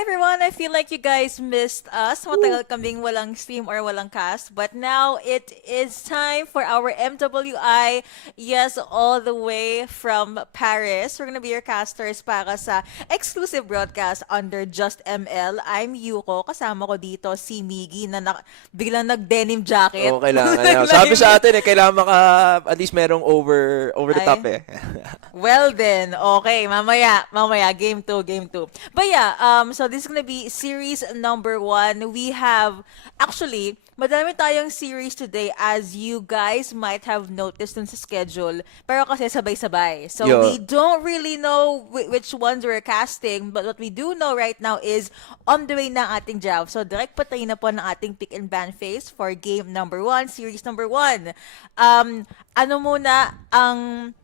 Hi everyone! I feel like you guys missed us. Matagal kaming walang stream or walang cast. But now it is time for our MWI. Yes, all the way from Paris. We're gonna be your casters para sa exclusive broadcast under Just ML. I'm Yuko. Kasama ko dito si Miggy na biglang nag-denim jacket. Oo, kailangan. Sabi Nag-live. sa atin kailangan at least merong over the top Ay. Well then, okay, mamaya, game 2, game 2. But yeah, so this is gonna be series number 1. We have, actually, madami tayong series today as you guys might have noticed dun sa schedule. Pero kasi sabay-sabay. So Yo. we don't really know which ones we're casting, but what we do know right now is on the way na ang ating draft. So direct patay na po ng ating pick and ban phase for game number 1, series number 1. Ano muna ang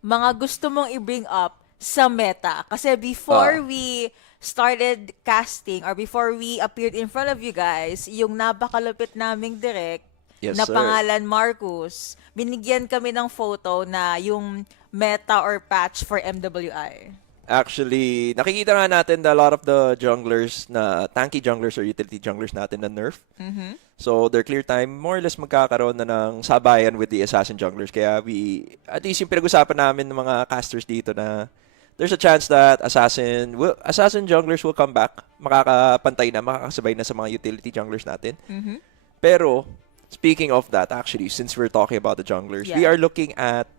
mga gusto mong i-bring up sa meta? Kasi before we started casting or before we appeared in front of you guys, yung napakalupit naming direct Yes, na sir. pangalan Marcus, binigyan kami ng photo na yung meta or patch for MWI. Actually, nakikita nga natin that a lot of the junglers na tanky junglers or utility junglers natin na nerf. So, their clear time, more or less magkakaroon na ng sabayan with the assassin junglers. Kaya at least yung pinag-usapan namin ng mga casters dito na there's a chance that assassin junglers will come back. Makakapantay na, makakasabay na sa mga utility junglers natin. Pero, speaking of that, actually, since we're talking about the junglers, we Yeah. are looking at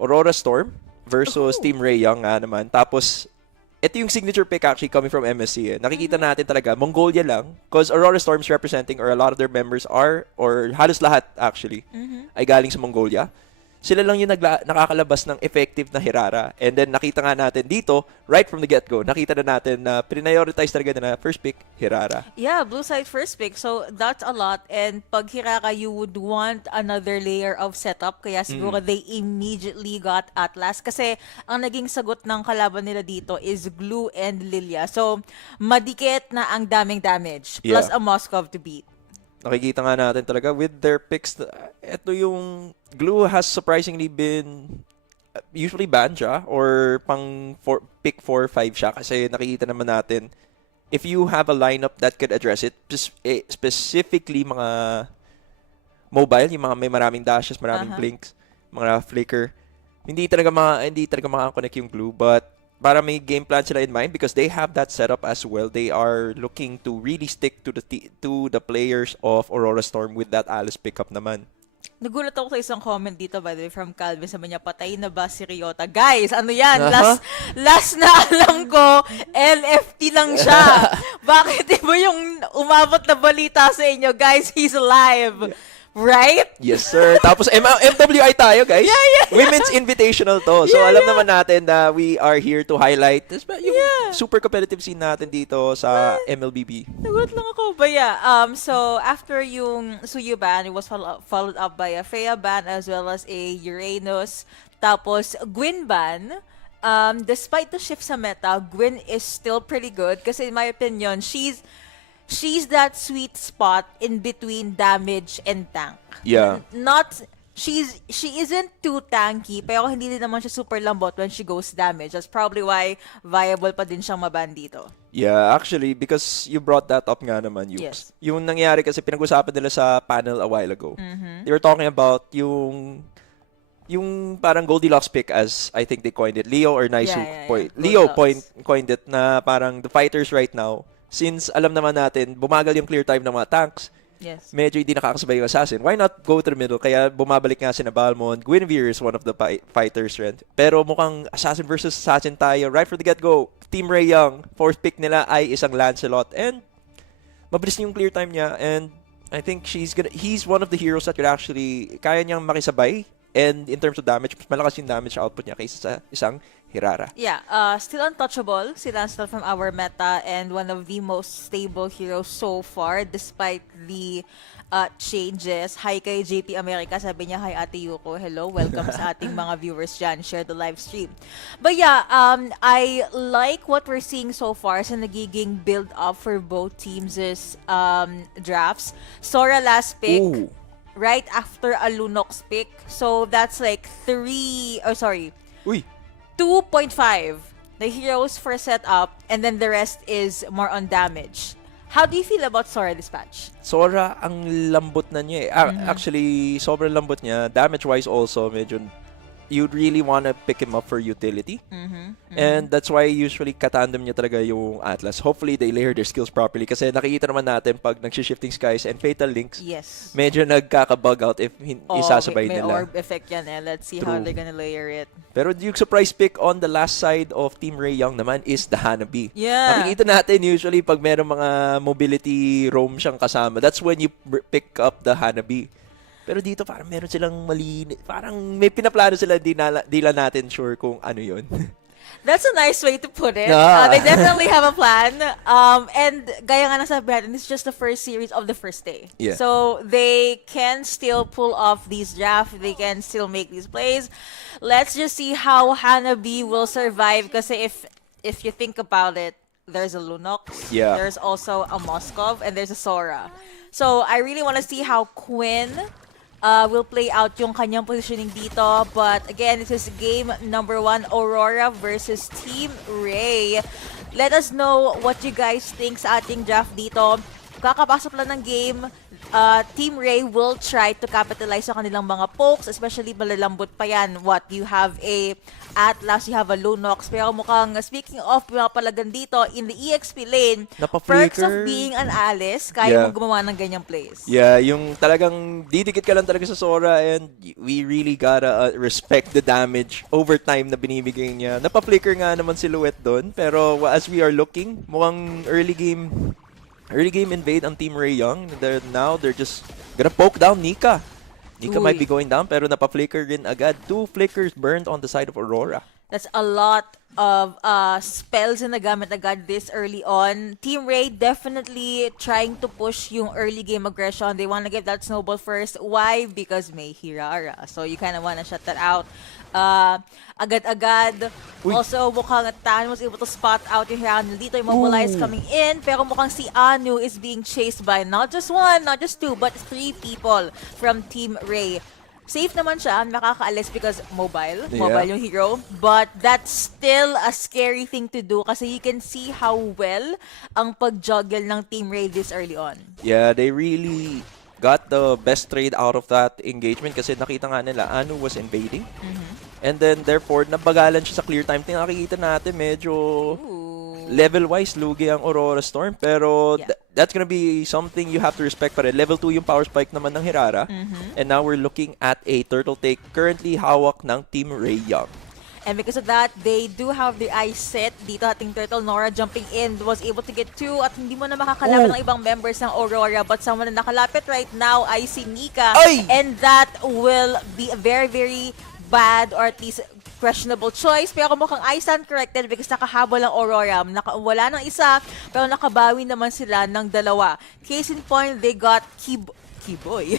Aurora Storm versus Team Ray Young nga naman. Tapos, ito yung signature pick actually coming from MSC. Nakikita natin talaga, Mongolia lang. Because Aurora Storm's representing or a lot of their members are, or halos lahat actually, ay galing sa Mongolia. Sila lang yung nakakalabas ng effective na Hirara. And then nakita nga natin dito, right from the get-go, nakita na natin na prioritize talaga na first pick, Hirara. Yeah, blue side first pick. So, that's a lot. And pag Hiraka, you would want another layer of setup. Kaya siguro they immediately got Atlas. Kasi ang naging sagot ng kalaban nila dito is Glue and Lilia. So, madikit na ang daming damage. Plus Yeah. a Moskov to beat. Nakikita nga natin talaga with their picks, ito yung Glue has surprisingly been usually banned siya or pick 4-5 siya kasi nakikita naman natin if you have a lineup that could address it, specifically mga mobile, yung mga may maraming dashes, maraming blinks, mga flicker, hindi talaga makakonect yung Glue, but para may game plan sila in mind because they have that setup as well. They are looking to really stick to the players of Aurora Storm with that Alice pickup naman. Nagulat ako sa isang comment dito, by the way, from Calvin. Sabi niya, patay na ba si Ryota? Guys, ano yan? Last na alam ko, LFT lang siya. Bakit iba yung umabot na balita sa inyo? Guys, he's alive. Right? Yes, sir. Tapos MWI tayo, guys. Women's Invitational to. So, alam naman natin na we are here to highlight yung super competitive scene natin dito sa MLBB. Nagulat lang ako. But yeah, so after yung Suyu ban, it was followed up by a Freya ban as well as a Uranus. Tapos, Gwyn ban. Despite the shift sa meta, Gwyn is still pretty good kasi in my opinion, she's that sweet spot in between damage and tank. Yeah. She isn't too tanky, pero hindi din naman siya super lambot when she goes damage. That's probably why viable pa din siyang maban dito. Yeah, actually, because you brought that up nga naman, Yukes. Yes. Yung nangyari kasi pinag-usapan nila sa panel a while ago. They were talking about yung parang Goldilocks pick as I think they coined it. Leo or Naisu. Yeah. Leo Goldilocks. coined it na parang the fighters right now, since alam naman natin, bumagal yung clear time ng mga tanks, Yes. medyo hindi nakakasabay yung assassin. Why not go to the middle? Kaya bumabalik nga si Balmond. Guinevere is one of the fighters rin. Pero mukhang assassin versus assassin tayo. Right from the get-go, Team Ray Young, fourth pick nila ay isang Lancelot. And mabilis yung clear time niya. And I think he's one of the heroes that could actually, kaya niyang makisabay. And in terms of damage, mas malakas yung damage output niya kaysa sa isang Hirara. Yeah, still untouchable. Si Lancelot from our meta and one of the most stable heroes so far despite the changes. Hi kay JP America. Sabi niya, hi Ate Yuko. Hello, welcome sa ating mga viewers dyan. Share the live stream. But yeah, I like what we're seeing so far sa nagiging build up for both teams' drafts. Sora last pick. Ooh. Right after a Lunox pick. So that's like 2.5 the heroes for setup, and then the rest is more on damage. How do you feel about Sora Dispatch? Sora, ang lambot na niya eh. Actually, sobrang lambot niya. Damage-wise also, medyo you'd really want to pick him up for utility. And that's why usually katandem niya talaga yung Atlas. Hopefully, they layer their skills properly. Kasi nakikita naman natin pag nag-shifting skies and fatal links, Yes. medyo nagkaka-bug out if isasabay may nila. orb effect yan eh. Let's see how True. they're gonna layer it. Pero yung surprise pick on the last side of Team Ray Young naman is the Hanabi. Yeah. Nakikita natin usually pag meron mga mobility roam siyang kasama, that's when you pick up the Hanabi. Pero dito parang meron silang mali, parang may pinaplano sila, di lang natin sure kung ano yun. That's a nice way to put it. Yeah. They definitely have a plan. And gaya nga nasabi natin, it's just the first series of the first day. Yeah. So they can still pull off these drafts. They can still make these plays. Let's just see how Hanabi will survive. Kasi if you think about it, there's a Lunox, Yeah. there's also a Moskov, and there's a Sora. So I really want to see how Quinn will play out yung kanyang positioning dito. But again, this is game number 1, Aurora versus Team Ray. Let us know what you guys think sa ating draft dito. Kakapasok lang ng game, Team Ray will try to capitalize sa kanilang mga pokes, especially malalambot pa yan. What, you have a Atlas, you have a Lunox, pero mukhang, speaking of pinapalagan dito, in the EXP lane, perks of being an Alice, kaya mong gumawa ng ganyang plays. Yeah, yung talagang didikit ka lang talaga sa Sora and we really gotta respect the damage over time na binibigay niya. Napa-flicker nga naman si Luet doon, pero as we are looking, mukhang early game invade ang Team Ray Young. Now they're just gonna poke down Nika. Nika might be going down pero napa-flicker rin agad. 2 flickers burned on the side of Aurora. That's a lot of spells na nagamit agad this early on. Team Ray definitely trying to push yung early game aggression. They want to get that snowball first. Why? Because may Hirara. So you kind of want to shut that out. Agad-agad. Uy. Also, mukhang Tan was able to spot out yung Hirara dito. Yung Momola is coming in. Pero mukhang si Anu is being chased by not just 1, not just 2, but 3 people from Team Ray. Safe naman siya, makakaalis because mobile yung hero. But that's still a scary thing to do kasi you can see how well ang pag-juggle ng Team Ray this early on. Yeah, they really got the best trade out of that engagement kasi nakita nga nila Anu was invading. And then therefore, nabagalan siya sa clear time. Nakikita natin medyo level-wise lugi ang Aurora Storm pero that's gonna be something you have to respect pa rin. Level 2 yung power spike naman ng Hirara. And now we're looking at a turtle take currently hawak ng Team Ray Young. And because of that, they do have the eyes set. Dito ating turtle, Nora jumping in, was able to get 2 at hindi mo na makakalaban ng ibang members ng Aurora. But someone na nakalapit right now ay si Nika. Ay! And that will be a very, very bad or at least questionable choice. Pero mukhang I stand corrected because nakahabol ang Aurora. Wala ng isa, pero nakabawi naman sila ng 2. Case in point, they got Kiboy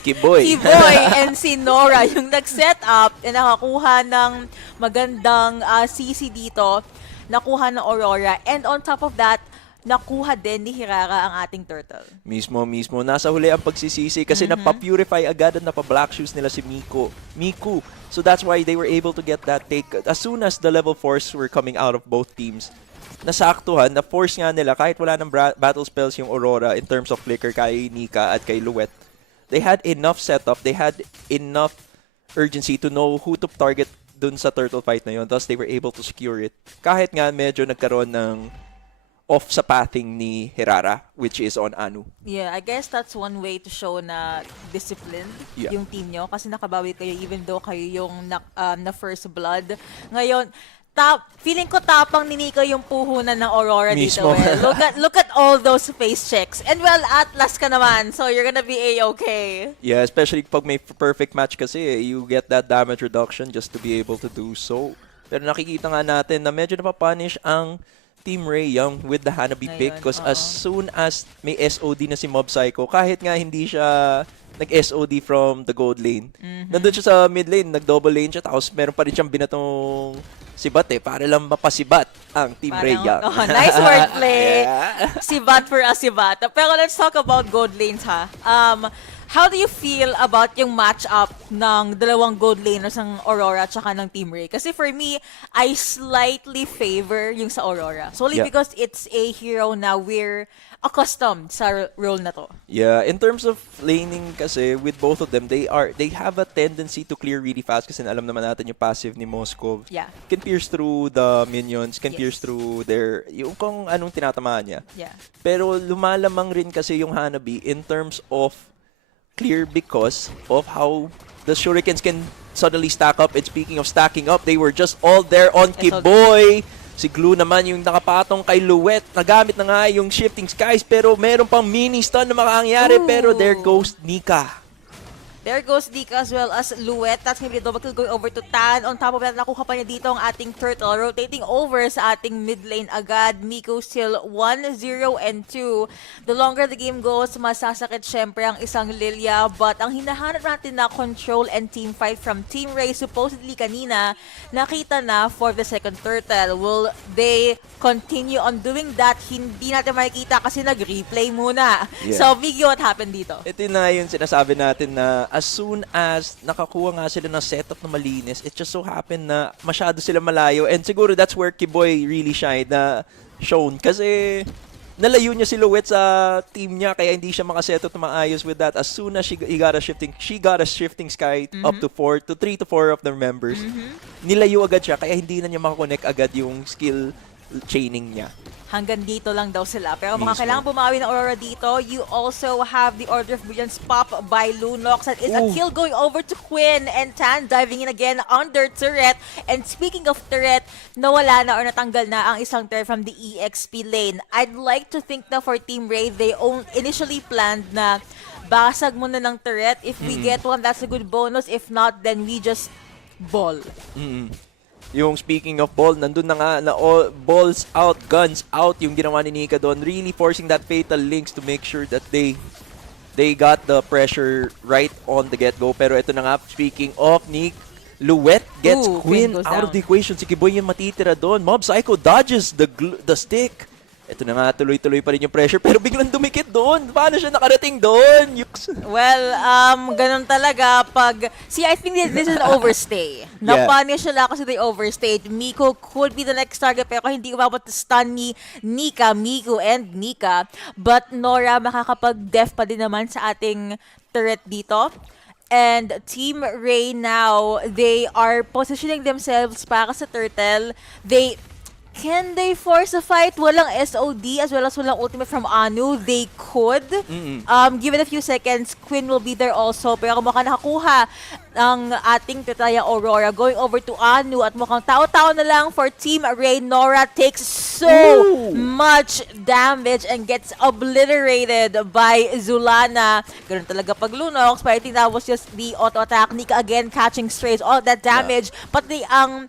and si Nora yung nag-set up and nakakuha ng magandang CC dito. Nakuha ng Aurora. And on top of that, nakuha din ni Hirara ang ating turtle. Mismo. Nasa huli ang pagsisisi kasi napa-purify agad at napa-black shoes nila si Miku. So that's why they were able to get that take. As soon as the level 4s were coming out of both teams, nasaktuhan, na-force nga nila kahit wala ng battle spells yung Aurora in terms of flicker kay Nika at kay Luet. They had enough setup, they had enough urgency to know who to target dun sa turtle fight na yun. Thus, they were able to secure it. Kahit nga medyo nagkaroon ng off sa pathing ni Hirara, which is on Anu. Yeah, I guess that's one way to show na disciplined yung team nyo kasi nakabawi kayo even though kayo yung na first blood. Ngayon, feeling ko tapang ni Nico yung puhunan ng Aurora Mismo. dito. Look at all those face checks. And well, Atlas ka naman, so you're gonna be A-okay. Yeah, especially pag may perfect match kasi, you get that damage reduction just to be able to do so. Pero nakikita nga natin na medyo napapunish ang Team Ray Young with the Hanabi pick because as soon as may SOD na si Mob Psycho, kahit nga hindi siya nag-SOD from the gold lane, nandun siya sa mid lane, nag-double lane siya, tapos meron pa rin siyang binatong sibat para lang mapasibat ang Team Ray Young. Nice wordplay. Sibat for a sibat. Pero let's talk about gold lanes ha. How do you feel about yung match-up ng dalawang gold laners ng Aurora at saka ng Team Ray? Kasi for me, I slightly favor yung sa Aurora. Solely Yeah. because it's a hero na we're accustomed sa role na to. Yeah, in terms of laning kasi with both of them, they have a tendency to clear really fast kasi alam naman natin yung passive ni Moskov. Yeah. Can pierce through the minions, can Yes. pierce through yung kung anong tinatamaan niya. Yeah. Pero lumalamang rin kasi yung Hanabi in terms of clear because of how the shurikens can suddenly stack up. And speaking of stacking up, they were just all there on Kiboy. Si Glue naman yung nakapatong kay Luet. Nagamit na nga yung Shifting Skies pero meron pang mini stun na makakangyari. Pero there goes Nika. There goes Dika as well as Luet. That's going to be a double kill going over to Tan. On top of that, nakuha pa niya dito ang ating Turtle. Rotating over sa ating mid lane agad. Miko still 1-0 and 2. The longer the game goes, masasakit syempre ang isang Lilia. But ang hinahanap natin na control and team fight from Team Ray, supposedly kanina, nakita na for the second Turtle. Will they continue on doing that? Hindi natin makikita kasi nag-replay muna. Yeah. So, Miggy, what happened dito? Ito na yung sinasabi natin na as soon as nakakuha nga sila ng setup na malinis, it just so happened na masyado sila malayo. And siguro that's where Kiboy really shined na shown. Kasi nalayo niya si Luet sa team niya kaya hindi siya makasetup na maayos with that. As soon as she got a shifting sky up to 3 to 4 of their members. Nilayo agad siya kaya hindi na niya makakonect agad yung skill chaining niya. Hanggang dito lang daw sila. Pero mga Mismo. kailangan bumawi ng Aurora dito. You also have the Order of Brilliance pop by Lunox. That is a Ooh. kill going over to Quinn. And Tan diving in again under turret. And speaking of turret, nawala na or natanggal na ang isang turret from the EXP lane. I'd like to think na for Team Ray, they initially planned na basag muna ng turret. If we get one, that's a good bonus. If not, then we just ball. Yung speaking of ball, nandun na nga na all, balls out, guns out yung ginawa ni Nika doon. Really forcing that fatal links to make sure that they got the pressure right on the get-go. Pero ito na nga, speaking of Nick, Luet gets Quinn goes out down. of the equation. Si Kiboy yung matitira doon. Mob Psycho dodges the stick. Ito na nga, tuloy-tuloy pa rin yung pressure. Pero biglang dumikit doon. Paano siya nakarating doon? Well, ganun talaga pag... See, I think this is an overstay. Na-punish sila kasi they overstayed. Miko could be the next target pero hindi umabot to stun ni Nika, Miko, and Nika. But Nora, makakapag-def pa din naman sa ating turret dito. And Team Ray now, they are positioning themselves para sa turtle. Can they force a fight? Walang SOD as well as walang ultimate from Anu. They could. Given a few seconds, Quinn will be there also. Pero kung mukhang nakakuha ang ating Tetaya Aurora going over to Anu at mukhang tao-tao na lang for Team Ray. Nora takes so much damage and gets obliterated by Zulana. Ganun talaga pag Lunox. But I think that was just the auto-attack. Nika again catching strays. All that damage. Pati ang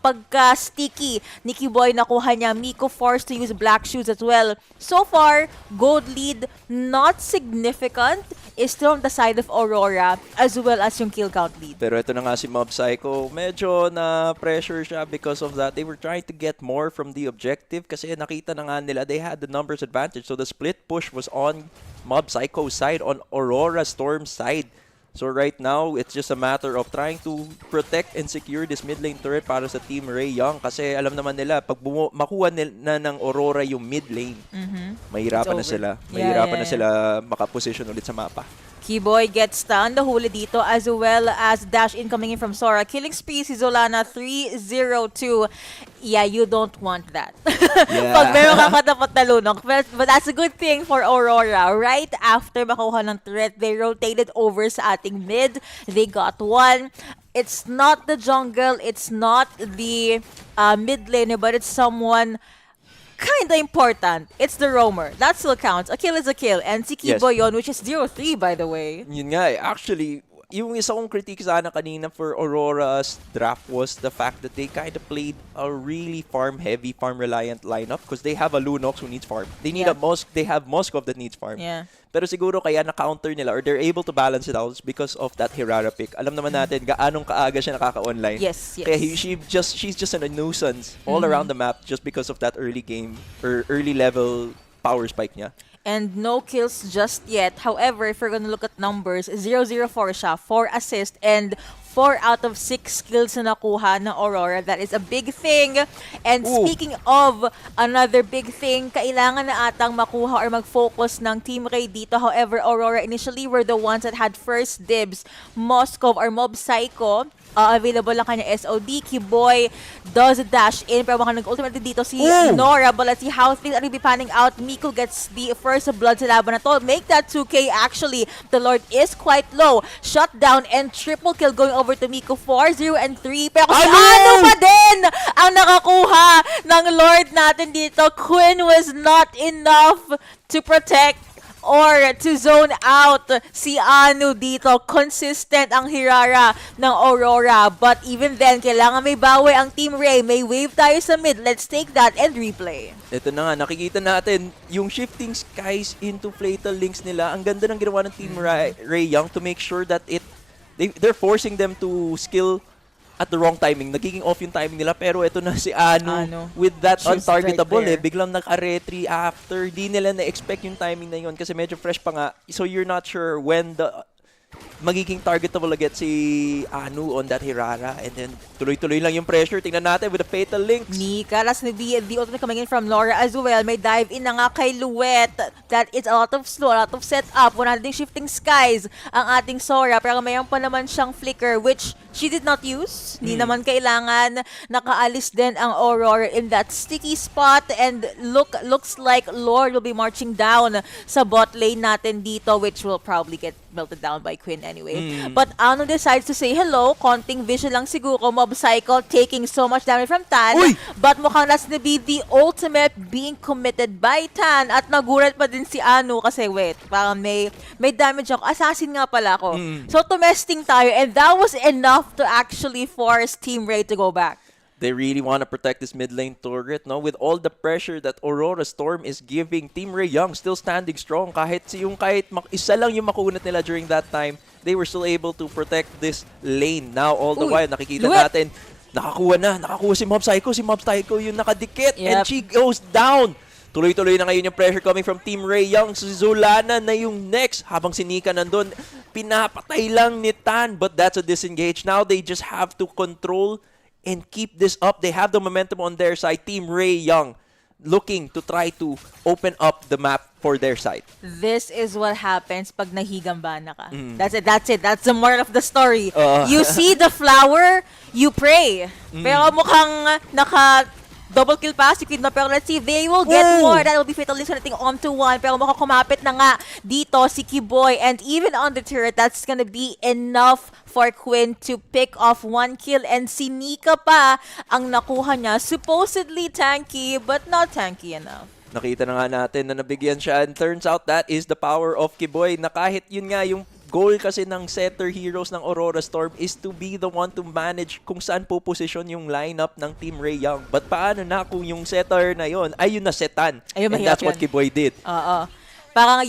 pagka-sticky ni Kiboy nakuha niya. Miko forced to use black shoes as well. So far, gold lead, not significant, is still on the side of Aurora as well as yung kill count lead. Pero ito na nga si Mob Psycho, medyo na pressure siya because of that. They were trying to get more from the objective kasi nakita na nga nila they had the numbers advantage. So the split push was on Mob Psycho's side, on Aurora Storm's side. So right now, it's just a matter of trying to protect and secure this mid lane turret para sa Team Ray Young. Kasi alam naman nila, pag makuha na ng Aurora yung mid lane, mahirapan na sila. Mahirapan na sila makaposition ulit sa mapa. Kiboy gets stunned, nahuli dito, as well as dash in coming in from Sora. Killing spree si Zolana, 3-0-2. Yeah, you don't want that. Pag meron ka katapat na lunok. But that's a good thing for Aurora. Right after makuha ng threat, they rotated over sa ating mid. They got one. It's not the jungle, it's not the mid laner, but it's someone kinda important. It's the roamer. That still counts. A kill is a kill. And si Kiboy yun, which is 0-3 by the way. Yun nga eh. Actually, yung isa kong critique sana kanina for Aurora's draft was the fact that they kind of played a really farm-heavy, farm-reliant lineup because they have a Lunox who needs farm. They need they have Moskov that needs farm. Yeah. Pero siguro kaya na-counter nila or they're able to balance it out because of that Hirara pick. Alam naman natin gaanong kaaga siya nakaka-online. Yes, yes. Kaya she's just a nuisance all around the map just because of that early game or early level power spike niya. And no kills just yet. However, if we're gonna look at numbers, 0-0-4 siya. 4 assists and 4 out of 6 kills na nakuha ng Aurora. That is a big thing. And Ooh. speaking of another big thing, kailangan na atang makuha or mag-focus ng Team Ray dito. However, Aurora initially were the ones that had first dibs. Moskov or Mob Psycho, available lang kanya SOD. Kiboy does dash in. Pero baka nag-ultimate din dito si Nora. But let's see how things are be panning out. Miko gets the first blood sa laban na to. Make that 2K actually. The Lord is quite low. Shutdown and triple kill going over to Miko. 4-0 and 3. Pero si ano pa din ang nakakuha ng Lord natin dito. Quinn was not enough to protect or to zone out si Anu dito. Consistent ang Hirara ng Aurora. But even then, kailangan may bawi ang Team Ray. May wave tayo sa mid. Let's take that and replay. Ito na nga, nakikita natin yung shifting skies into Flatal Links nila. Ang ganda ng ginawa ng Team Ray Young to make sure that they're forcing them to skill at the wrong timing. Nagiging off yung timing nila, pero ito na si Anu with that She's untargetable right there. biglang naka-retry after. Di nila na-expect yung timing na yun kasi medyo fresh pa nga. So you're not sure when magiging targetable agad si Anu on that Hirara. And then tuloy-tuloy lang yung pressure. Tingnan natin with the Fatal Links. Nika, last na the ultimate coming in from Laura as well. May dive in na nga kay Luet. That it's a lot of slow, a lot of setup. Wala na ding shifting skies ang ating Sora. Pero mayroon pa naman siyang flicker which she did not use. Hindi naman kailangan. Nakaalis din ang Aurora in that sticky spot. And looks like Lord will be marching down sa bot lane natin dito, which will probably get melted down by Quinn anyway. But Ano decides to say hello. Konting vision lang siguro. Mob Cycle taking so much damage from Tan. Uy! But mukhang that's na be the ultimate being committed by Tan. At nagulat pa din si Anu kasi wait, parang may damage ako. Assassin nga pala ako. So tumesting tayo and that was enough to actually force Team Ray to go back. They really want to protect this mid lane turret, no? With all the pressure that Aurora Storm is giving, Team Ray Young still standing strong. Kahit isa lang yung makunat nila during that time, they were still able to protect this lane. Now, all the while, nakikita natin, nakakuha si Mob Psycho. Si Mob Psycho yung nakadikit, and she goes down. Tuloy-tuloy na ngayon yung pressure coming from Team Ray Young. Si Zulana na yung next. Habang si Nika nandun, pinapatay lang ni Tan. But that's a disengage. Now, they just have to control and keep this up. They have the momentum on their side. Team Ray Young looking to try to open up the map for their side. This is what happens pag nahigambana ka. That's it. That's the moral of the story. You see the flower, you pray. Pero mukhang double kill pa si Queen, pero let's see if they will get more. That will be Fatal Links nating on to one. Pero mukhang kumapit na nga dito si Kiboy. And even on the turret, that's gonna be enough for Quinn to pick off 1 kill. And si Nika pa ang nakuha niya. Supposedly tanky, but not tanky enough. Nakita na nga natin na nabigyan siya. And turns out that is the power of Kiboy. Na kahit yun nga yung goal kasi ng setter heroes ng Aurora Storm is to be the one to manage kung saan po position yung lineup ng Team Ray Young. But paano na kung yung setter na yon ay yung nasetan? And that's what Kiboy did. Parang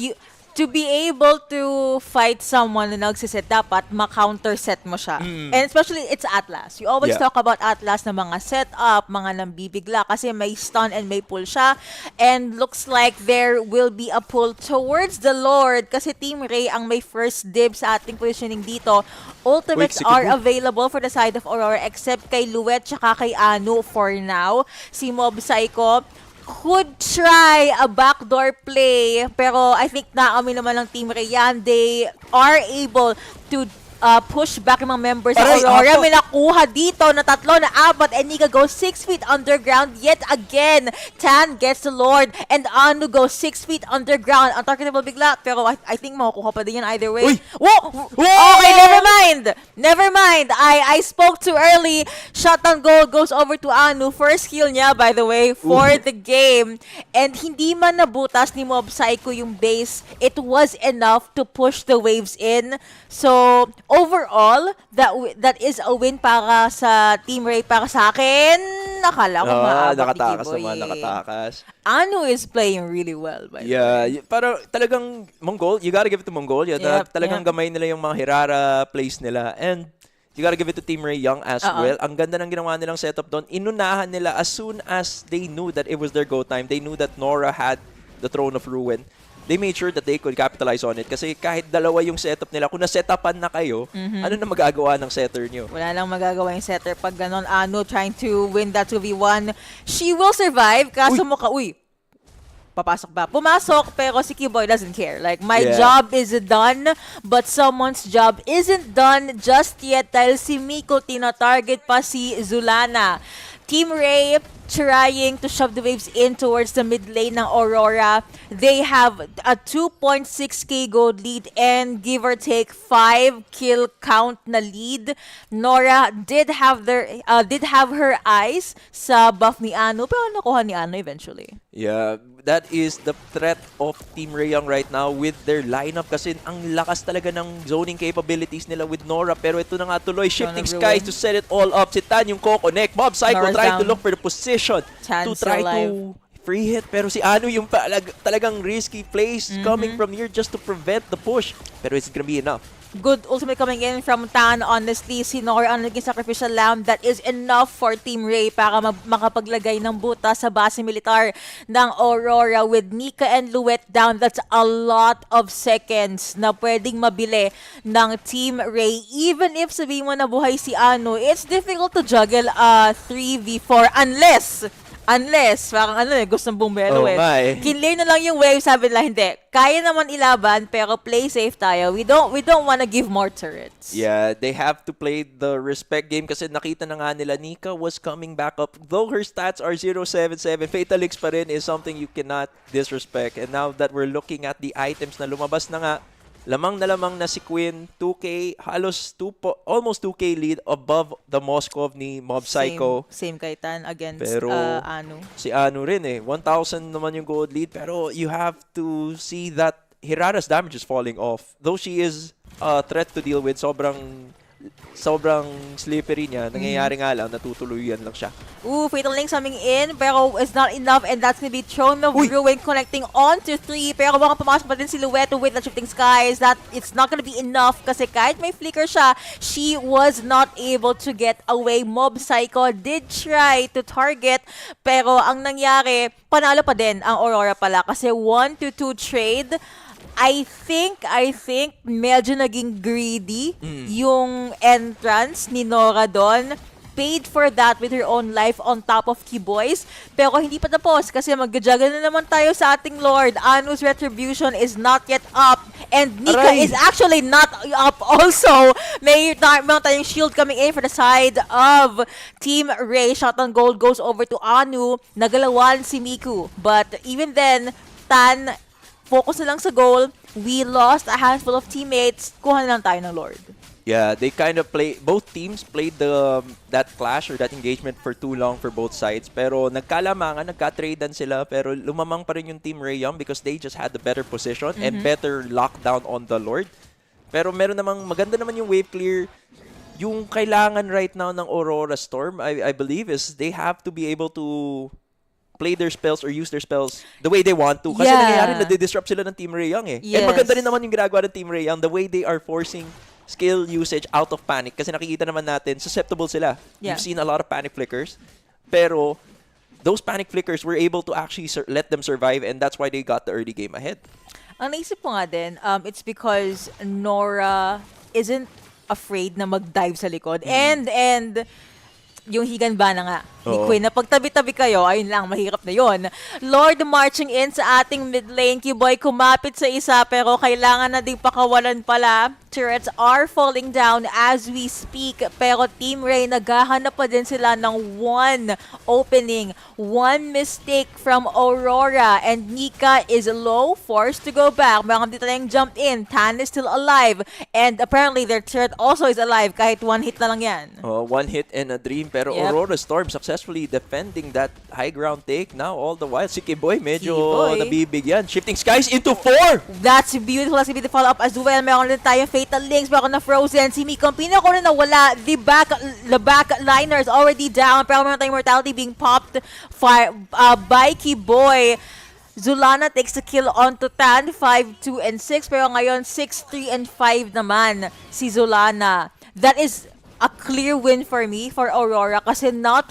to be able to fight someone na nagsiset, dapat ma-counter set mo siya. And especially, it's Atlas. You always talk about Atlas na mga setup, mga nambibigla kasi may stun and may pull siya. And looks like there will be a pull towards the Lord kasi Team Ray ang may first dib sa ating positioning dito. Ultimates are available for the side of Aurora except kay Luet tsaka kay Anu for now. Si Mob Psycho could try a backdoor play, pero I think naamin naman ng Team Ray yan. They are able to push back yung mga members sa Aurora. May nakuha dito na 3 na 4 and Nika goes 6 feet underground yet again. Tan gets the Lord and Anu goes 6 feet underground. Ang targetable bigla, pero I think makukuha pa din yan either way. Okay, never mind. I spoke too early. Shutdown goal goes over to Anu. First kill niya, by the way, for the game. And hindi man nabutas ni Mob Psycho yung base, it was enough to push the waves in. So, overall, that is a win para sa Team Ray. Para sa akin, nakala ko maabot ni Kiboy. Nakatakas. Anu is playing really well, by the way. Para talagang Mongol, you gotta give it to Mongol. Talagang gamay nila yung mga Hirara plays nila. And you gotta give it to Team Ray Young as well. Ang ganda ng ginawa nilang setup doon. Inunahan nila as soon as they knew that it was their go time. They knew that Nora had the Throne of Ruin. they made sure that they could capitalize on it. Kasi kahit dalawa yung setup nila, kung na-setapan na kayo, ano na magagawa ng setter nyo? Wala lang magagawa yung setter pag ganon. Ano, trying to win that 2v1. She will survive, kaso papasok ba? Pumasok, pero si Kiboy doesn't care. Like, my job is done, but someone's job isn't done just yet dahil si Miko tina-target pa si Zulana. Team Ray trying to shove the waves in towards the mid lane ng Aurora. They have a 2.6k gold lead and give or take 5 kill count na lead. Nora did have her eyes sa buff ni Anu, pero nakuha ni Anu eventually. Yeah, that is the threat of Team Rayong right now with their lineup kasi ang lakas talaga ng zoning capabilities nila with Nora. Pero ito na nga tuloy, shifting skies to set it all up. Si Tan yung co-connect. Mob Psycho Nora's trying to down. look for the position to try to free hit. Pero si Anu yung talagang risky plays coming from here just to prevent the push. Pero it's gonna be enough. Good ultimate coming in from Tan. Honestly, si Nora ang naging sacrificial lamb that is enough for Team Ray para makapaglagay ng buta sa base militar ng Aurora with Nika and Luet down. That's a lot of seconds na pwedeng mabili ng Team Ray. Even if sabihin mo na buhay si Anu, it's difficult to juggle 3v4 unless, parang gustong bumbero Kinlayer na lang yung wave, sabi nila, hindi. Kaya naman ilaban, pero play safe tayo. We don't wanna give more turrets. Yeah, they have to play the respect game kasi nakita na nga nila Nika was coming back up. Though her stats are 077, Fatalix pa rin is something you cannot disrespect. And now that we're looking at the items na lumabas na nga, lamang na si Queen, 2K, halos almost 2K lead above the Moskov ni Mob Psycho. Same kay Tan against pero Anu. Si Anu rin 1,000 naman yung gold lead. Pero you have to see that Hirara's damage is falling off. Though she is a threat to deal with, sobrang slippery niya. Nangyayari nga lang, natutuluyan lang siya. Fatal Link coming in, pero it's not enough and that's gonna be Throne of Ruin connecting onto 3. Pero baka pumasok pa din si Lueto with the Shifting Skies. That it's not gonna be enough kasi kahit may flicker siya, she was not able to get away. Mob Psycho did try to target, pero ang nangyari, panalo pa din ang Aurora pala kasi 1-2 trade. I think medyo naging greedy yung entrance ni Nora doon. Paid for that with her own life on top of Keyboys. Pero hindi pa tapos kasi mag-juggle na naman tayo sa ating Lord. Anu's retribution is not yet up. And Nika is actually not up also. May tayong shield coming in for the side of Team Ray. Shot on gold goes over to Anu. Nagalawan si Miku. But even then, Tan focus na lang sa goal. We lost a handful of teammates. Kuha na lang tayo ng Lord. Yeah, they kind of both teams played that clash or that engagement for too long for both sides. Pero nagkalamangan, nagka-tradean sila. Pero lumamang pa rin yung Team Rayong because they just had the better position and better lockdown on the Lord. Pero meron namang, maganda naman yung wave clear. Yung kailangan right now ng Aurora Storm, I believe, is they have to be able to play their spells or use their spells the way they want to. Kasi nangyayari, nade-disrupt sila ng Team Rayong And maganda rin naman yung ginagawa ng Team Rayong, the way they are forcing skill usage out of panic. Kasi nakikita naman natin, susceptible sila. You've seen a lot of panic flickers. Pero those panic flickers were able to actually let them survive and that's why they got the early game ahead. Ang naisip ko nga din, it's because Nora isn't afraid na mag-dive sa likod. And yung higan ba na nga ni Queen na pagtabi-tabi kayo, ayun lang, mahirap na yon. Lord marching in sa ating mid lane. Kiboy kumapit sa isa pero kailangan na ding pakawalan pala. Turrets are falling down as we speak. Pero Team Ray, naghahanap pa din sila ng one opening. One mistake from Aurora. And Nika is low, forced to go back. Baka dito tayong jumped in. Tan is still alive. And apparently their turret also is alive kahit one hit na lang yan. One hit and a dream. Pero Aurora Storm successfully defending that high ground take. Now all the while, si Kiboy medyo nabibigyan. Shifting skies into 4! That's beautiful. That's beautiful follow-up as well. Meron din tayo Fatal Links, baka na frozen. Si Miko, pinako na nawala. The back liner is already down. Pero meron tayong mortality being popped by Kiboy. Zulana takes the kill onto Tan, 5, 2, and 6. Pero ngayon, 6, 3, and 5 naman si Zulana. That is a clear win for me for Aurora kasi not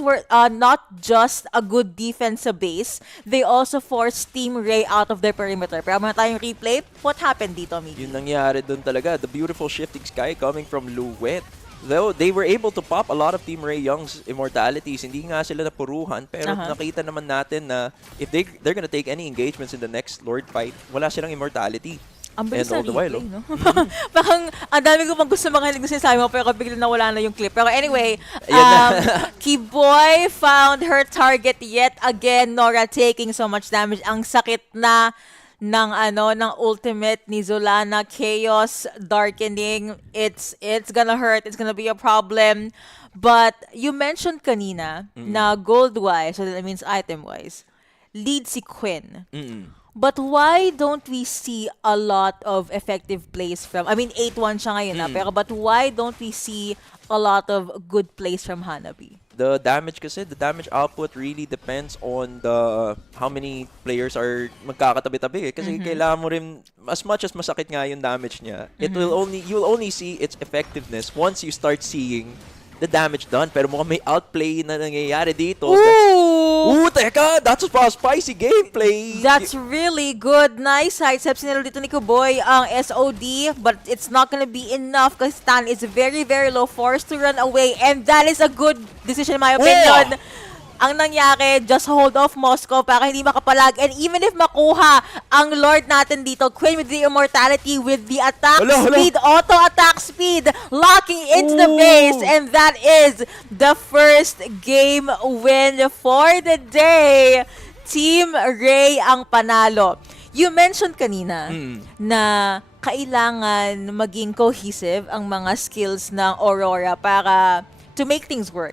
just a good defense sa base, they also forced Team Ray out of their perimeter. Pero meron tayong replay. What happened dito, Miggy? Yun nangyari doon talaga. The beautiful shifting sky coming from Luwet. Though they were able to pop a lot of Team Ray Young's immortalities, hindi nga sila napuruhan, pero nakita naman natin na if they're gonna take any engagements in the next Lord fight, wala silang immortality. Ang bilis na And all the while, replay, no? Parang, ang dami ko pang gusto makinig sa sinasabi mo, pero bigla na wala na yung clip. Pero anyway, Kiboy found her target yet again. Nora taking so much damage. Ang sakit na ng ultimate ni Zulana. Chaos, darkening. It's gonna hurt. It's gonna be a problem. But you mentioned kanina na gold-wise, so that means item-wise, lead si Quinn. But why don't we see a lot of effective plays from, I mean, 8-1 siya ngayon pero but why don't we see a lot of good plays from Hanabi? The damage output really depends on how many players are magkakatabi-tabi kasi kailangan mo rin, as much as masakit nga yung damage niya, you'll only see its effectiveness once you start seeing the damage done. Pero mukhang may outplay na nangyayari dito. Ooh, teka! That's a spicy gameplay! That's really good. Nice sidesteps nila dito ni Kuboy ang SOD, but it's not gonna be enough because Stan is very, very low, forced to run away, and that is a good decision in my opinion. Ang nangyari, just hold off Moscow para hindi makapalag. And even if makuha ang Lord natin dito, Quinn with the immortality, with the attack speed, auto-attack speed, locking into the base. And that is the first game win for the day. Team Ray ang panalo. You mentioned kanina na kailangan maging cohesive ang mga skills ng Aurora para to make things work.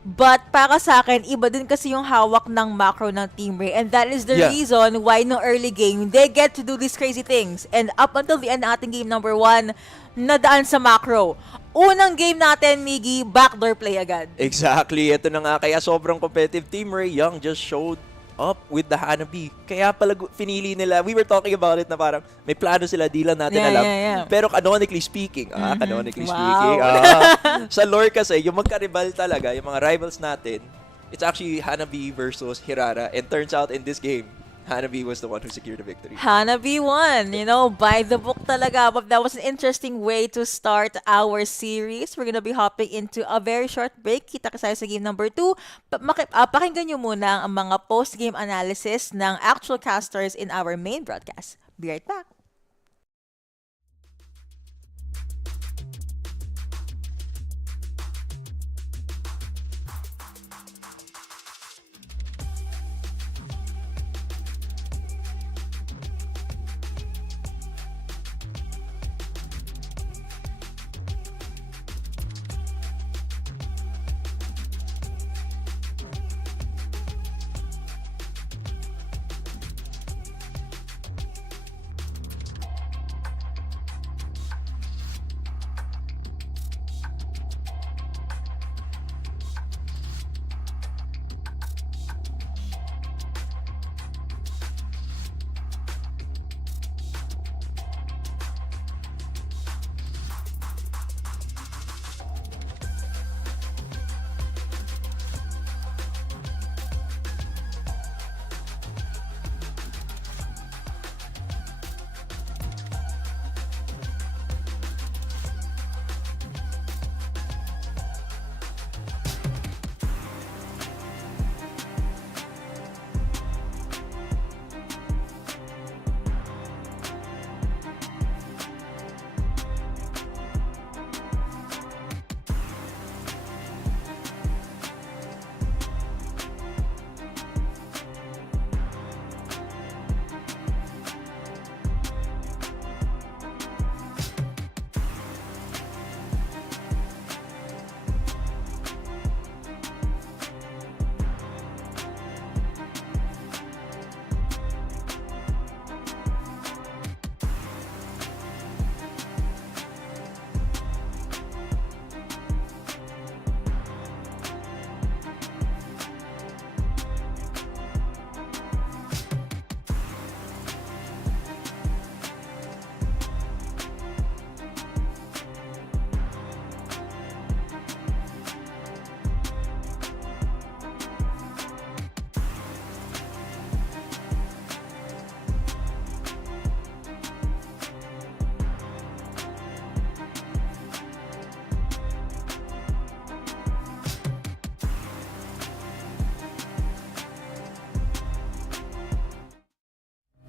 But para sa akin, iba din kasi yung hawak ng macro ng Team Ray. And that is the reason why no early game, they get to do these crazy things. And up until the end ng ating game number 1, nadaan sa macro. Unang game natin, Miggy, backdoor play agad. Exactly. Ito na nga. Kaya sobrang competitive. Team Ray Young just showed up with the Hanabi. Kaya pala pinili nila. We were talking about it na parang may plano sila, di lang natin alam. Pero canonically speaking, sa lore kasi, yung magkaribal talaga, yung mga rivals natin, it's actually Hanabi versus Hirara. And turns out in this game, Hanabi was the one who secured the victory. Hanabi won, by the book talaga. But that was an interesting way to start our series. We're gonna be hopping into a very short break. Kita ka sa game number 2. Pakinggan nyo muna ang mga post-game analysis ng actual casters in our main broadcast. Be right back.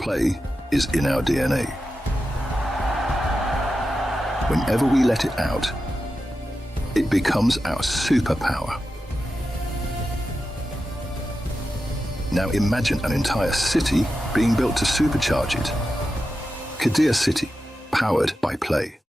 Play is in our DNA. Whenever we let it out, it becomes our superpower. Now imagine an entire city being built to supercharge it. Kadir City, powered by Play.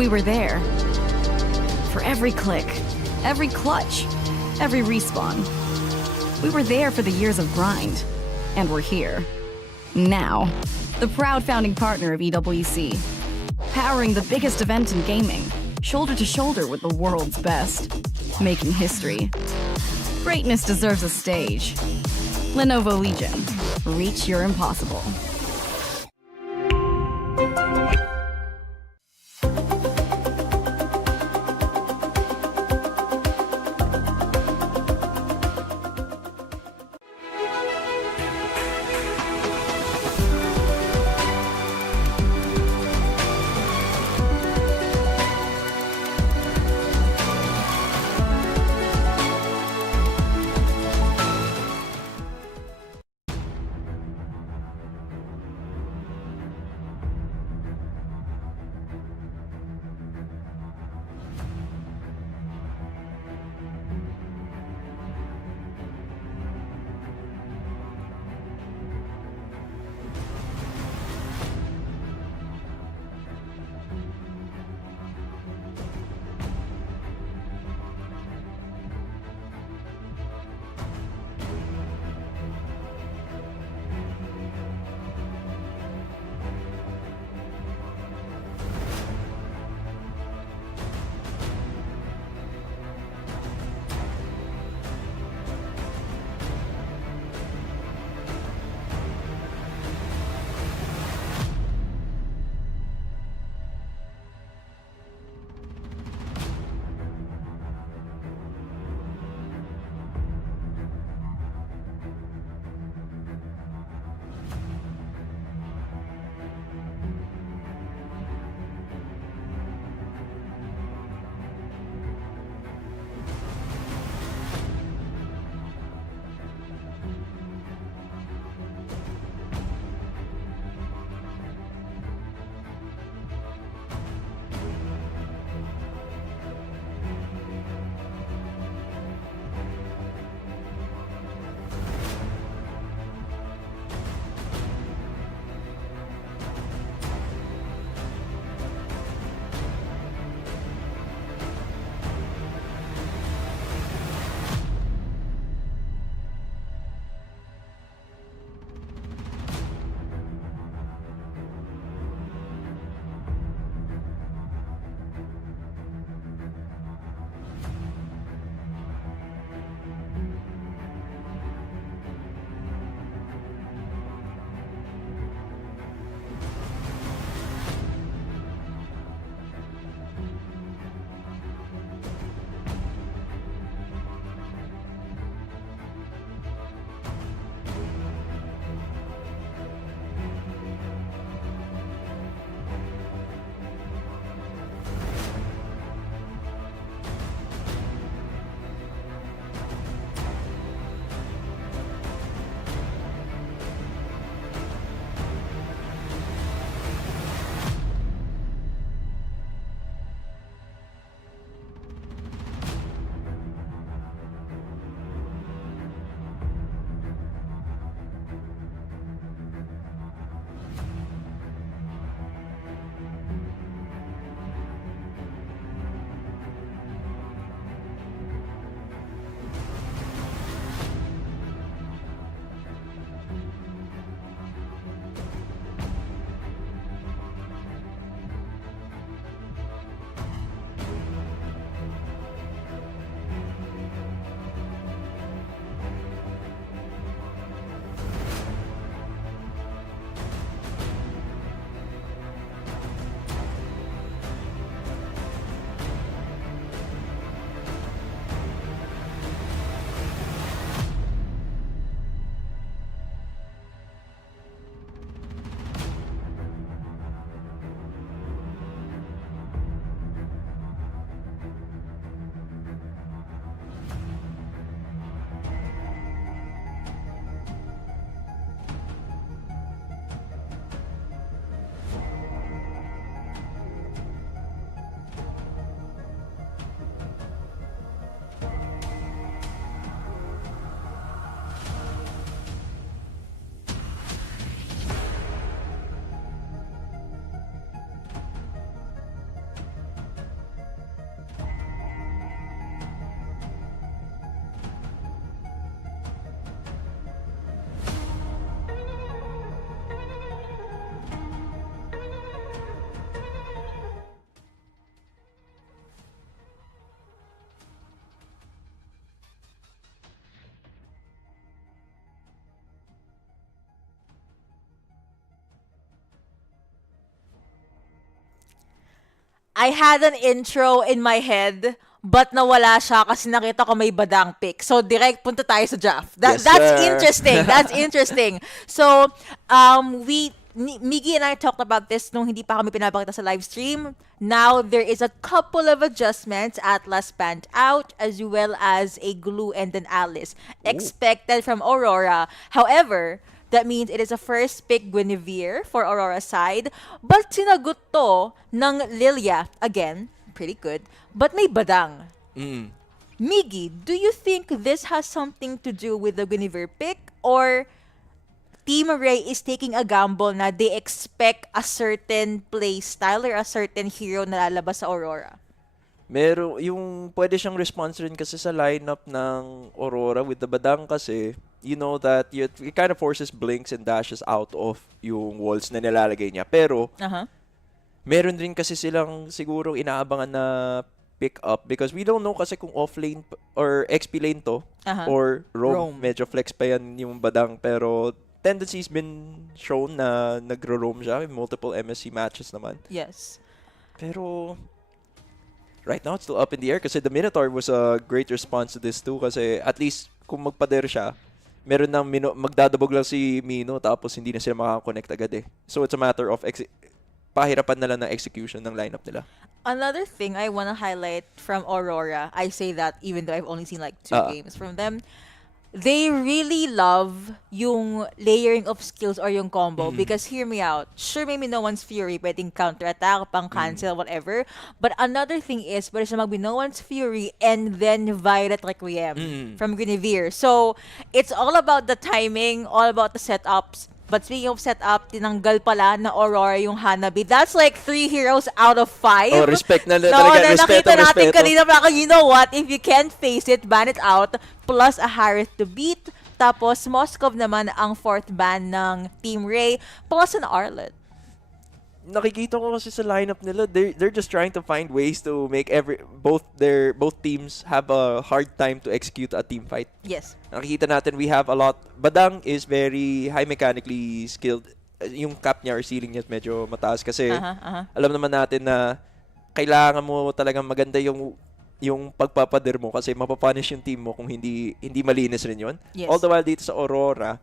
We were there. For every click, every clutch, every respawn. We were there for the years of grind. And we're here. Now. The proud founding partner of EWC. Powering the biggest event in gaming. Shoulder to shoulder with the world's best. Making history. Greatness deserves a stage. Lenovo Legion. Reach your impossible. I had an intro in my head, but nawala siya kasi nakita ko may badang pick. So, direct punta tayo sa draft. Yes, That's sir. interesting. That's interesting. So, Miggy and I talked about this nung hindi pa kami pinapakita sa live stream. Now, there is a couple of adjustments. Atlas banned out, as well as a Glue and an Alice expected from Aurora. However, that means it is a first pick Guinevere for Aurora's side. But sinagot to ng Lilia. Again, pretty good. But may badang. Miggy, do you think this has something to do with the Guinevere pick? Or Team Ray is taking a gamble na they expect a certain play style or a certain hero na lalabas sa Aurora? Yung pwede siyang response rin kasi sa lineup ng Aurora with the badang kasi, you know that it kind of forces blinks and dashes out of yung walls na nilalagay niya. Pero, meron rin kasi silang siguro inaabangan na pick up because we don't know kasi kung offlane or XP lane to or roam. Medyo flex pa yan yung badang pero tendency's been shown na nagro-roam siya in multiple MSC matches naman. Yes. Pero right now it's still up in the air kasi the Minotaur was a great response to this too kasi at least kung magpader siya, meron nang magdadabog lang si Mino tapos hindi na sila makaka-connect agad eh. So it's a matter of pahirapan na lang ng execution ng lineup nila. Another thing I want to highlight from Aurora, I say that even though I've only seen like 2 games from them, they really love yung layering of skills or yung combo because hear me out. Sure, maybe no one's Fury, pwedeng counter-attack, pang-cancel, whatever. But another thing is, pwede siya magbi no one's Fury and then Violet Requiem from Guinevere. So, it's all about the timing, all about the setups. But speaking of setup, tinanggal pala na Aurora yung Hanabi. That's like 3 heroes out of 5. Oh, respect na No, talaga. na nakita natin Respeto. kanina pa, you know what? If you can't face it, ban it out. Plus a Harith to beat. Tapos Moskov naman ang 4th ban ng Team Ray. Plus an Arlet. Nakikita ko kasi sa lineup nila, they're just trying to find ways to make both teams have a hard time to execute a team fight. Yes. Nakikita natin we have a lot. Badang is very high mechanically skilled. Yung cap niya or ceiling niya medyo mataas kasi alam naman natin na kailangan mo talagang maganda yung pagpapader mo kasi mapapunish yung team mo kung hindi malinis rin yun. Yes. All the while dito sa Aurora,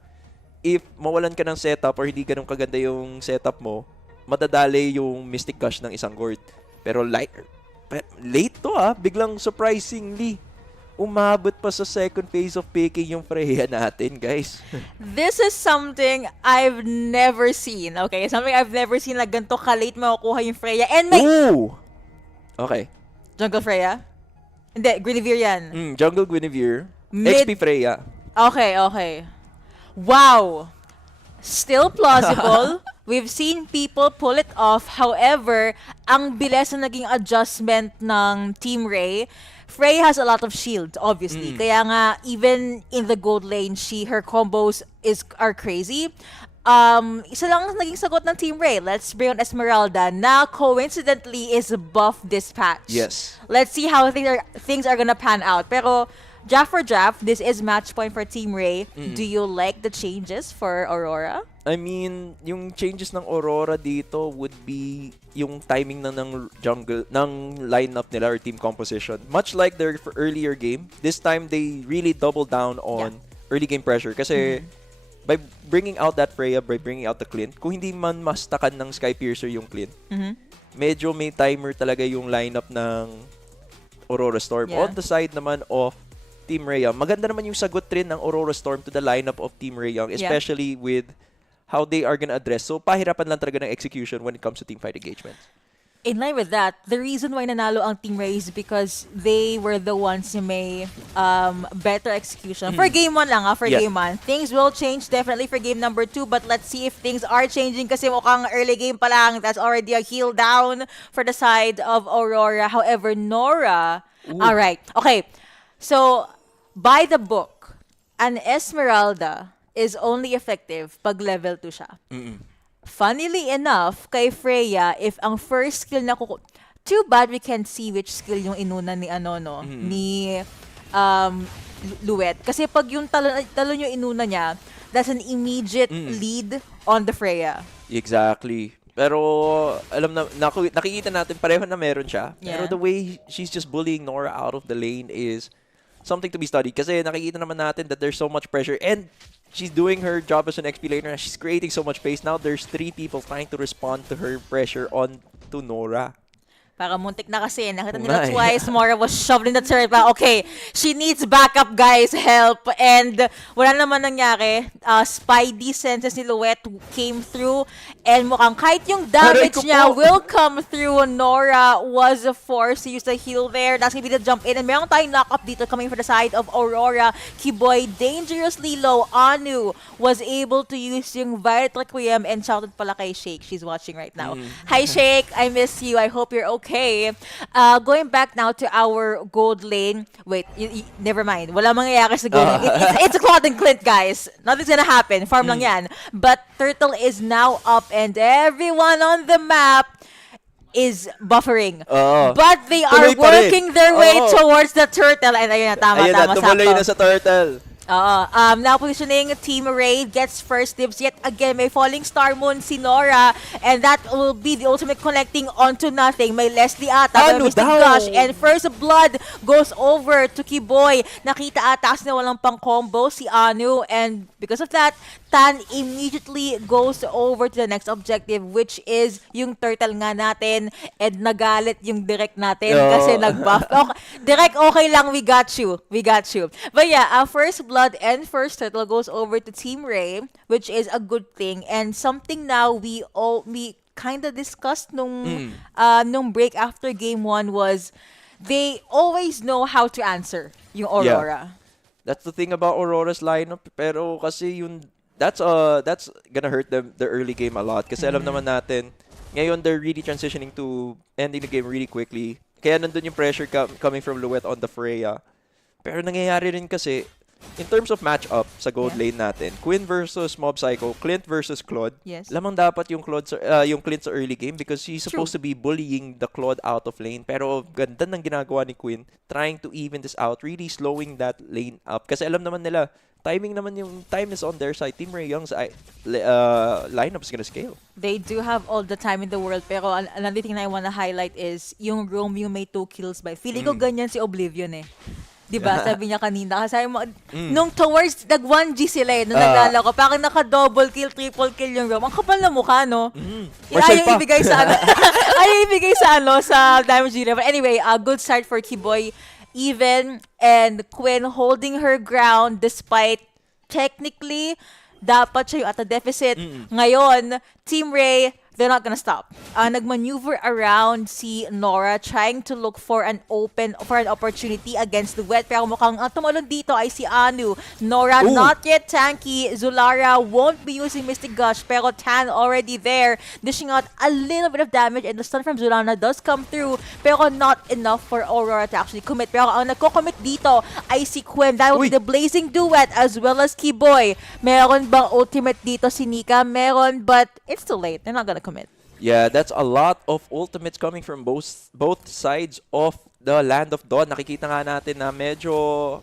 if mawalan ka ng setup or hindi ganun kaganda yung setup mo, madadali yung Mystic Gush ng isang Gord. Pero late to biglang surprisingly, umabot pa sa second phase of picking yung Freya natin, guys. This is something I've never seen. Okay? Something I've never seen na ganito ka-late makukuha yung Freya. And may... Ooh! Okay. Jungle Freya? Hindi, Guinevere yan. Jungle Guinevere. XP Freya. Okay. Wow! Still plausible. We've seen people pull it off. However, ang bilis na naging adjustment ng Team Ray. Frey has a lot of shield, obviously. Kaya nga, even in the gold lane, her combos are crazy. Isa lang naging sagot ng Team Ray. Let's bring on Esmeralda. Na coincidentally is buff this patch. Yes. Let's see how things are gonna pan out. Pero draft for draft, this is match point for Team Ray. Do you like the changes for Aurora? I mean, yung changes ng Aurora dito would be yung timing ng jungle, ng lineup nila or team composition. Much like their earlier game, this time they really double down on early game pressure. Kasi by bringing out that Freya, by bringing out the Clint, kung hindi man mastakan ng Skypiercer yung Clint, medyo may timer talaga yung lineup ng Aurora Storm. Yeah. On the side naman of Team Rayang, maganda naman yung sagot rin ng Aurora Storm to the lineup of Team Rayang, especially with how they are gonna address. So, pahirapan lang talaga ng execution when it comes to teamfight engagements. In line with that, the reason why nanalo ang Team Ray is because they were the ones who may better execution. For game 1 lang for game 1. Things will change definitely for game number 2, but let's see if things are changing kasi mukhang early game pa lang. That's already a heel down for the side of Aurora. However, Nora... Alright, okay. So, by the book, an Esmeralda is only effective pag level 2 siya. Funnily enough, kay Freya, if ang first skill na too bad we can't see which skill yung inuna ni ni Luet. Kasi pag yung talon yung inuna niya, that's an immediate lead on the Freya. Exactly. Pero alam na nakikita natin pareho na meron siya. Pero Yeah. the way she's just bullying Nora out of the lane is something to be studied. Kasi nakikita naman natin that there's so much pressure and she's doing her job as an XP laner. She's creating so much space. Now there's 3 people trying to respond to her pressure on to Nora. Para muntik na kasi. Nakita Oo nila nga eh. twice. Mora was shoved in the turret. But okay, she needs backup, guys. Help. And wala naman nangyari. Spidey senses ni Luet came through. And mukhang kahit yung damage Aray ko niya po. will come through. Nora was forced to use the heal there. That's gonna be the jump in. And meron tayong knock-up dito coming from the side of Aurora. Kiboy dangerously low. Anu was able to use yung Violet Requiem and shouted pala kay Shake. She's watching right now. Hi, Shake. I miss you. I hope you're okay. Going back now to our gold lane. Wait, never mind. Wala mangyayari sa gold lane. It's a Claude and Clint, guys. Nothing's gonna happen. Farm lang yan. But Turtle is now up and everyone on the map is buffering. Oo. But they are Tuloy pa rin. working their way Oo. towards the Turtle. And ayun na, tama, Ayun na, tama, tumuloy sakto. na sa turtle. Now positioning Team Ray gets first dibs. Yet again, may falling star moon si Nora. And that will be the ultimate connecting onto nothing. May Leslie ata. Ano May Mystic daw? Gush. And first blood goes over to Kiboy. Nakita ata kasi na walang pang combo si Anu. And because of that, Tan immediately goes over to the next objective, which is yung turtle nga natin. And nagalit yung direct natin Oo. kasi nag-buff. Okay, direct, okay lang. We got you. We got you. But yeah, first blood and first turtle goes over to Team Ray, which is a good thing. And something now we kind of discussed nung break after game 1 was they always know how to answer yung Aurora. That's the thing about Aurora's lineup. Pero kasi that's gonna hurt them the early game a lot. Kasi alam naman natin, ngayon they're really transitioning to ending the game really quickly. Kaya nandun yung pressure coming from Luet on the Freya. Pero nangyayari rin kasi, in terms of matchup sa gold lane natin, Quinn versus Mob Psycho, Clint versus Claude. Yes. Lamang dapat yung yung Clint sa early game because he's supposed to be bullying the Claude out of lane. Pero ganda ng ginagawa ni Quinn, trying to even this out, really slowing that lane up. Kasi alam naman nila, yung time is on their side. Team Ray Young's lineup is gonna scale. They do have all the time in the world. Pero another thing na I wanna highlight is yung Romeo may 2 kills by. Feeling ko ganyan si Oblivion eh. Diba? Sabi niya kanina. Kasi nung towards nag-1G sila eh, nung naglalako, parang naka-double kill, triple kill yung Rome. Ang kapal na mukha, no? Ayaw ibigay sa sa damage dealer. But anyway, a good start for Kiboy. Even and Quinn holding her ground despite technically dapat siya yung at a deficit. Ngayon, Team Ray, they're not gonna stop. Nagmaneuver around si Nora trying to look for an opportunity against the Wet. Pero mukhang tumalon dito ay si Anu. Nora not yet tanky. Zulara won't be using Mystic Gush pero Tan already there, dishing out a little bit of damage and the stun from Zulara does come through pero not enough for Aurora to actually commit. Pero ang nagko-commit dito ay si Quinn. That will be the Blazing Duet as well as Kiboy. Meron bang ultimate dito si Nika? Meron, but it's too late. They're not gonna commit. Yeah, that's a lot of ultimates coming from both sides of the Land of Dawn. Nakikita nga natin na medyo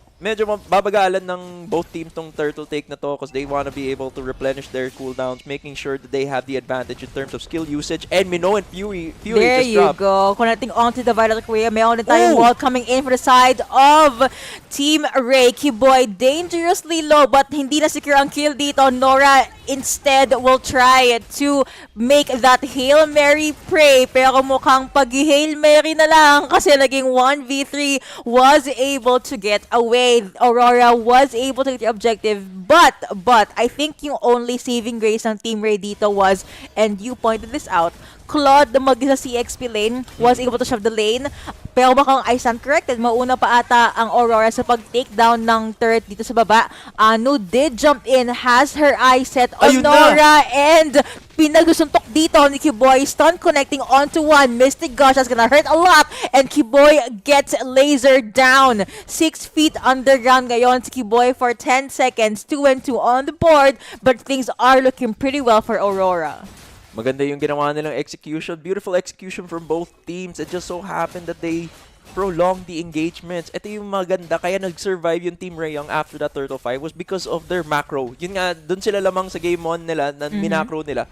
babagalan ng both teams tong turtle take na to because they want to be able to replenish their cooldowns, making sure that they have the advantage in terms of skill usage. And Mino and Fury there just you dropped. go. Connecting onto the Violet Requiem. Meron din tayong wall coming in for the side of Team Ray. Kiboy dangerously low but hindi na secure ang kill dito. Nora instead will try to make that Hail Mary pray. Pero mukhang pag-Hail Mary na lang kasi naging 1v3 was able to get away. Aurora was able to get the objective, but I think yung only saving grace ng Team Ray dito was, and you pointed this out, Claude, the mag-isa CXP lane, was able to shove the lane. Pero mukhang I stand corrected. Mauna pa ata ang Aurora sa pag-takedown ng turret dito sa baba. Anu did jump in, has her eye set on Ayun Nora, and pinagsusuntok dito ni Kiboy. Stun connecting onto one. Mystic Gush is gonna hurt a lot, and Kiboy gets lasered down. 6 feet underground ngayon si Kiboy for 10 seconds. 2-2 on the board, but things are looking pretty well for Aurora. Maganda yung ginawa nilang execution. Beautiful execution from both teams. It just so happened that they prolonged the engagements. Ito yung maganda. Kaya nag-survive yung Team Ray Young after that Turtle 5 was because of their macro. Yun nga, dun sila lamang sa game 1 nila, na minacro nila.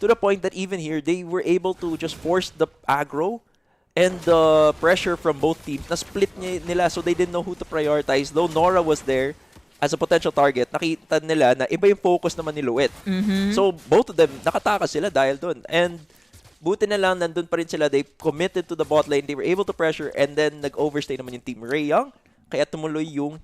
to the point that even here, they were able to just force the aggro and the pressure from both teams. Na-split nila, so they didn't know who to prioritize. Though Nora was there as a potential target, nakita nila na iba yung focus naman ni Luet. So both of them, nakatakas sila dahil dun. And buti na lang, nandun pa rin sila. They committed to the bot lane. They were able to pressure and then nag-overstay naman yung Team Ray Young. Kaya tumuloy yung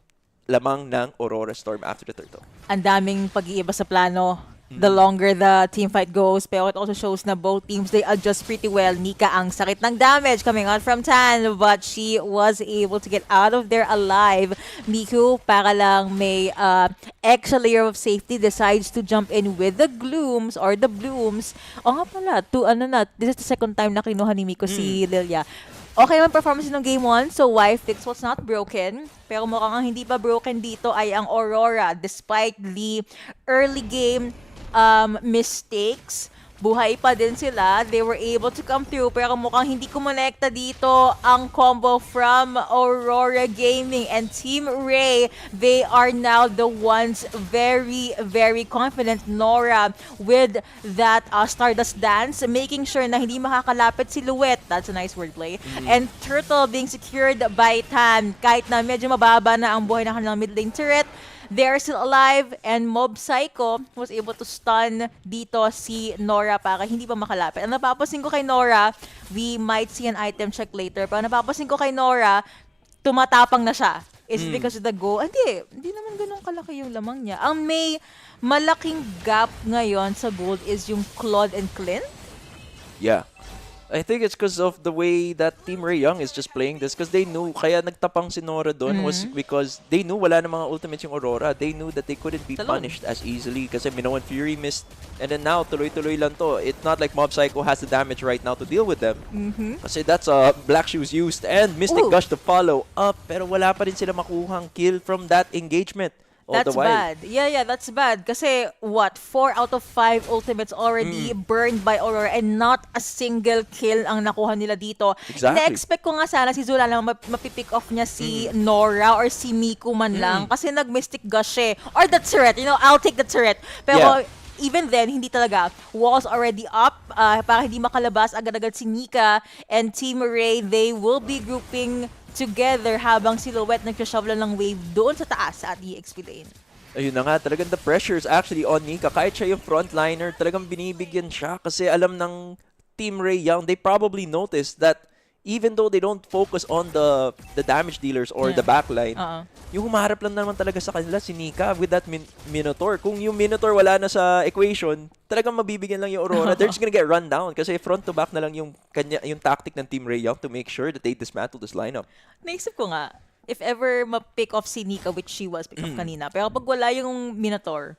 lamang ng Aurora Storm after the turtle. Ang daming pag-iiba sa plano the longer the team fight goes. Pero it also shows na both teams, they adjust pretty well. Nika, ang sakit ng damage coming out from Tan, but she was able to get out of there alive. Miku, para lang may extra layer of safety, decides to jump in with the glooms or the blooms. O nga pala, this is the second time na kinuha ni Miku si Lilia. Okay naman performance ng Game 1, so why Fix was not broken. Pero mukhang ang hindi pa broken dito ay ang Aurora. Despite the early game mistakes, buhay pa din sila. They were able to come through, pero mukhang hindi kumonekta dito ang combo from Aurora Gaming and Team Ray. They are now the ones very, very confident. Nora with that Stardust Dance, making sure na hindi makakalapit si Luet. That's a nice wordplay. And Turtle being secured by Tan. Kahit na medyo mababa na ang buhay ng kanilang mid lane turret, they are still alive, and Mob Psycho was able to stun dito si Nora para hindi pa makalapit. Ang napapasin ko kay Nora, we might see an item check later, pero napapasin ko kay Nora, tumatapang na siya. Is it because of the go? Hindi naman ganun kalaki yung lamang niya. Ang may malaking gap ngayon sa gold is yung Claude and Clint. Yeah. I think it's because of the way that Team Ray Young is just playing this, because they knew, kaya nagtapang si Nora doon was because they knew wala na mga ultimates yung Aurora. They knew that they couldn't be punished as easily kasi Minoan Fury missed. And then now, tuloy-tuloy lang to. It's not like Mob Psycho has the damage right now to deal with them. Kasi that's Black Shoes used and Mystic Gush to follow up. Pero wala pa rin sila makuhang kill from that engagement. That's bad. Yeah, that's bad. Kasi, 4 out of 5 ultimates already burned by Aurora and not a single kill ang nakuha nila dito. Exactly. Na-expect ko nga sana si Zula lang mapipick off niya si Nora or si Miku man lang kasi nag-Mystic Gush eh. Or the turret. I'll take the turret. Pero, even then, hindi talaga. Walls already up para hindi makalabas agad-agad si Nika and Team Ray. They will be grouping together habang Silhouette nagsasablon ng wave doon sa taas at EXP lane. Ayun na nga, talagang the pressure is actually on Nika. Kahit siya yung frontliner, talagang binibigyan siya kasi alam ng Team Ray Young, they probably noticed that even though they don't focus on the damage dealers or the backline, yung humaharap lang naman talaga sa kanila si Nika with that Minotaur. Kung yung Minotaur wala na sa equation, talagang mabibigyan lang yung Aurora. They're just gonna get run down kasi front to back na lang yung tactic ng Team Ray Young to make sure that they dismantle this lineup. Naisip ko nga, if ever ma-pick off si Nika, which she was pick off kanina, pero pag wala yung Minotaur,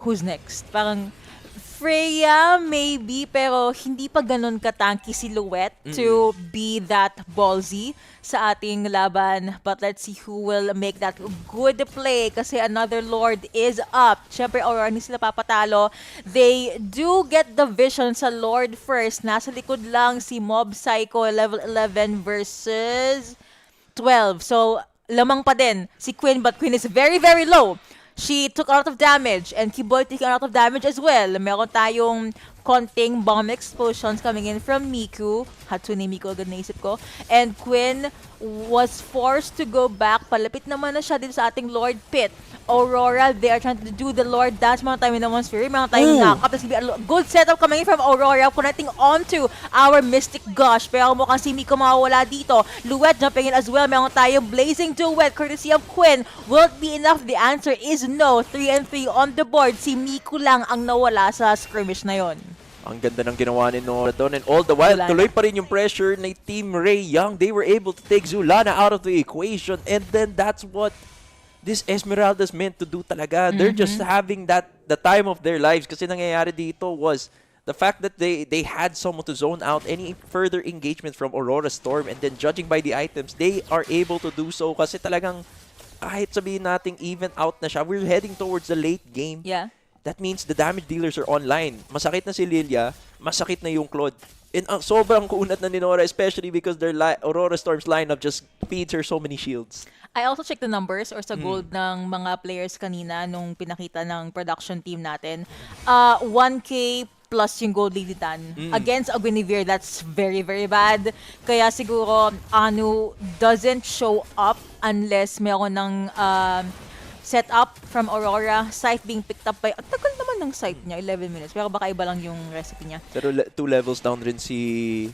who's next? Parang Freya, maybe, pero hindi pa ganun katanky Silhouette to be that ballsy sa ating laban. But let's see who will make that good play kasi another Lord is up. Siyempre, Aurora, hindi sila papatalo. They do get the vision sa Lord first. Nasa likod lang si Mob Psycho, level 11 versus 12. So, lamang pa din si Quinn, but Quinn is very, very low. She took a lot of damage and Kiboy taking a lot of damage as well. Meron tayong konting bomb explosions coming in from Miku. Hatsune Miku agad naisip ko. And Quinn was forced to go back. Palapit naman na siya dito sa ating Lord Pit. Aurora, they are trying to do the Lord Dance. Meron tayong Minoan's Fury. Meron tayong knock-up. There's gonna be a good setup coming in from Aurora, connecting onto our Mystic Gush. Pero mukhang si Miku mawawala dito. Luet jumping in as well. Meron tayong Blazing Duet, courtesy of Quinn. Will it be enough? The answer is no. 3-3 on the board. Si Miku lang ang nawala sa skirmish na yon. Ang ganda ng ginawa ni Nora doon. And all the while, Zulana. tuloy pa rin yung pressure ng Team Ray Young. They were able to take Zulana out of the equation. And then that's what this Esmeralda's meant to do talaga. They're just having the time of their lives. Kasi nangyayari dito was the fact that they had someone to zone out any further engagement from Aurora Storm. And then judging by the items, they are able to do so. Kasi talagang kahit sabihin nating even out na siya, we're heading towards the late game. Yeah. That means the damage dealers are online. Masakit na si Lilia, masakit na yung Claude. And sobrang kunat na ni Nora, especially because their Aurora Storm's lineup just feeds her so many shields. I also checked the numbers or sa gold ng mga players kanina nung pinakita ng production team natin. 1K plus yung gold lead ni Tan. Against a Guinevere, that's very, very bad. Kaya siguro, Anu doesn't show up unless meron ng set up from Aurora. Site being picked up by... Ang tagal naman ng site niya, 11 minutes. Pero baka iba lang yung recipe niya. Pero 2 levels down rin si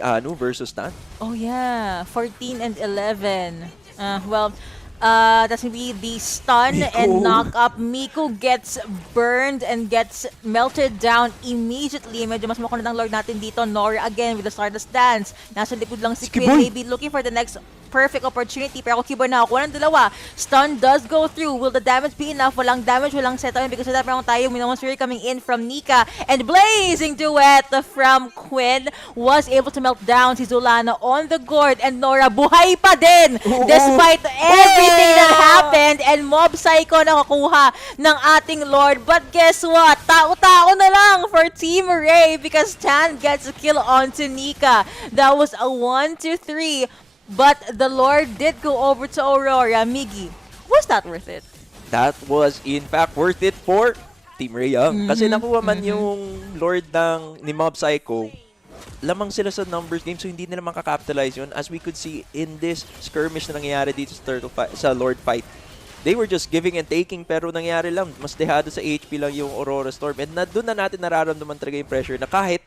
Anu versus Tan. Oh yeah, 14 and 11. That's gonna be the stun and knock up. Miko gets burned and gets melted down immediately. Medyo mas makunod ang Lord natin dito. Nora again with the Stardust Dance. Nasa likod lang si Queen, maybe looking for the next perfect opportunity. Pero Kiboy na ako ng dalawa. Stun does go through. Will the damage be enough? Walang damage, walang setup. Because of that, meron tayo Mena coming in from Nika. And blazing duet from Quinn was able to melt down si Zulana on the gourd. And Nora buhay pa din despite everything that happened. And Mob Psycho nakakuha ng ating Lord. But guess what? Tao-tao na lang for Team Ray because Tan gets a kill onto Nika. That was a 1-2-3. But the Lord did go over to Aurora. Miggy, was that worth it? That was in fact worth it for Team Ray Young. Kasi nakuha man yung Lord ni Mob Psycho, lamang sila sa numbers game so hindi nila makakapitalize yun. As we could see in this skirmish na nangyayari dito sa Lord fight. They were just giving and taking pero nangyari lang. Mas dehado sa HP lang yung Aurora Storm. And doon na natin nararamdaman talaga yung pressure na kahit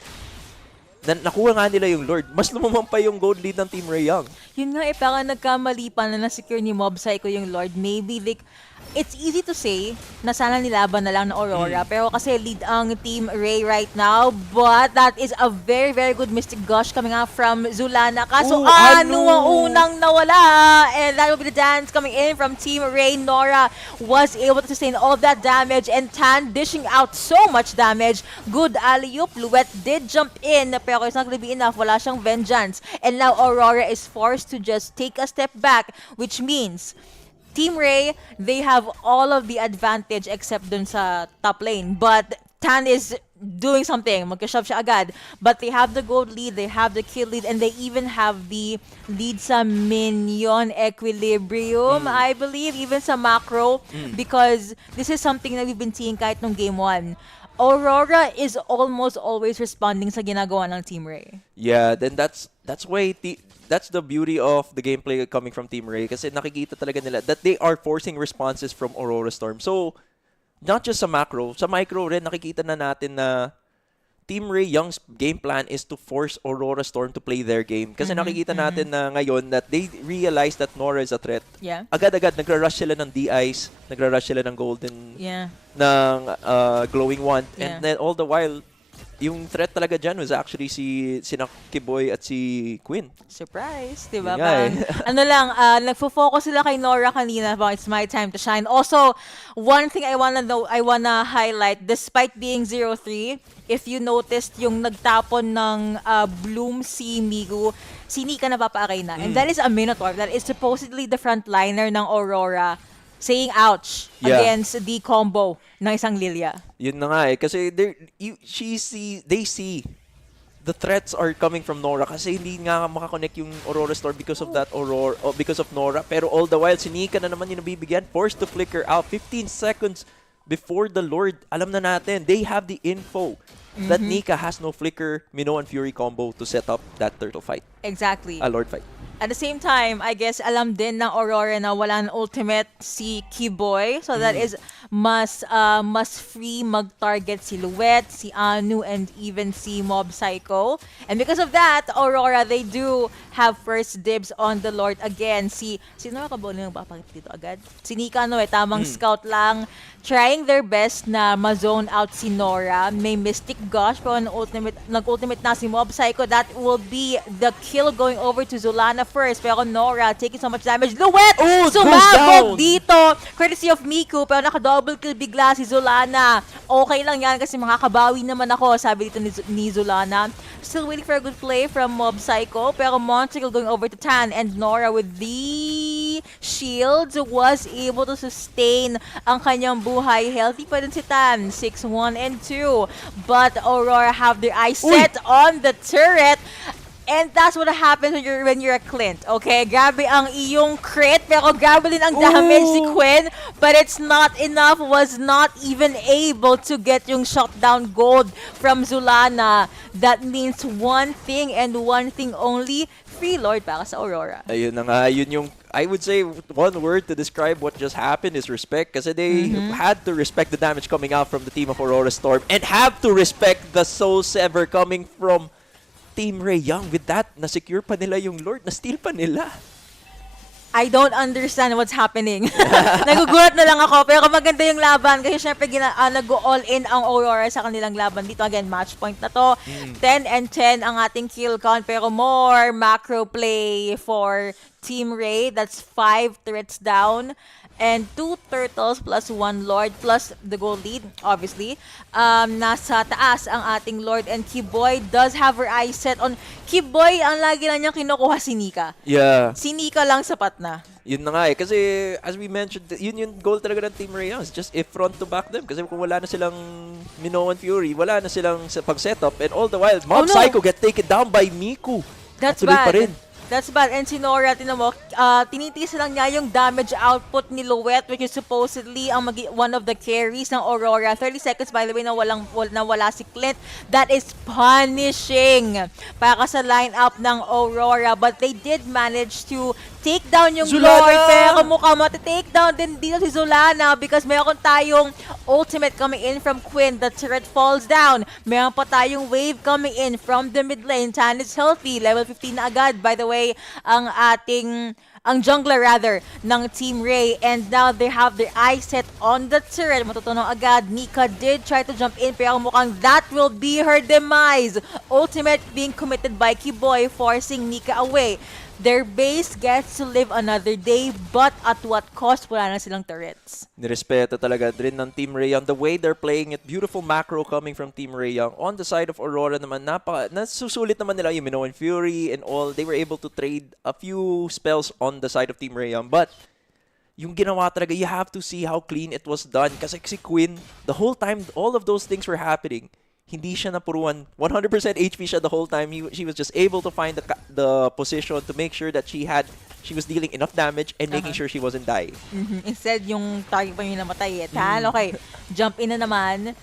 nakuha nga nila yung Lord, mas lumamang pa yung gold lead ng Team Ray Young. Yun nga parang nagkamali pa na na-secure ni Mob Psycho yung Lord. Maybe it's easy to say na sana nilaban na lang na Aurora pero kasi lead ang Team Ray right now, but that is a very, very good Mystic Gush coming out from Zulana. Kaso Anu ang unang nawala, and that will be the dance coming in from Team Ray. Nora was able to sustain all that damage and Tan dishing out so much damage. Good alley-oop. Luet did jump in pero it's not gonna be enough. Wala siyang vengeance. And now Aurora is forced to just take a step back, which means Team Ray, they have all of the advantage except dun sa top lane. But Tan is doing something. Magka-shove siya agad. But they have the gold lead, they have the kill lead, and they even have the lead sa minion equilibrium, I believe, even sa macro. Because this is something that we've been seeing kahit nung game 1. Aurora is almost always responding sa ginagawa ng Team Ray. Yeah, then that's why that's the beauty of the gameplay coming from Team Ray kasi nakikita talaga nila that they are forcing responses from Aurora Storm. So, not just sa macro, sa micro rin nakikita na natin na Team Ray Young's game plan is to force Aurora Storm to play their game. Kasi nakikita natin na ngayon that they realize that Nora is a threat. Yeah. Agad-agad, nagra-rush sila ng D-Ice, nagra-rush sila ng Golden, ng Glowing Wand. And then all the while, yung threat talaga dyan was actually sina Kiboy at si Quinn. Surprise, di ba? Nagfo-focus sila kay Nora kanina about it's my time to shine. Also, one thing I wanna highlight, despite being 0-3, if you noticed yung nagtapon ng Bloom si Migu, si Nika napapaaray na. And that is a Minotaur. That is supposedly the frontliner ng Aurora saying ouch against the combo ng isang Lilia. Yun na nga kasi they see the threats are coming from Nora kasi hindi nga makakonect yung Aurora Storm because of that Aurora, because of Nora. Pero all the while, si Nika na naman yung nabibigyan, forced to flicker out 15 seconds before the Lord. Alam na natin, they have the info that Nika has no flicker, Minnow and Fury combo to set up that turtle fight. Exactly. A Lord fight. At the same time, I guess alam din ng Aurora na wala ng ultimate si Kiboy. So that is mas free mag-target si Luet, si Anu, and even si Mob Psycho. And because of that, Aurora, they do have first dibs on the Lord again. Sino ka ba nang papakita dito agad? Si Nika, tamang scout lang. Trying their best na ma-zone out si Nora. May Mystic Gush, pero nag-ultimate na si Mob Psycho. That will be the kill going over to Zulana first. Pero Nora taking so much damage. Luet! Sumabog dito! Courtesy of Miku, pero naka-double kill bigla si Zulana. Okay lang yan kasi makakabawi naman ako, sabi dito ni Zulana. Still waiting for a good play from Mob Psycho, pero Monticle going over to Tan, and Nora with the shields was able to sustain ang kanyang buhay. Healthy pa din si Tan, 6-1 and 2. But Aurora have their eyes set on the turret. And that's what happens when you're a Clint, okay? Grabe ang iyong crit, pero grabe din ang damage si Quinn, but it's not enough, was not even able to get yung shutdown gold from Zulana. That means one thing and one thing only, free Lord para sa Aurora. Ayun na nga, yun yung, I would say, one word to describe what just happened is respect. Kasi they had to respect the damage coming out from the team of Aurora Storm and have to respect the Soul Sever coming from Team Ray Young. With that, na-secure pa nila yung Lord, na-steal pa nila. I don't understand what's happening. Nagugulat na lang ako, pero maganda yung laban kasi syempre nag-all in ang Aurora sa kanilang laban dito. Again, match point na to. 10 and 10 ang ating kill count, pero more macro play for Team Ray. That's 5 turrets down and 2 turtles plus 1 Lord plus the goal lead, obviously. Nasa taas ang ating Lord, and Kiboy does have her eyes set on Kiboy. Ang lagi na niyang kinukuha si Nika. Yeah. Si Nika lang sapat na. Yun na nga eh. Kasi, as we mentioned, yun yung goal talaga ng Team Ray Young. It's just if front to back them. Kasi kung wala na silang Minoan Fury, wala na silang pag-setup, and all the while, Mob Psycho get taken down by Miku. That's Tuloy bad. pa rin. That's bad. And si Nora, tinan mo, tinitiis lang niya yung damage output ni Luet, which is supposedly ang one of the carries ng Aurora. 30 seconds, by the way, na wala si Clint. That is punishing para sa lineup ng Aurora. But they did manage to take down yung Zulana! Lord. Pero mukhang mati-take down din dito si Zulana because meron tayong ultimate coming in from Quinn. The turret falls down. Meron pa tayong wave coming in from the mid lane. Tan is healthy. Level 15 na agad. By the way, ang jungler rather ng Team Ray, and now they have their eyes set on the turret. Matutunan agad. Nika did try to jump in, pero mukhang that will be her demise. Ultimate being committed by Kiboy, forcing Nika away. Their base gets to live another day, but at what cost? Wala na silang turrets. Nirespeto talaga rin ng Team Ray Young the way they're playing it. Beautiful macro coming from Team Ray Young. On the side of Aurora naman, nasusulit naman nila yung Minoan Fury and all. They were able to trade a few spells on the side of Team Ray Young. But yung ginawa talaga, you have to see how clean it was done. Kasi si Quinn, the whole time, all of those things were happening. Hindi siya napuruan. 100% HP siya the whole time. She was just able to find the position to make sure that she was dealing enough damage and making sure she wasn't dying. Instead, yung target pa yung namatay. Okay, jump in na naman.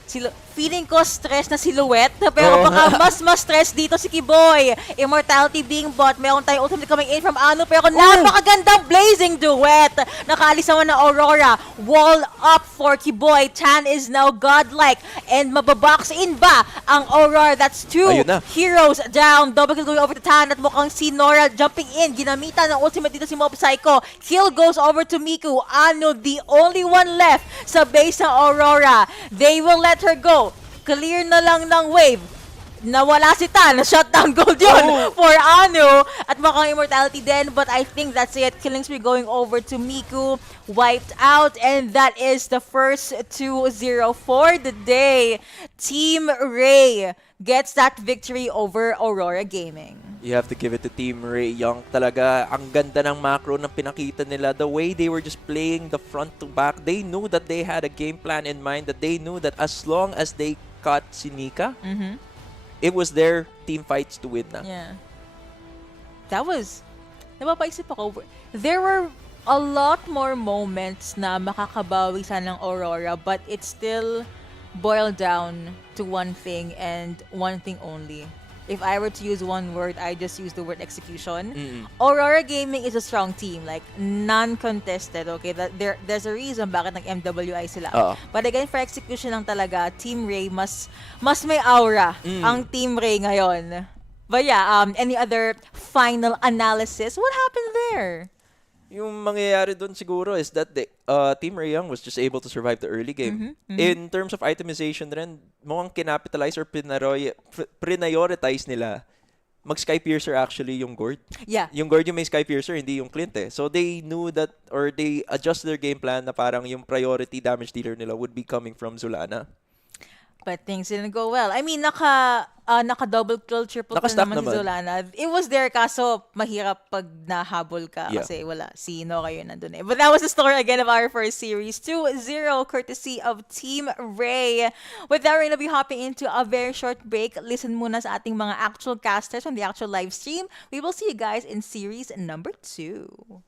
Feeling ko stress na silhouette, pero baka mas stress dito si Kiboy. Immortality being bought. Meron tayong ultimate coming in from Anu, pero napakagandang blazing duet. Nakaalis naman na Aurora. Wall up for Kiboy. Tan is now godlike. And mababox in ba ang Aurora? That's 2 heroes down. Double kill going over to Tan, at mukhang si Nora jumping in. Ginamitan ng ultimate dito si Mob Psycho. Kill goes over to Miku. Anu, the only one left sa base ng Aurora. They will let her go. Clear na lang ng wave. Nawala si Tan. Shutdown gold yun for Anu. At mukhang immortality din. But I think that's it. Killing spree going over to Miku. Wiped out. And that is the first 2-0 for the day. Team Ray gets that victory over Aurora Gaming. You have to give it to Team Ray Young. Talaga, ang ganda ng macro na pinakita nila. The way they were just playing the front to back. They knew that they had a game plan in mind. That they knew that as long as they caught si Nika, it was their team fights to win na. Yeah. That was, napapaisip ako, there were a lot more moments na makakabawi sana ng Aurora, but it still boiled down to one thing and one thing only. If I were to use one word, I just use the word execution. Aurora Gaming is a strong team, like non-contested. Okay, there's a reason bakit ng MWI sila. But again, for execution lang talaga, Team Ray mas may aura ang Team Ray ngayon. But yeah, any other final analysis? What happened there? Yung mangyayari doon siguro is that Team Ray Young was just able to survive the early game. In terms of itemization rin, mukhang kinapitalize or prioritize nila mag-Sky Piercer actually yung Gord. Yeah. Yung Gord yung may Sky Piercer, hindi yung Clint eh. So they knew that, or they adjusted their game plan na parang yung priority damage dealer nila would be coming from Zulana. But things didn't go well. I mean, naka double kill, triple kill Naka-stack naman si naman. Zolana. It was there kaso mahirap pag nahabol ka Yeah. kasi wala. Si Ino kayo nandun eh. But that was the story again of our first series. 2-0 courtesy of Team Ray. With that, we're gonna be hopping into a very short break. Listen muna sa ating mga actual casters from the actual live stream. We will see you guys in series number 2.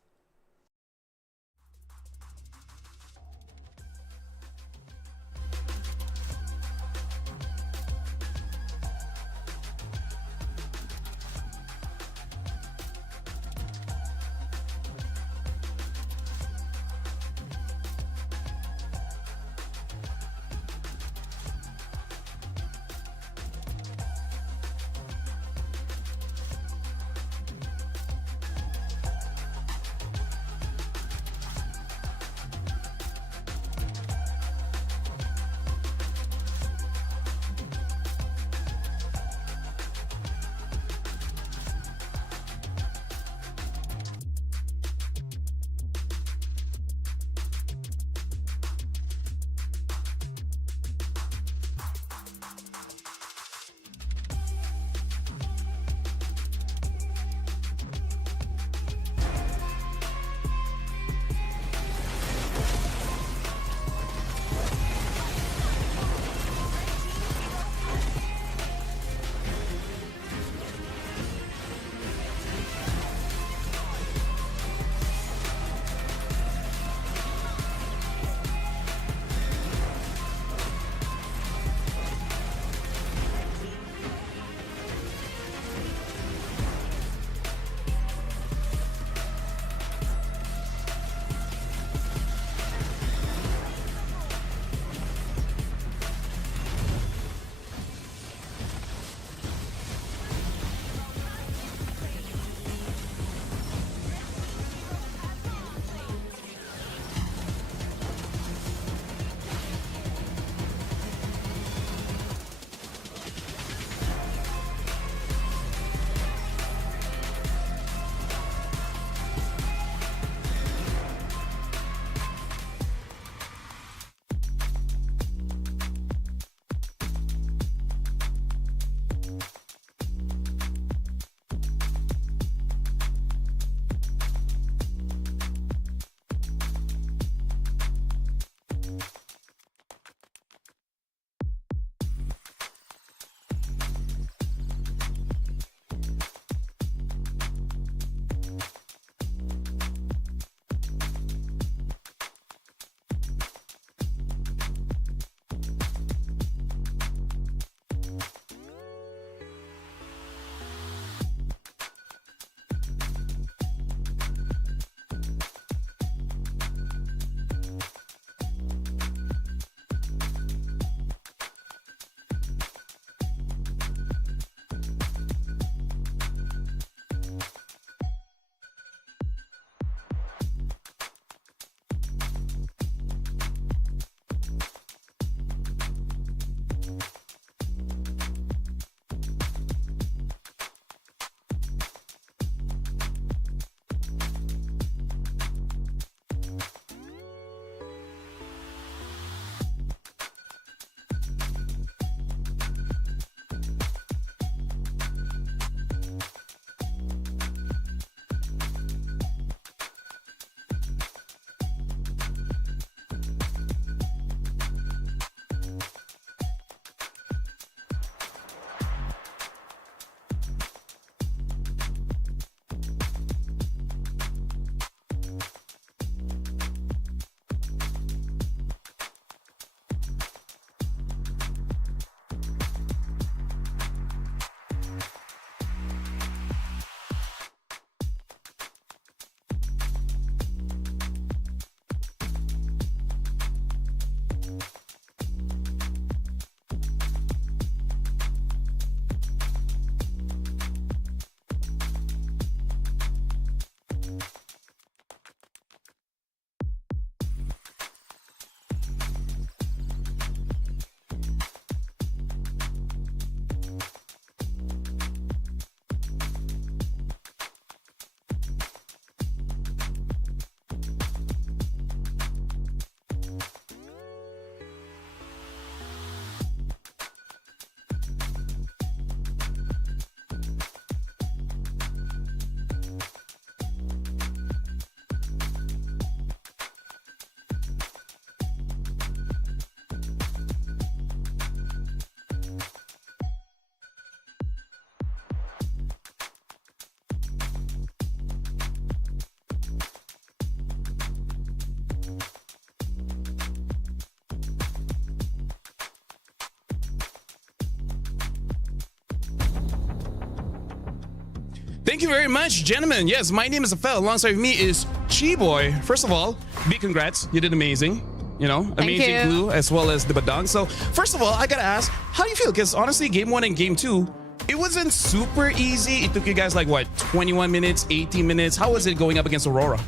Thank you very much, gentlemen. Yes, my name is Afel. Alongside me is Chi-Boy. First of all, big congrats. You did amazing. You know, amazing you. glue as well as the badang. So, first of all, I gotta ask, how do you feel? Because honestly, game 1 and game 2, it wasn't super easy. It took you guys like, what, 21 minutes, 18 minutes? How was it going up against Aurora?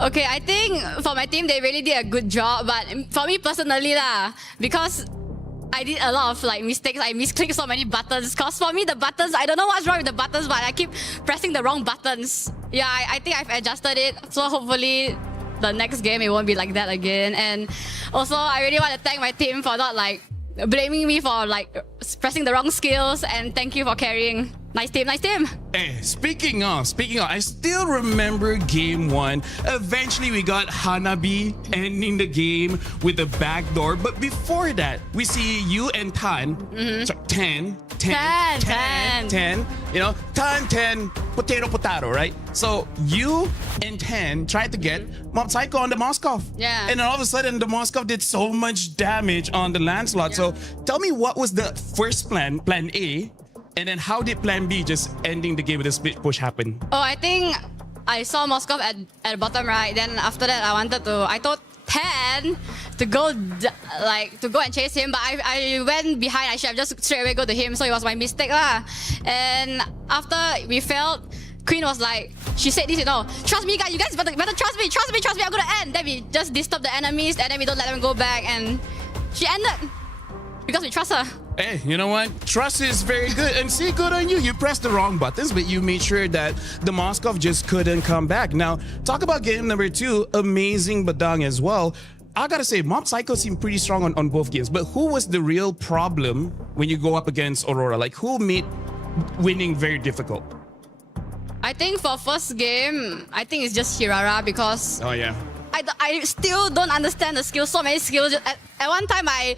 Okay, I think for my team, they really did a good job. But for me personally, because I did a lot of like mistakes. I misclicked so many buttons. Cause for me, the buttons, I don't know what's wrong with the buttons, but I keep pressing the wrong buttons. Yeah, I think I've adjusted it. So hopefully the next game, it won't be like that again. And also, I really want to thank my team for not like blaming me for like pressing the wrong skills. And thank you for carrying. Nice team, nice team. Hey, speaking of, I still remember game 1. Eventually, we got Hanabi ending the game with a backdoor. But before that, we see you and Tan. So 10. You know, Tan, potato, right? So you and 10 tried to get Mob Psycho on the Moskov. Yeah. And then all of a sudden, the Moskov did so much damage on the Lancelot. So tell me, what was the first plan A? And then how did plan B, just ending the game with a split push, happen? Oh, I think I saw Moskov at the bottom right. Then after that, I told 10 to go and chase him, but I went behind. I should have just straight away go to him, so it was my mistake lah. And after we failed, Queen was like, she said this, you know, trust me guys, you guys better trust me, I'm gonna end. Then we just disturb the enemies and then we don't let them go back, and she ended because we trust her. Hey, you know what? Trust is very good. And see, good on you. You pressed the wrong buttons, but you made sure that the Moskov just couldn't come back. Now, talk about game number 2. Amazing badang as well. I gotta say, Mob Psycho seemed pretty strong on both games. But who was the real problem when you go up against Aurora? Like, who made winning very difficult? I think for first game, I think it's just Hirara because Oh, yeah. I still don't understand the skills. So many skills. At one time, I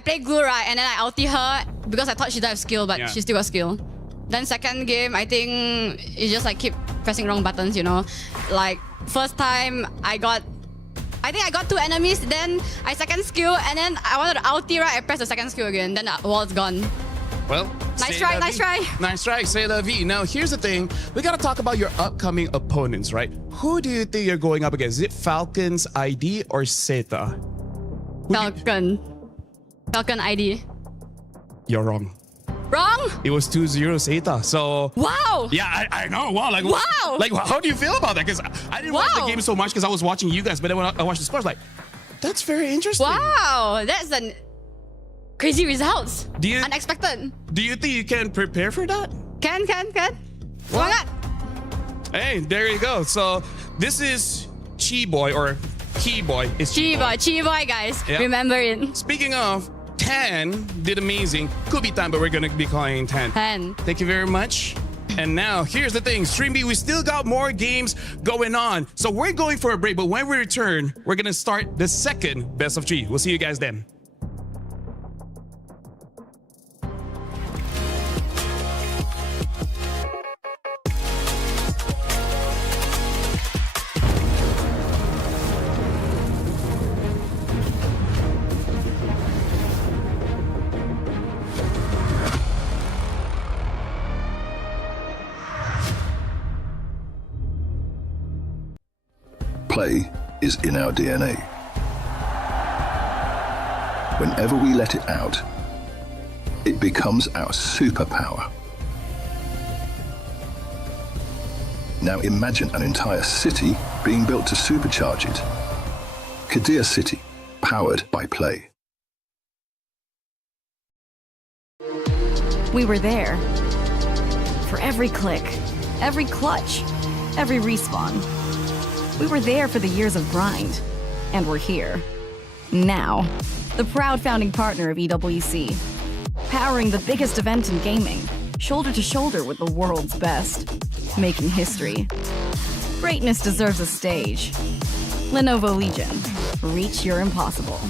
played glue, right, and then I ulti her because I thought she didn't have skill, but she still got skill. Then second game, I think it's just like keep pressing wrong buttons, you know. Like first time I think I got 2 enemies, then I second skill, and then I wanted to ulti, right, I pressed the second skill again, then the wall's gone. Well, Nice try. Nice try, say la vie. Now, here's the thing. We gotta talk about your upcoming opponents, right? Who do you think you're going up against? Is it Falcons, ID, or Zeta? Falcon ID. You're wrong. Wrong? It was 2-0 Zeta. So Wow! yeah, I know. Wow, like Wow! like how do you feel about that? Because I didn't watch the game so much because I was watching you guys, but then when I watched the scores, like that's very interesting. Wow! That's an crazy results. Unexpected. Do you think you can prepare for that? Can. Why not? Hey, there you go. So this is Chi-Boy or Key-Boy. It's Chi-Boy, guys. Yeah. Remember it. Speaking of, 10 did amazing. Could be time, but we're gonna be calling 10. 10. Thank you very much. And now, here's the thing. StreamB, we still got more games going on. So we're going for a break, but when we return, we're gonna start the second best of 3. We'll see you guys then. Play is in our DNA. Whenever we let it out, it becomes our superpower. Now imagine an entire city being built to supercharge it. Kadir City, powered by play. We were there. For every click, every clutch, every respawn. We were there for the years of grind. And we're here. Now. The proud founding partner of EWC. Powering the biggest event in gaming. Shoulder to shoulder with the world's best. Making history. Greatness deserves a stage. Lenovo Legion. Reach your impossible.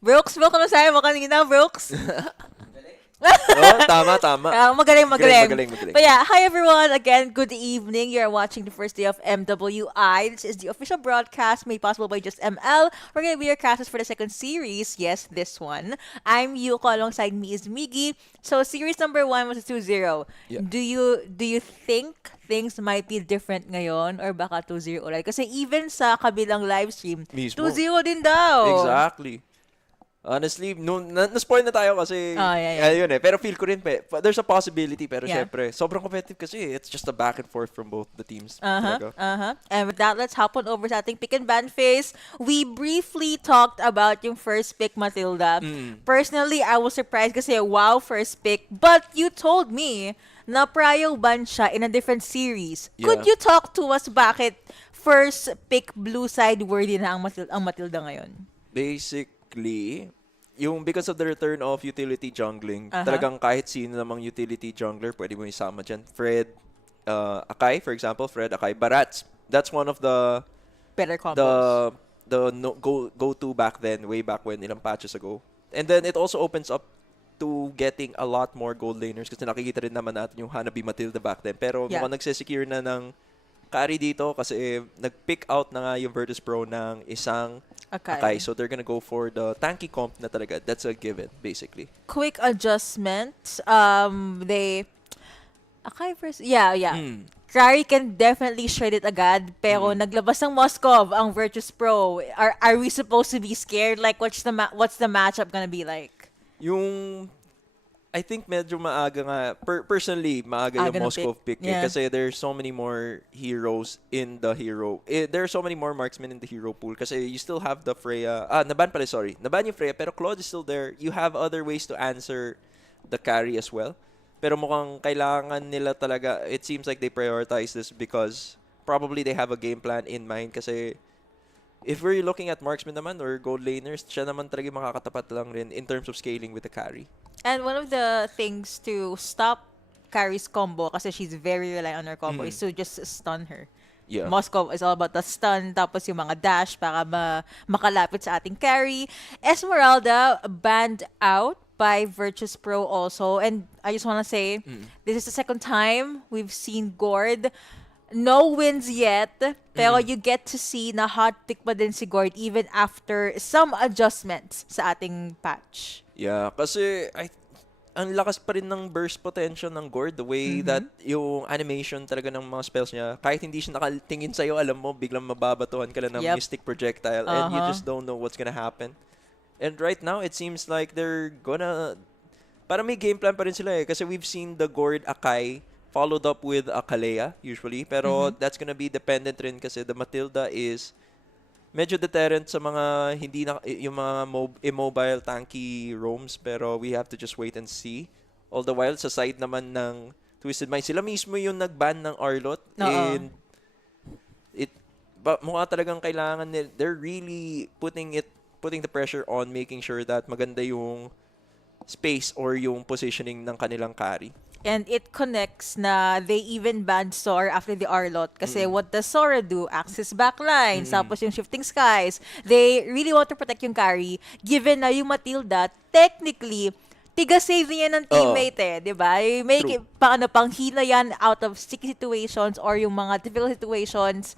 Brooks, ano sabi mo kanina, Brooks? Oh, tama. Magaling. Magaling. But yeah, hi everyone. Again, good evening. You're watching the first day of MWI. This is the official broadcast made possible by Just ML. We're going to be your casters for the second series. Yes, this one. I'm Yuko. Alongside me is Miggy. So series number 1 was 2-0. Yeah. Do you think things might be different ngayon or baka 2-0 ulit? Kasi even sa kabilang live stream, Mismo. 2-0 din daw. Exactly. Honestly, na-spoil na tayo kasi yeah. ayun Pero feel ko rin, there's a possibility. Pero Yeah. syempre, sobrang competitive kasi. It's just a back and forth from both the teams. talaga. And with that, let's hop on over sa ating pick and ban phase. We briefly talked about yung first pick, Matilda. Personally, I was surprised kasi wow, first pick. But you told me na prior ban siya in a different series. Yeah. Could you talk to us bakit first pick blue side worthy na ang Matilda ngayon? Basically, yung because of the return of utility jungling, talagang kahit sino namang utility jungler, pwede mo isama dyan. Fred, Akai, for example, Barats. That's one of the Better combos. go-to back then, way back when, ilang patches ago. And then it also opens up to getting a lot more gold laners kasi nakikita rin naman natin yung Hanabi Matilda back then. Pero mukhang nagsesecure na ng carry dito kasi nag-pick out na nga yung Virtus Pro ng isang Akai. So they're gonna go for the tanky comp na talaga. That's a given, basically. Quick adjustment. Akai first. Yeah. Kari can definitely shred it agad, pero naglabas ng Moskov ang Virtus Pro. Are we supposed to be scared? Like, what's the matchup gonna be like? I think medyo maaga nga. Personally, maaga yung ng Moskov pick. Yeah. Kasi there's so many more heroes in the hero. There are so many more marksmen in the hero pool. Kasi you still have the Freya. Naban pala, sorry. Naban yung Freya, pero Claude is still there. You have other ways to answer the carry as well. Pero mukhang kailangan nila talaga. It seems like they prioritize this because probably they have a game plan in mind. Kasi if we're looking at marksmen naman or gold laners, siya naman talaga makakatapat lang rin in terms of scaling with the carry. And one of the things to stop Kari's combo, kasi she's very reliant on her combo, is to just stun her. Yeah. Moskov is all about the stun, tapos yung mga dash para makalapit sa ating carry. Esmeralda banned out by Virtus Pro also. And I just want to say, this is the second time we've seen Gord. No wins yet, pero you get to see na hot pick pa din si Gord even after some adjustments sa ating patch. Yeah, kasi ang lakas pa rin ng burst potential ng Gord, the way that yung animation talaga ng mga spells niya, kahit hindi siya nakatingin sa'yo, alam mo, biglang mababatuhan ka lang ng mystic projectile and you just don't know what's gonna happen. And right now, it seems like they're gonna, parang may game plan pa rin sila kasi we've seen the Gord Akai followed up with a Kalea usually, pero that's gonna be dependent rin kasi the Matilda is medyo deterrent sa mga hindi na yung mga immobile tanky roams, pero we have to just wait and see. All the while sa side naman ng Twisted Mind, sila mismo yung nag-ban ng Arlot and mukha talagang kailangan nila, they're really putting the pressure on making sure that maganda yung space or yung positioning ng kanilang carry. And it connects na they even banned Sora after the Arlot. Kasi what does Sora do? Access backlines, tapos yung Shifting Skies. They really want to protect yung carry. Given na yung Matilda, technically, tiga-save niya ng teammate diba? Make it, panghila yan out of sticky situations or yung mga difficult situations.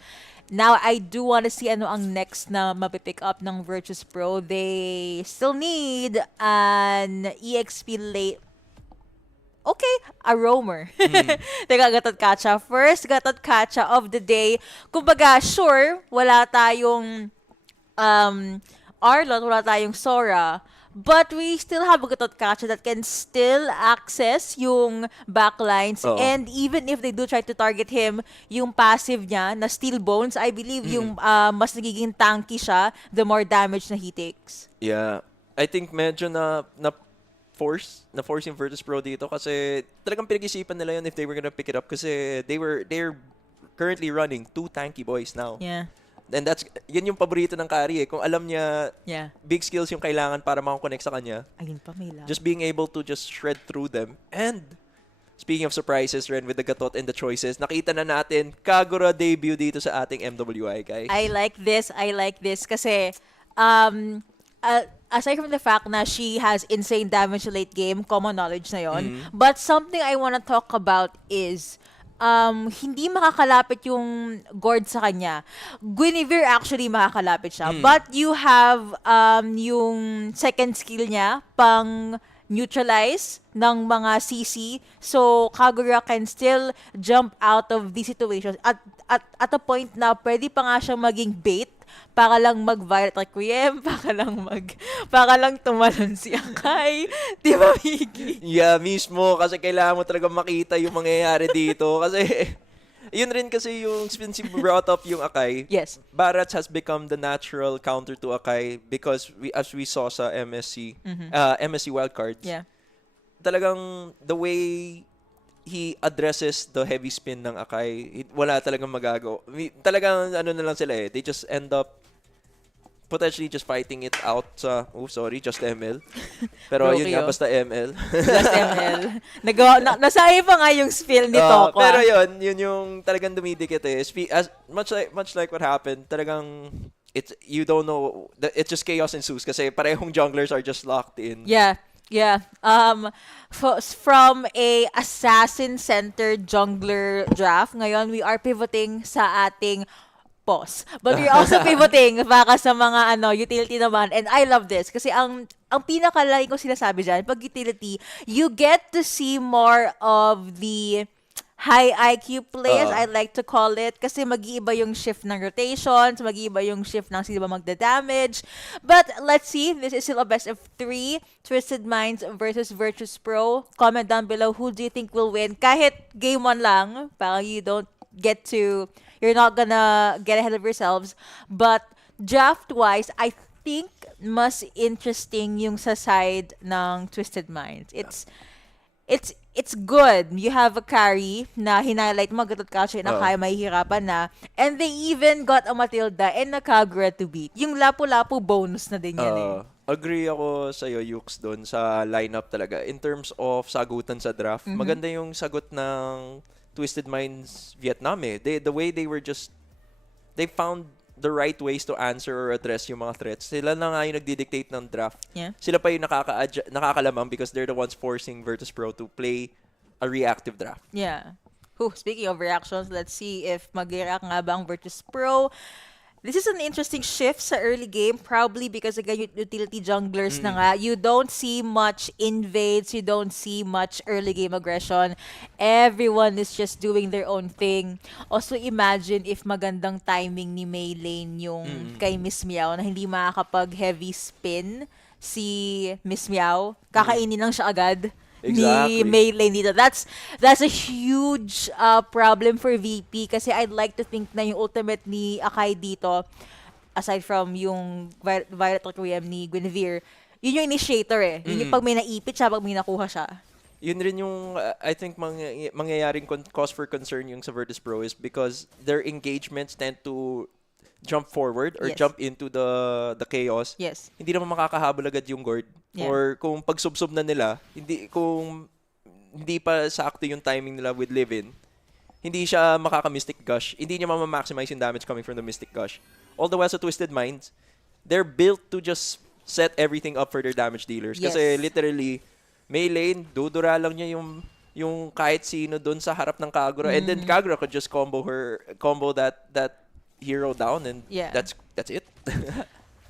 Now, I do want to see ano ang next na mapipick up ng Virtus Pro. They still need an EXP late. Okay, a roamer. Teka, Gatot Kacha. First Gatot Kacha of the day. Kumbaga, sure, wala tayong Arlot, wala tayong Sora. But we still have a Gatot Kacha that can still access yung backlines. And even if they do try to target him, yung passive niya na Steel Bones, I believe yung mas nagiging tanky siya, the more damage na he takes. Yeah. I think medyo na force yung Virtus Pro dito kasi talagang pinag-isipan nila yun if they were gonna pick it up kasi they're currently running 2 tanky boys now. Yeah. And yun yung paborito ng carry Kung alam niya big skills yung kailangan para makakonect sa kanya. Ayun pa, may lang. Just being able to just shred through them. And speaking of surprises, Ren, with the Gatot and the choices, nakita na natin Kagura debut dito sa ating MWI, guys. I like this kasi aside from the fact na she has insane damage late game, common knowledge na yon. But something I wanna talk about is hindi makakalapit yung Gord sa kanya. Guinevere actually makakalapit siya. But you have yung second skill niya pang neutralize ng mga CC. So, Kagura can still jump out of these situations at a point na pwede pa nga siyang maging bait para lang mag-Violet Requiem, para lang tumalon si Akai. Di ba, Miggy? Yeah, mismo. Kasi kailangan mo talaga makita yung mangyayari dito. Kasi, yun rin kasi yung since you brought up yung Akai. Yes. Barats has become the natural counter to Akai because as we saw sa MSC, MSC wildcards, Yeah. talagang the way he addresses the heavy spin ng Akai, wala talagang magagawa. Talagang ano na lang sila eh. They just end up potentially just fighting it out sa, just ML. Pero yun nga, basta ML. Just ML. Nasaya pa nga yung spill ni Tokwa. Pero yun yung talagang dumidikit eh. As much like what happened, talagang you don't know, it's just chaos ensues kasi parehong junglers are just locked in. Yeah. Yeah. From a assassin-centered jungler draft, ngayon we are pivoting sa ating boss. But we're also pivoting baka sa mga utility naman. And I love this kasi ang pinaka-like ko sinasabi dyan, pag utility, you get to see more of the high IQ players, I like to call it, kasi mag-iiba yung shift ng rotations, mag-iiba yung shift ng sino ba magda-damage. But let's see, this is still a best of 3, Twisted Minds versus Virtus Pro. Comment down below, who do you think will win? Kahit game 1 lang, parang you're not gonna get ahead of yourselves. But draft-wise, I think mas interesting yung sa side ng Twisted Minds. It's good. You have a carry na hinighlight mo, gatot ka siya na kaya mahihirapan na. And they even got a Matilda and a Kagura to beat. Yung lapu-lapu bonus na din yan eh. Agree ako sa'yo, Yux, doon sa lineup talaga. In terms of sagutan sa draft, maganda yung sagot ng Twisted Minds Vietnam eh. The way they found the right ways to answer or address yung mga threats. Sila na nga yung nagdi-dictate ng draft. Yeah. Sila pa yung nakakalamang because they're the ones forcing Virtus Pro to play a reactive draft. Yeah. Speaking of reactions, let's see if mag-react nga ba ang Virtus Pro. This is an interesting shift sa early game, probably because again, utility junglers na nga. You don't see much invades, you don't see much early game aggression. Everyone is just doing their own thing. Also, imagine if magandang timing ni Mei Lane yung kay Miss Meow na hindi makakapag-heavy spin si Miss Meow. Kakainin lang siya agad. Exactly. Ni Mei Lane dito. That's a huge problem for VP kasi I'd like to think na yung ultimate ni Akai dito, aside from yung Violet Requiem ni Guinevere, yun yung initiator eh. Yun yung pag may naipit siya, pag may nakuha siya. Yun rin yung, I think, mangyayaring cause for concern yung sa Virtus Pro is because their engagements tend to jump forward or jump into the chaos. Yes. Hindi naman makakahabol agad yung Gord. Yeah. Or kung pagsubsob na nila, kung hindi pa sakto yung timing nila with Livin, hindi siya makaka-Mystic Gush. Hindi niya ma-maximize yung damage coming from the Mystic Gush. All the while sa Twisted Minds, they're built to just set everything up for their damage dealers. Yes. Kasi literally, Mei Lane, dudura lang niya yung kahit sino doon sa harap ng Kagura. And then Kagura could just combo that hero down and that's it.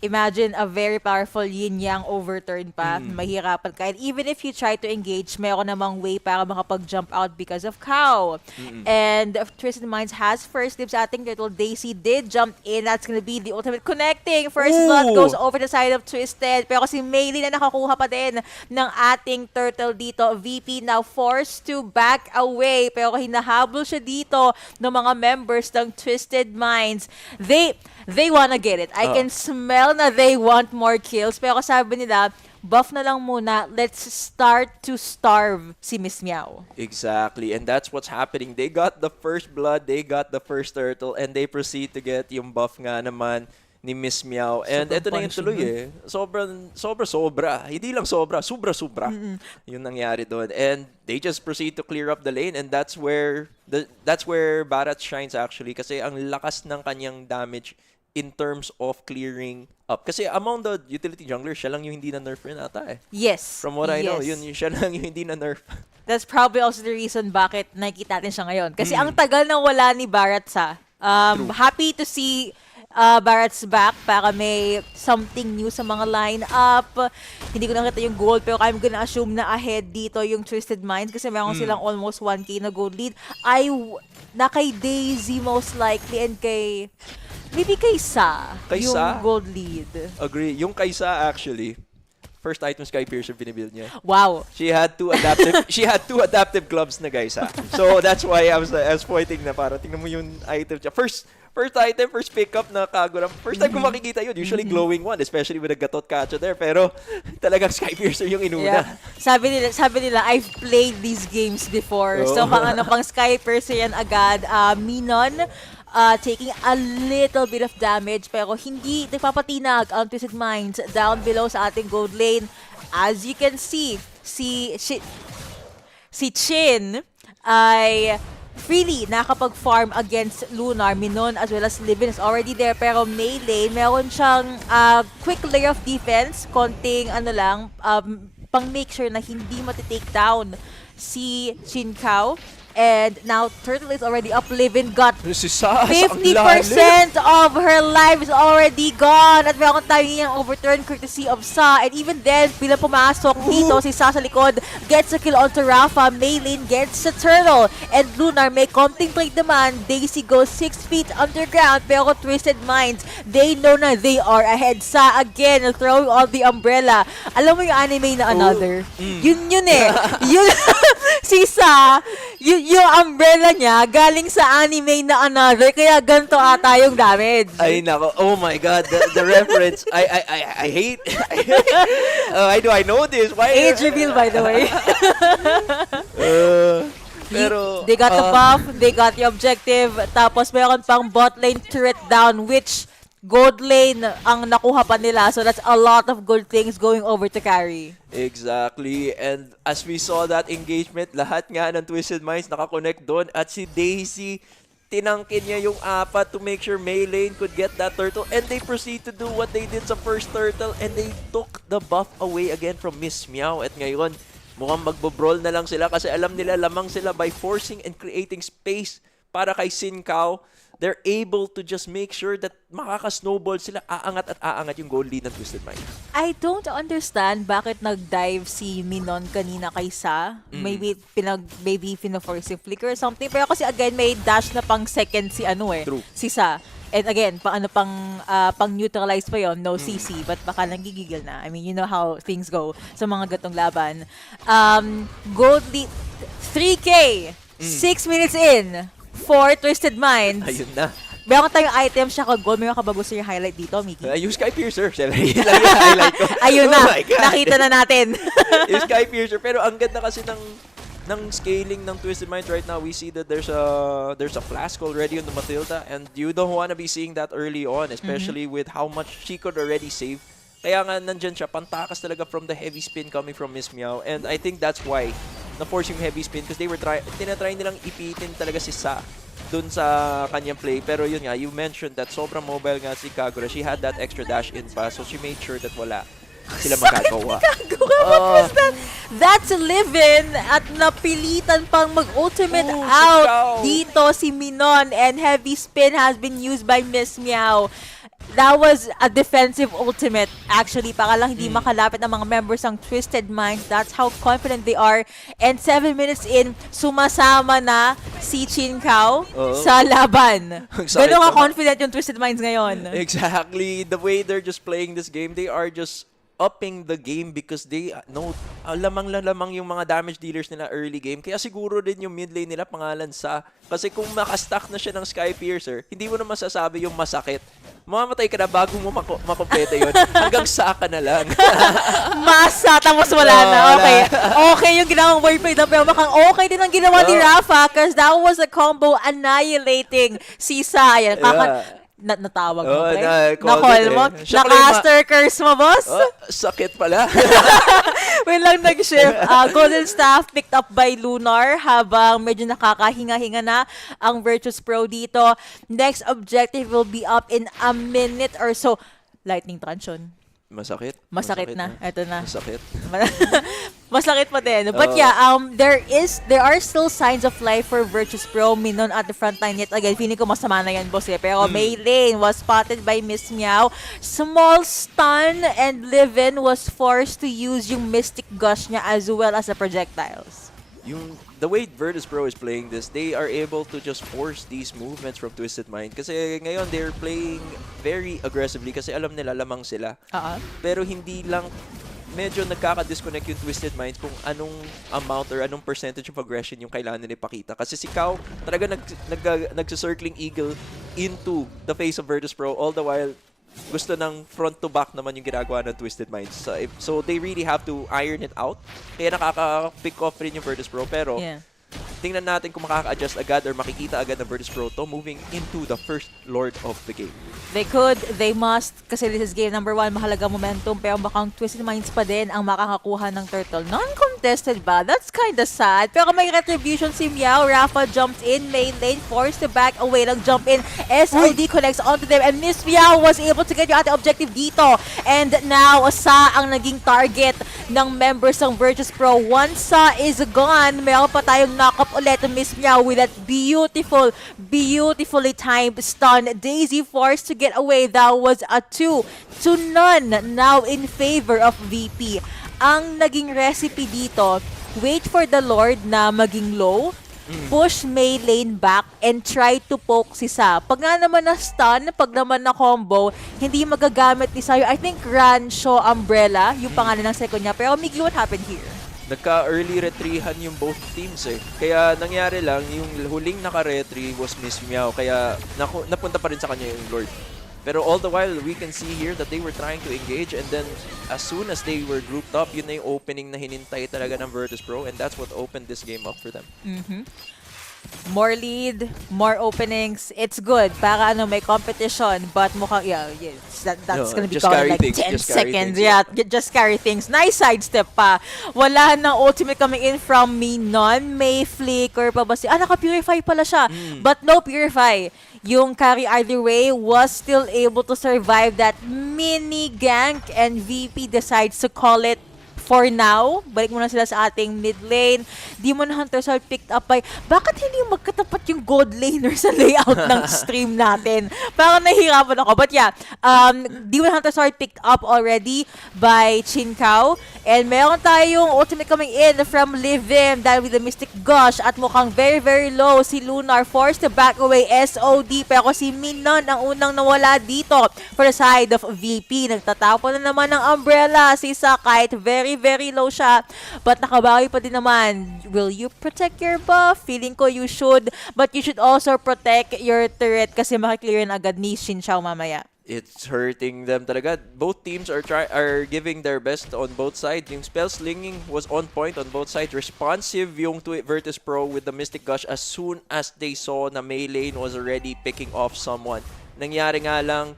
Imagine a very powerful yin-yang overturn pa. Mahirapan ka. And even if you try to engage, mayroon namang way para makapag-jump out because of Cow. And Twisted Minds has first dibs sa ating turtle. Daisy did jump in. That's gonna be the ultimate connecting. First blood goes over the side of Twisted. Pero si Meili na nakakuha pa din ng ating turtle dito. VP now forced to back away. Pero hinahabol siya dito ng mga members ng Twisted Minds. They wanna get it. I can smell na they want more kills. Pero sabi nila, buff na lang muna. Let's start to starve si Miss Meow. Exactly. And that's what's happening. They got the first blood, they got the first turtle, and they proceed to get yung buff nga naman ni Miss Meow. And ito na yung tuloy eh. Sobra. Hindi lang sobra. Yung nangyari doon. And they just proceed to clear up the lane. And that's where Barat shines actually. Kasi ang lakas ng kanyang damage in terms of clearing up. Kasi among the utility junglers, siya lang yung hindi na-nerf rin ata eh. Yes. From what I know, yes. siya lang yung hindi na-nerf. That's probably also the reason bakit nakikita natin siya ngayon. Kasi ang tagal na wala ni Barrett sa. Happy to see Barrett's back para may something new sa mga line-up. Hindi ko nakita yung gold pero I'm gonna assume na ahead dito yung Twisted Minds kasi meron silang almost 1k na gold lead. Na kay Daisy most likely and maybe kay Sa yung gold lead. Agree. Yung kay Sa actually, first item Sky Piercer binibuild niya. Wow. She had two adaptive gloves na guys ha. So that's why I was pointing na para tingnan mo yung item siya. First item, first pickup na Kagura. First time ko makikita yun. Usually glowing one, especially with a Gatot Kacha there. Pero talagang Sky Piercer yung inuna. Yeah. Sabi nila, I've played these games before. So pang Sky Piercer yan agad. Minon, taking a little bit of damage pero hindi nagpapatinag ang Twisted Minds down below sa ating gold lane. As you can see, si Chin ay freely nakapag-farm against Lunar. Minon as well as Livin is already there pero melee, meron siyang quick layer of defense, konting pang make sure na hindi matitake down si Chin Kao. And now Turtle is already up. Livin got 50% of her life is already gone. At meron tayo yung overturn courtesy of Sa. And even then, bilang pumasok dito si Sa sa likod, gets a kill onto Rafa. Maylin gets a Turtle. And Lunar may konting plate naman. Daisy goes 6 feet underground. Pero Twisted Minds, they know na they are ahead. Sa again, throwing all the umbrella. Alam mo yung anime na Another? Yun eh. Yun, si Sa, yung umbrella niya galing sa anime na Another, kaya ganito ata yung damage. Ay nako, oh my god, the reference. I hate. Why do I know this? Why? Age reveal by the way. Pero they got the buff, they got the objective, tapos meron pang bot lane turret down which gold lane ang nakuha pa nila. So that's a lot of good things going over to carry. Exactly. And as we saw that engagement, lahat nga ng Twisted Minds nakakonect doon. At si Daisy, tinangkin niya yung apat to make sure Maylane could get that turtle. And they proceed to do what they did sa first turtle. And they took the buff away again from Miss Meow. At ngayon, mukhang magbo-brawl na lang sila kasi alam nila lamang sila by forcing and creating space para kay Sin Kao. They're able to just make sure that makaka-snowball sila, aangat at aangat yung goal lead ng Twisted Minds. I don't understand bakit nag-dive si Minon kanina kay Sa. Maybe pina-force yung flicker or something. Pero kasi again, may dash na pang second si True. si Sa. And again, pang neutralize pa yon, no CC, but baka nanggigigil na. I mean, you know how things go sa mga gatong laban. Gold lead, 3K, 6 minutes in, for Twisted Minds. Ayun na. Meron tayong item siya ka-gold. Meron ka ba gusto yung highlight dito, Mickey? Yung Sky Piercer. Yun lang yung highlight ko. Ayun Oh na. my God. Nakita na natin. Yung Sky Piercer. Pero ang ganda kasi ng scaling ng Twisted Minds right now. We see that there's a flask already on the Matilda. And you don't want to be seeing that early on. Especially with how much she could already save. Kaya nga nandyan siya. Pantakas talaga from the heavy spin coming from Miss Meow. And I think that's why na-force yung heavy spin. Because they were tinatry nilang ipitin talaga si Sa dun sa kanyang play. Pero yun nga, you mentioned that sobrang mobile nga si Kagura. She had that extra dash in pa. So she made sure that wala sila magagawa. What was that? That's Livin at napilitan pang mag-ultimate out dito si Minon and heavy spin has been used by Miss Meow. That was a defensive ultimate actually para lang hindi makalapit ang mga members ng Twisted Minds. That's how confident they are. And 7 minutes in, sumasama na si Chin Kao sa laban. Gano'n ka-confident yung Twisted Minds ngayon. Exactly. The way they're just playing this game, they are just upping the game because they know lamang yung mga damage dealers nila early game. Kaya siguro din yung mid lane nila pangalan Sa. Kasi kung makastack na siya ng Sky Piercer, hindi mo na masasabi yung masakit. Mamamatay ka na bago mo makompleto yun. Hanggang Sa ka na lang. Masa, tapos wala na. Okay. Okay yung ginawang wordplay na pero makang okay din ang ginawa ni Rafa because that was a combo annihilating si Sa. Yan. natawag mo, Oh, pre? na-call Na-call mo? it eh. Syempre, Na-caster curse mo, boss? Sakit pala. Wait lang nag-shift. Golden Staff picked up by Lunar habang medyo nakakahinga-hinga na ang Virtus Pro dito. Next objective will be up in a minute or so. Lightning Truncheon. Masakit. Masakit na. Ito na. Masakit. Masakit pa din. But yeah, there are still signs of life for Virtus Pro. Minon at the front line yet again. Feeling ko masama na yan, boss eh. Pero Mei Lane was spotted by Miss Meow. Small stun and Livin was forced to use yung Mystic Gush niya as well as the projectiles. The way Virtus Pro is playing this, they are able to just force these movements from Twisted Mind. Kasi ngayon, they're playing very aggressively kasi alam nila lamang sila. Pero hindi lang, medyo nagkaka-disconnect yung Twisted Minds kung anong amount or anong percentage of aggression yung kailangan nila ipakita. Kasi si Kao talaga nagsa-circling eagle into the face of Virtus Pro all the while gusto ng front to back naman yung ginagawa ng Twisted Minds. So they really have to iron it out. Kaya nakaka-pick off rin yung Virtus Pro. Pero tingnan natin kung makaka-adjust agad or makikita agad ng Virtus Pro to moving into the first Lord of the game. They could, they must, kasi this is game number 1, mahalaga momentum, pero bakang Twisted Minds pa din ang makakakuha ng turtle. Non-contested ba? That's kinda sad. Pero may retribution si Meow. Rafa jumps in, Mei Lane forced to back away, nag-jump in. SOD connects onto them, and Miss Meow was able to get yung ating objective dito. And now, Sa ang naging target ng members ng Virtus Pro. Once Sa is gone, meron pa tayong knock-up ulit to Miss Meow with that beautifully timed stun. Daisy forced to get away. That was a 2-0 now in favor of VP. Ang naging recipe dito, wait for the Lord na maging low, push Mei Lane back, and try to poke si Sa. Pag nga naman na stun, pag naman na combo, hindi magagamit ni Sa. I think Rancho Umbrella, yung pangalan ng second niya. Pero Miggy, what happened here? Nagka-early retrihan yung both teams eh. Kaya nangyari lang, yung huling naka-retry was Miss Meow. Kaya napunta pa rin sa kanya yung Lord. Pero all the while, we can see here that they were trying to engage, and then as soon as they were grouped up, yun na yung opening na hinintay talaga ng Virtus Pro, and that's what opened this game up for them. More lead, more openings. It's good para may competition, but mukhang that's gonna be just gone carry like things, 10 just carry seconds. things, Yeah, just carry things. Nice sidestep pa. Wala nang ultimate coming in from Minon. May flicker pa ba naka-purify pala siya. But no purify. Yung carry either way was still able to survive that mini gank, and VP decides to call it for now. Balik muna sila sa ating mid lane. Demon Hunter Sword picked up by... Bakit hindi magkatapat yung gold laner sa layout ng stream natin? Parang nahihirapan ako. But yeah, Demon Hunter Sword picked up already by Chin Kao. And meron tayong ultimate coming in from Livim dahil with the Mystic Gush, at mukhang very low si Lunar, forced to back away SOD, pero si Minon ang unang nawala dito for the side of VP. Nagtatapon na naman ng umbrella si Sa kahit very low siya, but nakabawi pa din naman. Will you protect your buff? Feeling ko you should, but you should also protect your turret kasi makiklear na agad ni Shin Xiao mamaya. It's hurting them talaga. Both teams are giving their best on both sides. Yung spell slinging was on point on both sides. Responsive yung Virtus Pro with the Mystic Gush as soon as they saw na Mei Lane was already picking off someone. Nangyari nga lang,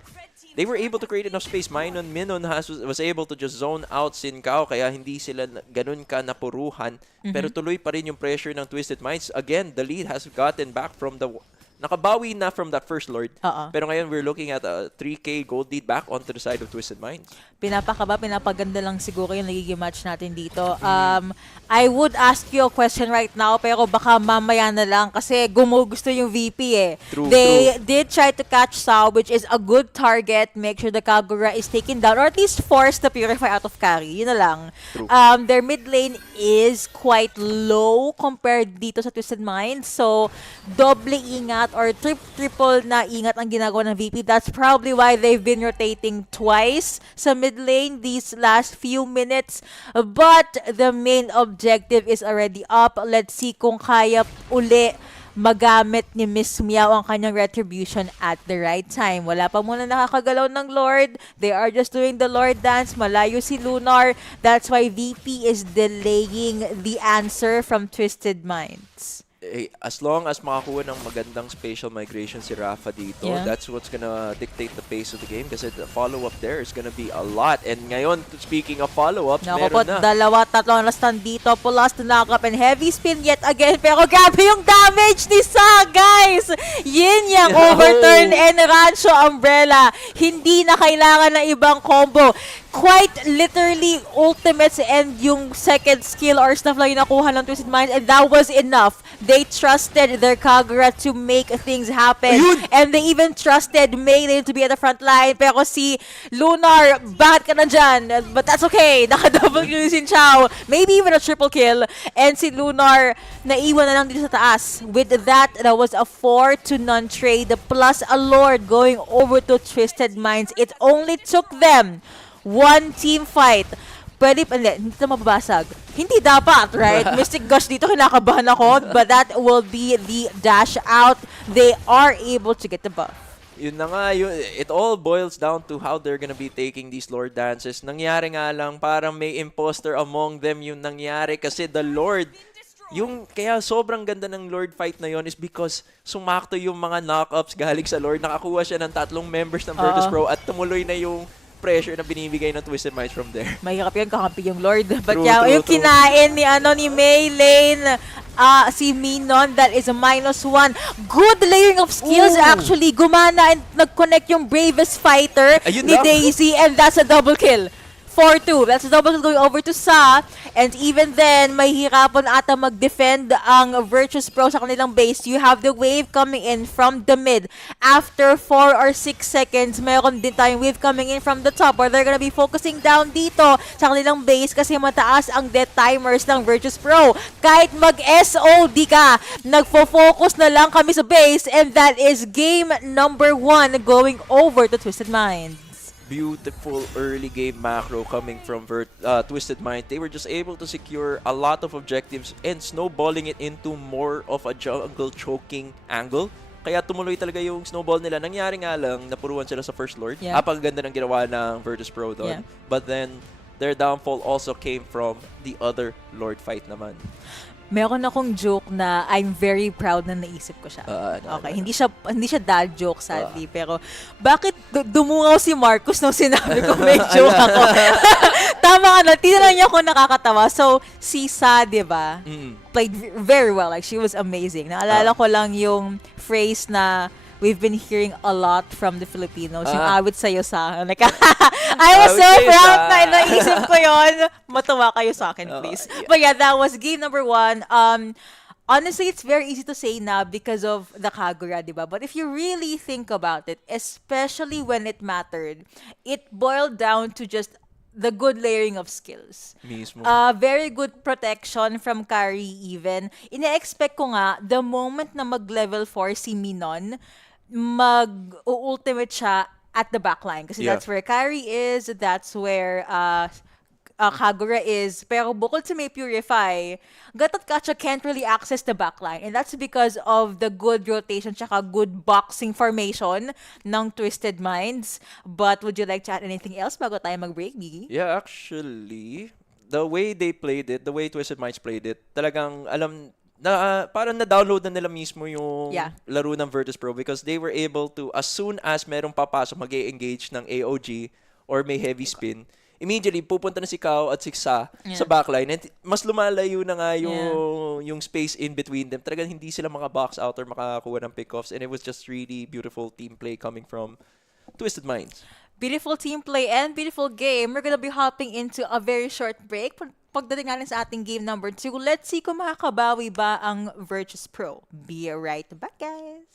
they were able to create enough space. Minon was able to just zone out Sin Kao, kaya hindi sila ganun ka napuruhan. Pero tuloy pa rin yung pressure ng Twisted Minds. Again, the lead has gotten back from the... Nakabawi na from that first Lord. Pero ngayon, we're looking at a 3K gold lead back onto the side of Twisted Minds. Pinapaganda lang siguro yung nagiging match natin dito. I would ask you a question right now, pero baka mamaya na lang kasi gumugusto yung VP eh. They did try to catch Sao, which is a good target. Make sure the Kagura is taken down, or at least force the Purify out of carry. Yun na lang. Their mid lane is quite low compared dito sa Twisted Minds. So, doble ingat or triple na ingat ang ginagawa ng VP. That's probably why they've been rotating twice sa mid lane these last few minutes. But the main objective is already up. Let's see kung kaya uli magamit ni Miss Meow ang kanyang retribution at the right time. Wala pa muna nakakagalaw ng Lord. They are just doing the Lord dance. Malayo si Lunar. That's why VP is delaying the answer from Twisted Minds. as long as makakuha ng magandang spatial migration si Rafa dito, Yeah. that's what's gonna dictate the pace of the game kasi the follow-up there is gonna be a lot. And ngayon, speaking of follow-ups, Naku po, meron na. dalawa, tatlong lastan dito. Plus to knock up and heavy spin yet again. Pero grabe yung damage ni Sa, guys! Yin yang Yo! overturn and Rancho Umbrella. Hindi na kailangan ng ibang combo. Quite literally ultimates and yung second skill or stuff lang yung nakuha ng Twisted Minds, and that was enough. They trusted their Kagura to make things happen. Ayun! And they even trusted Melee to be at the front line. Pero si Lunar, bakit ka na dyan? But that's okay. Naka-double kill si Chao. Maybe even a triple kill. And si Lunar, naiwan na lang dito sa taas. With that was a 4-0 trade plus a Lord going over to Twisted Minds. It only took them one team fight. Pwede, hindi ito mababasag. Hindi dapat, right? Mystic Gush dito, kinakabahan ako. But that will be the dash out. They are able to get the buff. Yun na nga, it all boils down to how they're gonna be taking these Lord dances. Nangyari nga lang, parang may imposter among them yung nangyari kasi the Lord, yung kaya sobrang ganda ng Lord fight na yon is because sumakto yung mga knock-ups galing sa Lord. Nakakuha siya ng 3 members ng Virtus Pro at tumuloy na yung pressure na binibigay ng Twisted Minds from there. Mahirap yun, kakampi yung Lord. But True, yeah, true, yung true. kinain ni May Lane, si Minon, that is a -1. Good layering of skills Ooh. actually. Gumana and nag-connect yung bravest fighter Ayun ni lang. Daisy, and that's a double kill. 4-2. That's a double kill going over to Sa. And even then, may hirapan ata mag-defend ang Virtus Pro sa kanilang base. You have the wave coming in from the mid. After 4 or 6 seconds, mayroon din tayong wave coming in from the top where they're gonna be focusing down dito sa kanilang base kasi mataas ang death timers ng Virtus Pro. Kahit mag-SOD ka, nagfo-focus na lang kami sa base, and that is game number 1 going over to Twisted Minds. Beautiful early game macro coming from Twisted Mind. They were just able to secure a lot of objectives and snowballing it into more of a jungle choking angle. Kaya tumuloy talaga yung snowball nila. Nangyari nga lang, napuruan sila sa First Lord. Yeah. Apakaganda ng ginawa ng Virtus Pro doon. Yeah. But then, their downfall also came from the other Lord fight naman. Meron akong joke na I'm very proud na naisip ko siya. Okay, hindi siya dad joke sadly, pero bakit dumungaw si Marcus nung sinabi ko may joke ako? Tama ka na, tinanong niya ako nakakatawa. So, si Sa, di ba? Played very well. Like, she was amazing. Naalala ko lang yung phrase na we've been hearing a lot from the Filipinos. Yung awit sa'yo, Sa. Like, I was so Awit sa'yo, proud Sa. na naisip ko yon. Matawa kayo sa akin, please. Yeah. But yeah, that was game number 1. Honestly, it's very easy to say na because of the Kagura, diba? But if you really think about it, especially when it mattered, it boiled down to just the good layering of skills. Mismo. Very good protection from Kari even. Ina-expect ko nga, the moment na mag-level 4 si Minon, mag-ultimate siya at the backline. Kasi Yeah. that's where Kari is, that's where Kagura is. Pero bukod sa may Purify, Gatot Kacha can't really access the backline. And that's because of the good rotation tsaka good boxing formation ng Twisted Minds. But would you like to add anything else bago tayo mag-break, Biggie? Yeah, actually, the way they played it, the way Twisted Minds played it, talagang alam na parang na-download na nila mismo yung Yeah. laro ng Virtus Pro because they were able to, as soon as merong papasok mag-e-engage ng AOG or may heavy spin, immediately pupunta na si Kao at si Sa sa backline and mas lumalayo na nga yung space in between them. Talagang hindi sila maka-box out or makakuha ng pickoffs, and it was just really beautiful team play coming from Twisted Minds. Beautiful team play and beautiful game. We're gonna be hopping into a very short break. Pagdating natin sa ating game number 2, let's see kung makakabawi ba ang Virtus Pro. Be right back, guys.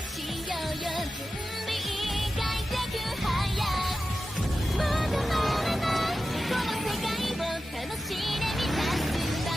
しようよ準備快適早くまだまだないこの世界を楽しんでみたんだ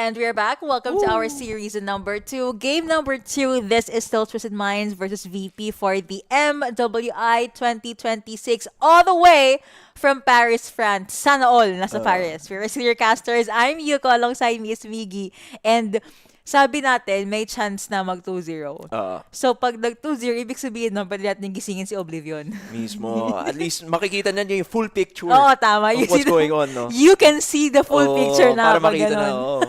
And we're back. Welcome to our series number 2. Game number 2. This is still Twisted Minds versus VP for the MWI 2026 all the way from Paris, France. Sana all nasa Paris. We're your casters. I'm Yuko alongside me is Miggy. And sabi natin, may chance na mag 2-0. So, pag nag 2-0, ibig sabihin nun, pwede natin gisingin si Oblivion. Mismo. At least makikita na niyo yung full picture Oo, tama. of what's going on, no? You can see the full picture na. Para pag makita na, ganun. oo.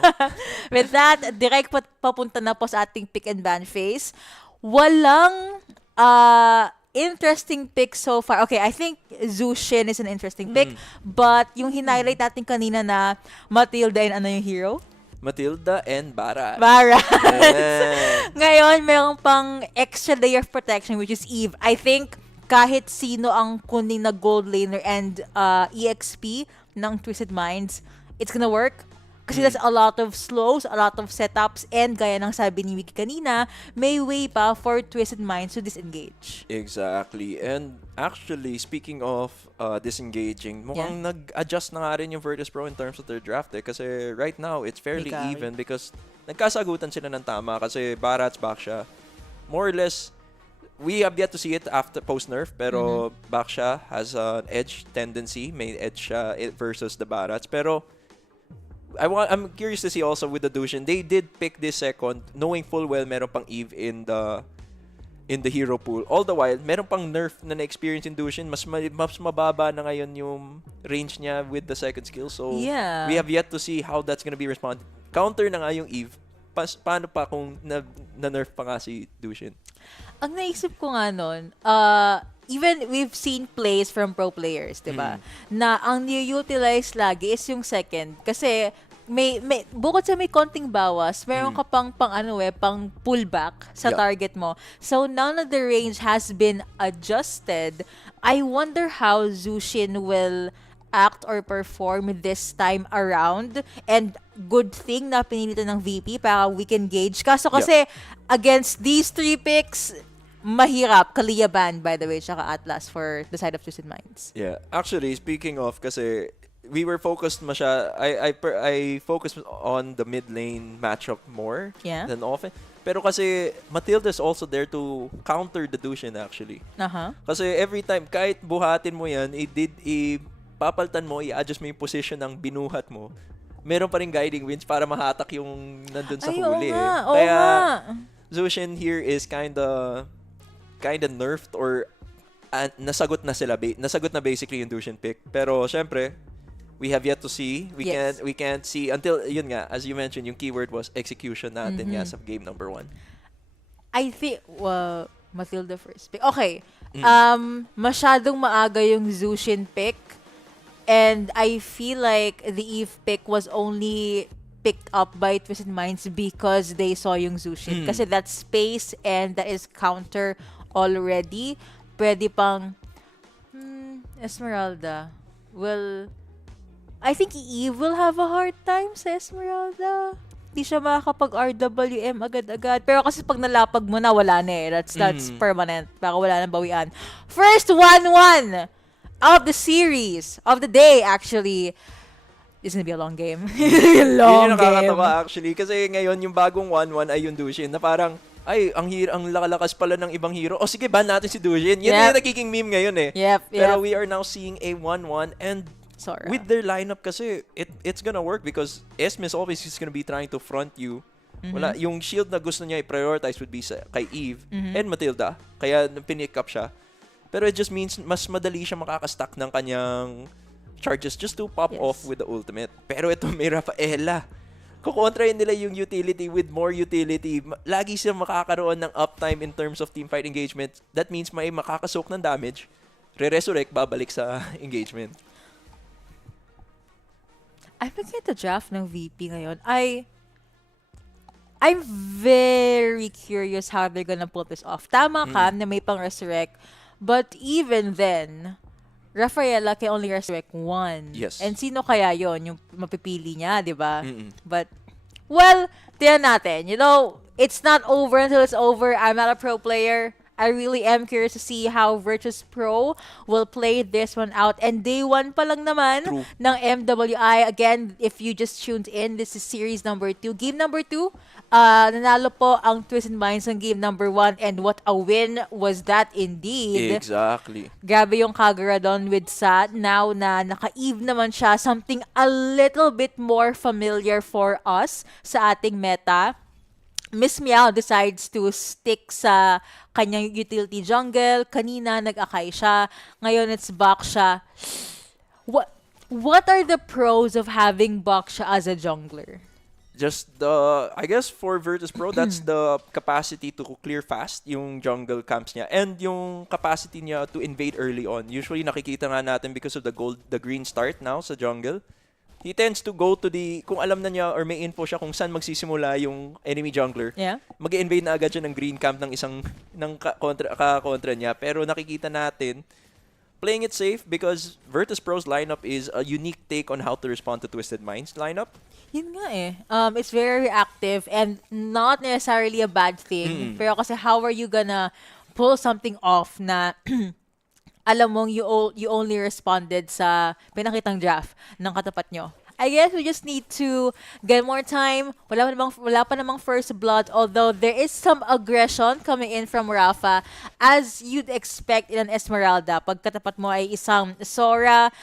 With that, direct papunta na po sa ating pick and ban phase. Walang interesting pick so far. Okay, I think Zushin is an interesting pick. But yung hinighlight natin kanina na Matilda and ano yung hero? Matilda and Bara. Yes. Ngayon, mayroong pang extra layer of protection which is Eve. I think kahit sino ang kuning na gold laner and EXP ng Twisted Minds, it's gonna work. Kasi that's a lot of slows, a lot of setups, and gaya ng sabi ni Wiki kanina, may way pa for Twisted Minds to disengage. Exactly. And actually, speaking of disengaging, mukhang nag-adjust na nga rin yung Virtus Pro in terms of their draft kasi right now, it's fairly even because nagkasagutan sila ng tama kasi Barat's back siya. More or less, we have yet to see it after post-nerf pero back siya has an edge tendency. May edge siya versus the Barats. Pero I'm curious to see also with the Dushin. They did pick this second knowing full well meron pang Eve in the hero pool. All the while, meron pang nerf na na-experience in Dushin. Mas mababa na ngayon yung range niya with the second skill. So, we have yet to see how that's gonna be responded. Counter na nga yung Eve. Paano pa kung na-nerf pa nga si Dushin? Ang naisip ko nga nun, even we've seen plays from pro players, di ba? Na ang ni-utilize lagi is yung second. Kasi may bukod sa may konting bawas, meron ka pang pang pullback sa target mo. So now that the range has been adjusted, I wonder how Zushin will act or perform this time around. And good thing na pinilitan ng VP para we can gauge. Kaso kasi against these 3 picks, mahirap. Kalia ban, by the way, tsaka Atlas for the side of Twisted Minds. Yeah. Actually, speaking of, kasi we were focused I focused on the mid lane matchup more than often. Pero kasi Matilda's also there to counter the Dushin actually. Kasi every time, kahit buhatin mo yan, papaltan mo, i-adjust mo yung position ng binuhat mo, meron pa rin guiding winds para mahatak yung nandun sa huli. Kaya Zushin here is kinda nerfed or nasagot na basically yung Dushin pick. Pero syempre, we have yet to see. We can't see until yun nga, as you mentioned, yung keyword was execution natin nga sa game number 1. I think Matilda first pick. Okay. Masyadong maaga yung Zushin pick. And I feel like the Eve pick was only picked up by Twisted Minds because they saw yung Zushin. Kasi that's space and that is counter already. Pwede pang Esmeralda. Well, I think Eve will have a hard time sa Esmeralda. Di siya makakapag-RWM agad-agad. Pero kasi pag nalapag mo na, wala na eh. That's permanent. Baka wala nang bawian. First 1-1 of the series, of the day actually. It's gonna be a long game. Yun yung nakakatawa actually. Kasi ngayon yung bagong 1-1 ay yung Dushin na parang, ay, ang lakalakas pala ng ibang hero. O sige, ban natin si Dushin. Yan yung nagiging meme ngayon eh. Pero we are now seeing a 1-1 and with their lineup kasi, it's gonna work because Esme is always just gonna be trying to front you. Wala, yung shield na gusto niya i-prioritize would be kay Eve and Matilda. Kaya pinick up siya. Pero it just means mas madali siya makakastack ng kanyang charges just to pop off with the ultimate. Pero ito may Rafaela. Kukontrahin nila yung utility with more utility. Lagi siya makakaroon ng uptime in terms of teamfight engagement. That means may makakasok ng damage. Re-resurrect, babalik sa engagement. I'm looking at the draft ng VP ngayon. I'm very curious how they're gonna pull this off. Tama ka na may pang-resurrect. But even then, Rafaela can only resurrect 1. Yes. And sino kaya yon yung mapipili niya, di ba? But, well, tiyan natin. You know, it's not over until it's over. I'm not a pro player. I really am curious to see how Virtus Pro will play this one out. And day 1 pa lang naman True. ng MWI. Again, if you just tuned in, this is series number 2. Game number 2, nanalo po ang Twisted Minds ng game number 1. And what a win was that indeed. Exactly. Grabe yung Kagura doon with Sat. Now na naka-eve naman siya, something a little bit more familiar for us sa ating meta. Miss Meow decides to stick sa kanyang utility jungle. Kanina nag-akay siya. Ngayon it's Baksha. What are the pros of having Baksha as a jungler? Just I guess for Virtus Pro, that's the capacity to clear fast yung jungle camps niya and yung capacity niya to invade early on. Usually nakikita nga natin because of the green start now sa jungle. He tends to go to kung alam na niya or may info siya kung saan magsisimula yung enemy jungler, Yeah. mag-invade na agad siya ng green camp ng kontra niya. Pero nakikita natin, playing it safe because Virtus Pro's lineup is a unique take on how to respond to Twisted Minds lineup. Yun nga eh. It's very reactive and not necessarily a bad thing. Pero kasi how are you gonna pull something off na alam mong you only responded sa pinakitang draft ng katapat nyo. I guess we just need to get more time. Wala pa namang first blood, although there is some aggression coming in from Rafa as you'd expect in an Esmeralda. Pag katapat mo ay isang Sora.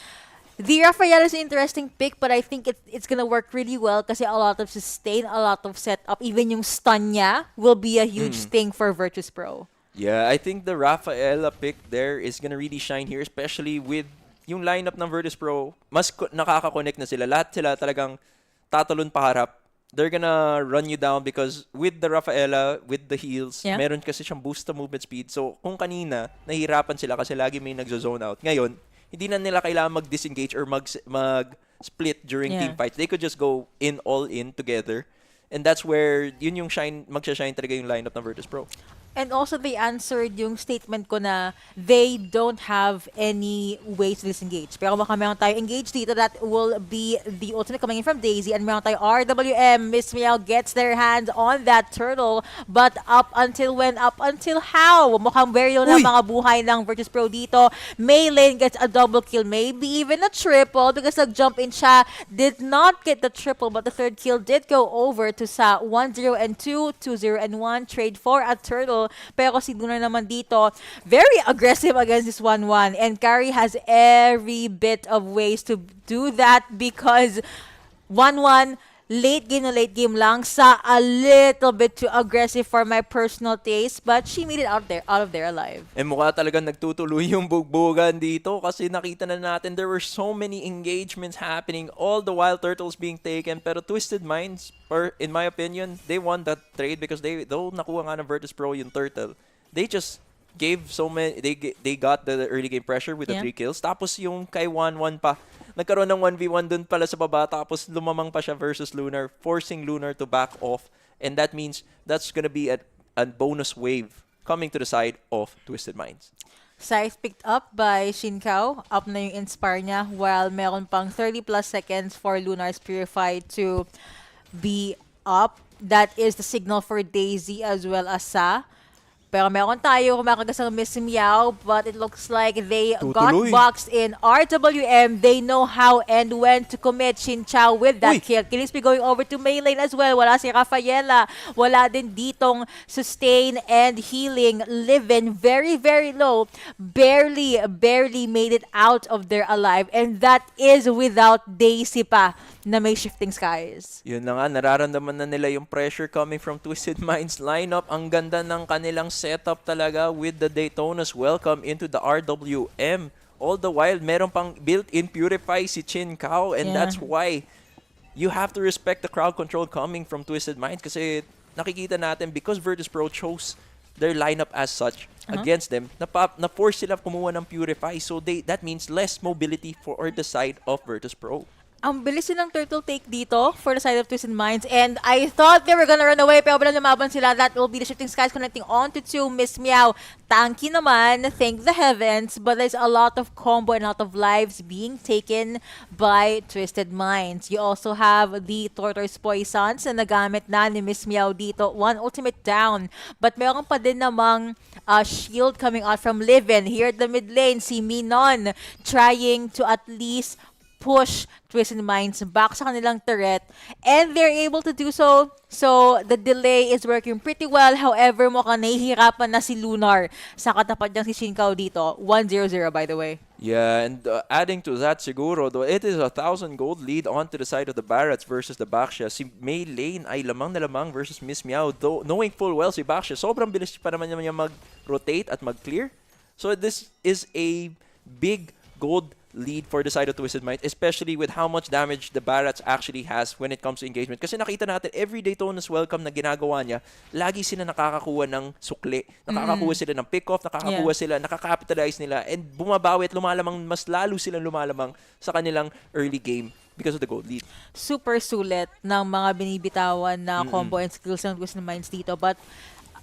The Raphael is an interesting pick, but I think it's gonna work really well kasi a lot of sustain, a lot of setup. Even yung stun niya will be a huge thing for Virtus Pro. Yeah, I think the Rafaela pick there is gonna really shine here, especially with yung lineup ng Virtus Pro. Mas nakaka-connect na sila. Lahat sila talagang tatalon paharap. They're gonna run you down because with the Rafaela, with the heals, meron kasi siyang boost na movement speed. So, kung kanina, nahihirapan sila kasi lagi may nagzo-zone out. Ngayon, hindi na nila kailangan mag-disengage or mag-split during team fights. They could just go all in together. And that's where yun yung magsha-shine talaga yung lineup ng Virtus Pro. And also, they answered yung statement ko na they don't have any ways to disengage. Pero baka meron tayo engage dito, that will be the ultimate coming in from Daisy. And meron tayo RWM. Miss Meow gets their hands on that turtle. But up until when? Up until how? Mukhang very low na mga buhay ng Virtus Pro dito. Mei Lane gets a double kill, maybe even a triple because nag-jump in siya. Did not get the triple, but the third kill did go over to sa 1-0 and 2, 2-0 and 1. Trade for a turtle. Pero si Luna naman dito, very aggressive against this 1-1. And Kari has every bit of ways to do that because 1-1, late game lang sa a little bit too aggressive for my personal taste. But she made it out of there alive. Eh mukha talagang nagtutuloy yung bugbugan dito kasi nakita na natin there were so many engagements happening, all the wild turtles being taken. Pero Twisted Minds, or in my opinion, they won that trade because though nakuha nga ng Virtus Pro yung turtle, they just gave so many, they got the early game pressure with the 3 kills. Tapos yung kay 1-1 pa, nagkaroon ng 1v1 dun pala sa baba, tapos lumamang pa siya versus Lunar, forcing Lunar to back off. And that means that's gonna be a bonus wave coming to the side of Twisted Minds. Scythe picked up by Shinkao. Up na yung Inspire niya while meron pang 30 plus seconds for Lunar's Purify to be up. That is the signal for Daisy as well as Sa. Pero meron tayo kumakagasang Miss Meow, but it looks like they got boxed in. RWM, they know how and when to commit. Shin Chao with that kill. Killingsby going over to Mei Lane as well. Wala si Rafaela. Wala din ditong sustain and healing. Livin very, very low. Barely made it out of there alive. And that is without Daisy pa na may shifting skies. Yun na nga, nararamdaman na nila yung pressure coming from Twisted Minds lineup. Ang ganda ng kanilang setup talaga with the Daytona's welcome into the RWM. All the while, meron pang built-in Purify si Chin Kao, and that's why you have to respect the crowd control coming from Twisted Minds kasi nakikita natin because Virtus Pro chose their lineup as such against them, na-force sila kumuha ng Purify. So that means less mobility for the side of Virtus Pro. Ang bilis ng turtle take dito for the side of Twisted Minds. And I thought they were gonna run away, pero walang lumaban sila. That will be the Shifting Skies connecting on to 2. Miss Meow, tanky naman, thank the heavens. But there's a lot of combo and a lot of lives being taken by Twisted Minds. You also have the Tortoise Poisons na nagamit na ni Miss Meow dito. 1 ultimate down. But meron pa din namang shield coming out from Livin. Here at the mid lane, si Minon trying to at least push Twisted Minds back sa kanilang turret, and they're able to do so. So, the delay is working pretty well. However, mukhang nahihirapan na si Lunar sa katapat niyang si Shinkao dito. 1-0-0 by the way. Yeah, and adding to that siguro, though, it is 1,000 gold lead onto the side of the Barats versus the Baxia. Si Mei Lane ay lamang na lamang versus Miss Meow, though knowing full well si Baxia, sobrang bilis pa naman niya mag-rotate at mag-clear. So, this is a big gold lead for the side of Twisted Mind, especially with how much damage the Barats actually has when it comes to engagement. Kasi nakita natin, every Daytona's Welcome na ginagawa niya, lagi sila nakakakuha ng sukli. Nakakakuha sila ng pick-off, nakakakuha sila, nakakapitalize nila, and bumabawi at lumalamang, mas lalo silang lumalamang sa kanilang early game because of the gold lead. Super sulit ng mga binibitawan na combo and skills ng Twisted Minds dito. But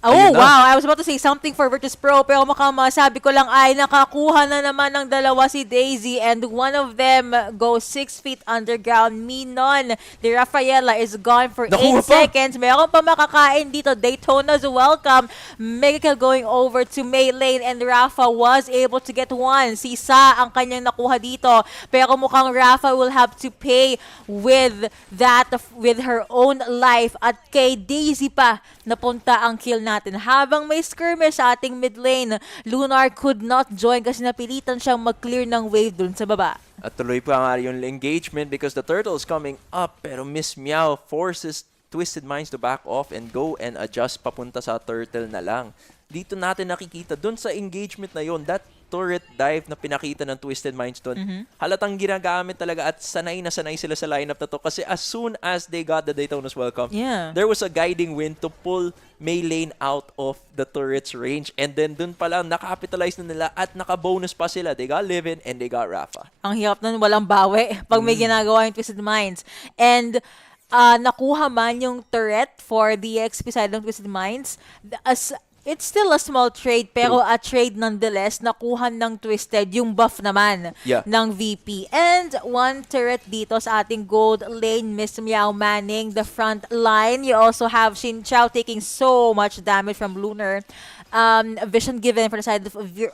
Ayun na. wow, I was about to say something for Virtus Pro, pero masabi ko lang ay nakakuha na naman ng dalawa si Daisy, and one of them goes 6 feet underground. Minon, the Rafaela is gone for 8 Nakuha pa. seconds. Meron pa makakain dito. Daytona's Welcome. Mega kill going over to Mei Lane, and Rafa was able to get 1. Si Sa ang kanyang nakuha dito, pero mukhang Rafa will have to pay with that, with her own life. At kay Daisy pa napunta ang kill natin. Habang may skirmish sa ating mid lane, Lunar could not join kasi napilitan siyang mag-clear ng wave dun sa baba. At tuloy pa nga yung engagement because the turtle is coming up, pero Miss Meow forces Twisted Minds to back off and go and adjust papunta sa turtle na lang. Dito natin nakikita, dun sa engagement na yon, that turret dive na pinakita ng Twisted Minds dun, halatang ginagamit talaga at sanay na sanay sila sa lineup na to kasi as soon as they got the Daytona's Welcome, there was a guiding wind to pull Mei Lane out of the turret's range, and then dun pa lang nakapitalize na nila at naka-bonus pa sila. They got Livin and they got Rafa. Ang hirap nun, walang bawi pag may ginagawa yung Twisted Minds. And nakuha man yung turret for the XP side ng Twisted Minds. It's still a small trade, pero a trade nonetheless. Nakuha ng Twisted yung buff naman ng VP. And one turret dito sa ating gold lane, Miss Meow manning the front line. You also have Xin Chao taking so much damage from Lunar. Vision given for the side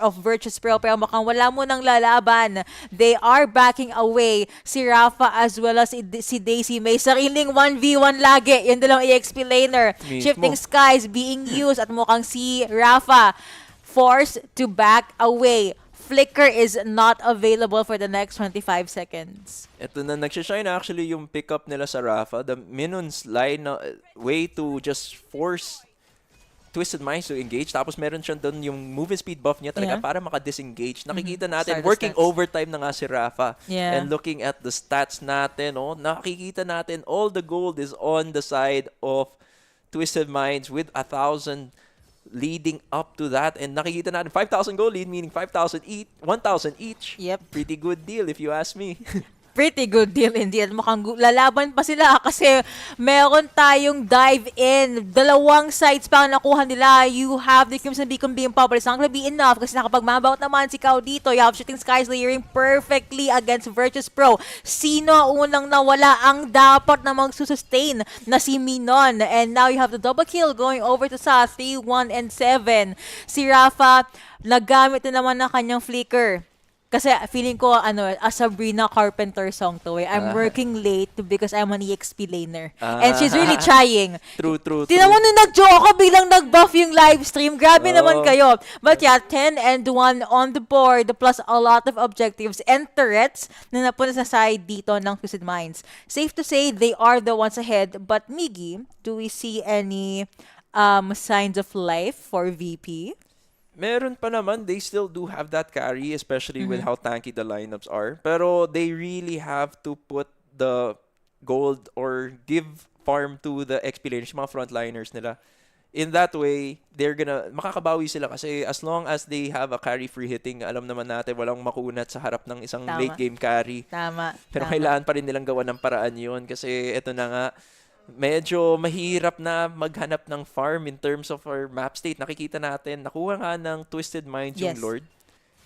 of Virtus Pro, pero mukhang wala mo nang lalaban. They are backing away. Si Rafa as well as si Daisy may sariling 1v1 lagi. Yun dalawang EXP laner. Shifting Skies being used at mukhang si Rafa forced to back away. Flicker is not available for the next 25 seconds. Ito na nagsishine actually yung pickup nila sa Rafa. The Minon's line way to just force Twisted Minds to engage. Tapos meron siya doon yung movement speed buff niya talaga para maka-disengage. Nakikita natin, working overtime na nga si Rafa. And looking at the stats natin, nakikita natin all the gold is on the side of Twisted Minds with 1,000 leading up to that. And nakikita natin 5,000 gold lead, meaning 5,000 each, 1,000 each. Pretty good deal if you ask me. Pretty good deal indeed. Mukhang lalaban pa sila kasi meron tayong dive in. Dalawang sides pa ang nakuha nila. You have the Crimson Beacon being powered. It's not gonna be enough kasi nakapag-mabout naman si Kao dito. You have Shooting Skies layering perfectly against Virtus Pro. Sino unang nawala? Ang dapat na magsusustain na si Minon. And now you have the double kill going over to Sa 3, 1, and 7. Si Rafa, nagamit na naman ng kanyang flicker. Kasi feeling ko, a Sabrina Carpenter song to eh. I'm working late because I'm an EXP laner. And she's really trying. True. Tinan mo nung nag-joke ako, biglang nag-buff yung live stream. Grabe naman kayo. But yeah, 10 and 1 on the board, plus a lot of objectives and turrets na napunta sa side dito ng Twisted Minds. Safe to say, they are the ones ahead. But Miggy, do we see any signs of life for VP? Meron pa naman, they still do have that carry, especially with how tanky the lineups are. Pero they really have to put the gold or give farm to the XP laners, mga frontliners nila. in that way, makakabawi sila kasi as long as they have a carry free hitting, alam naman natin walang makunat sa harap ng isang Tama. late game carry. Tama. Pero tama. kailangan pa rin nilang gawa ng paraan yun kasi eto na nga, medyo mahirap na maghanap ng farm in terms of our map state. Nakikita natin, nakuha nga ng Twisted Minds yung Yes. Lord.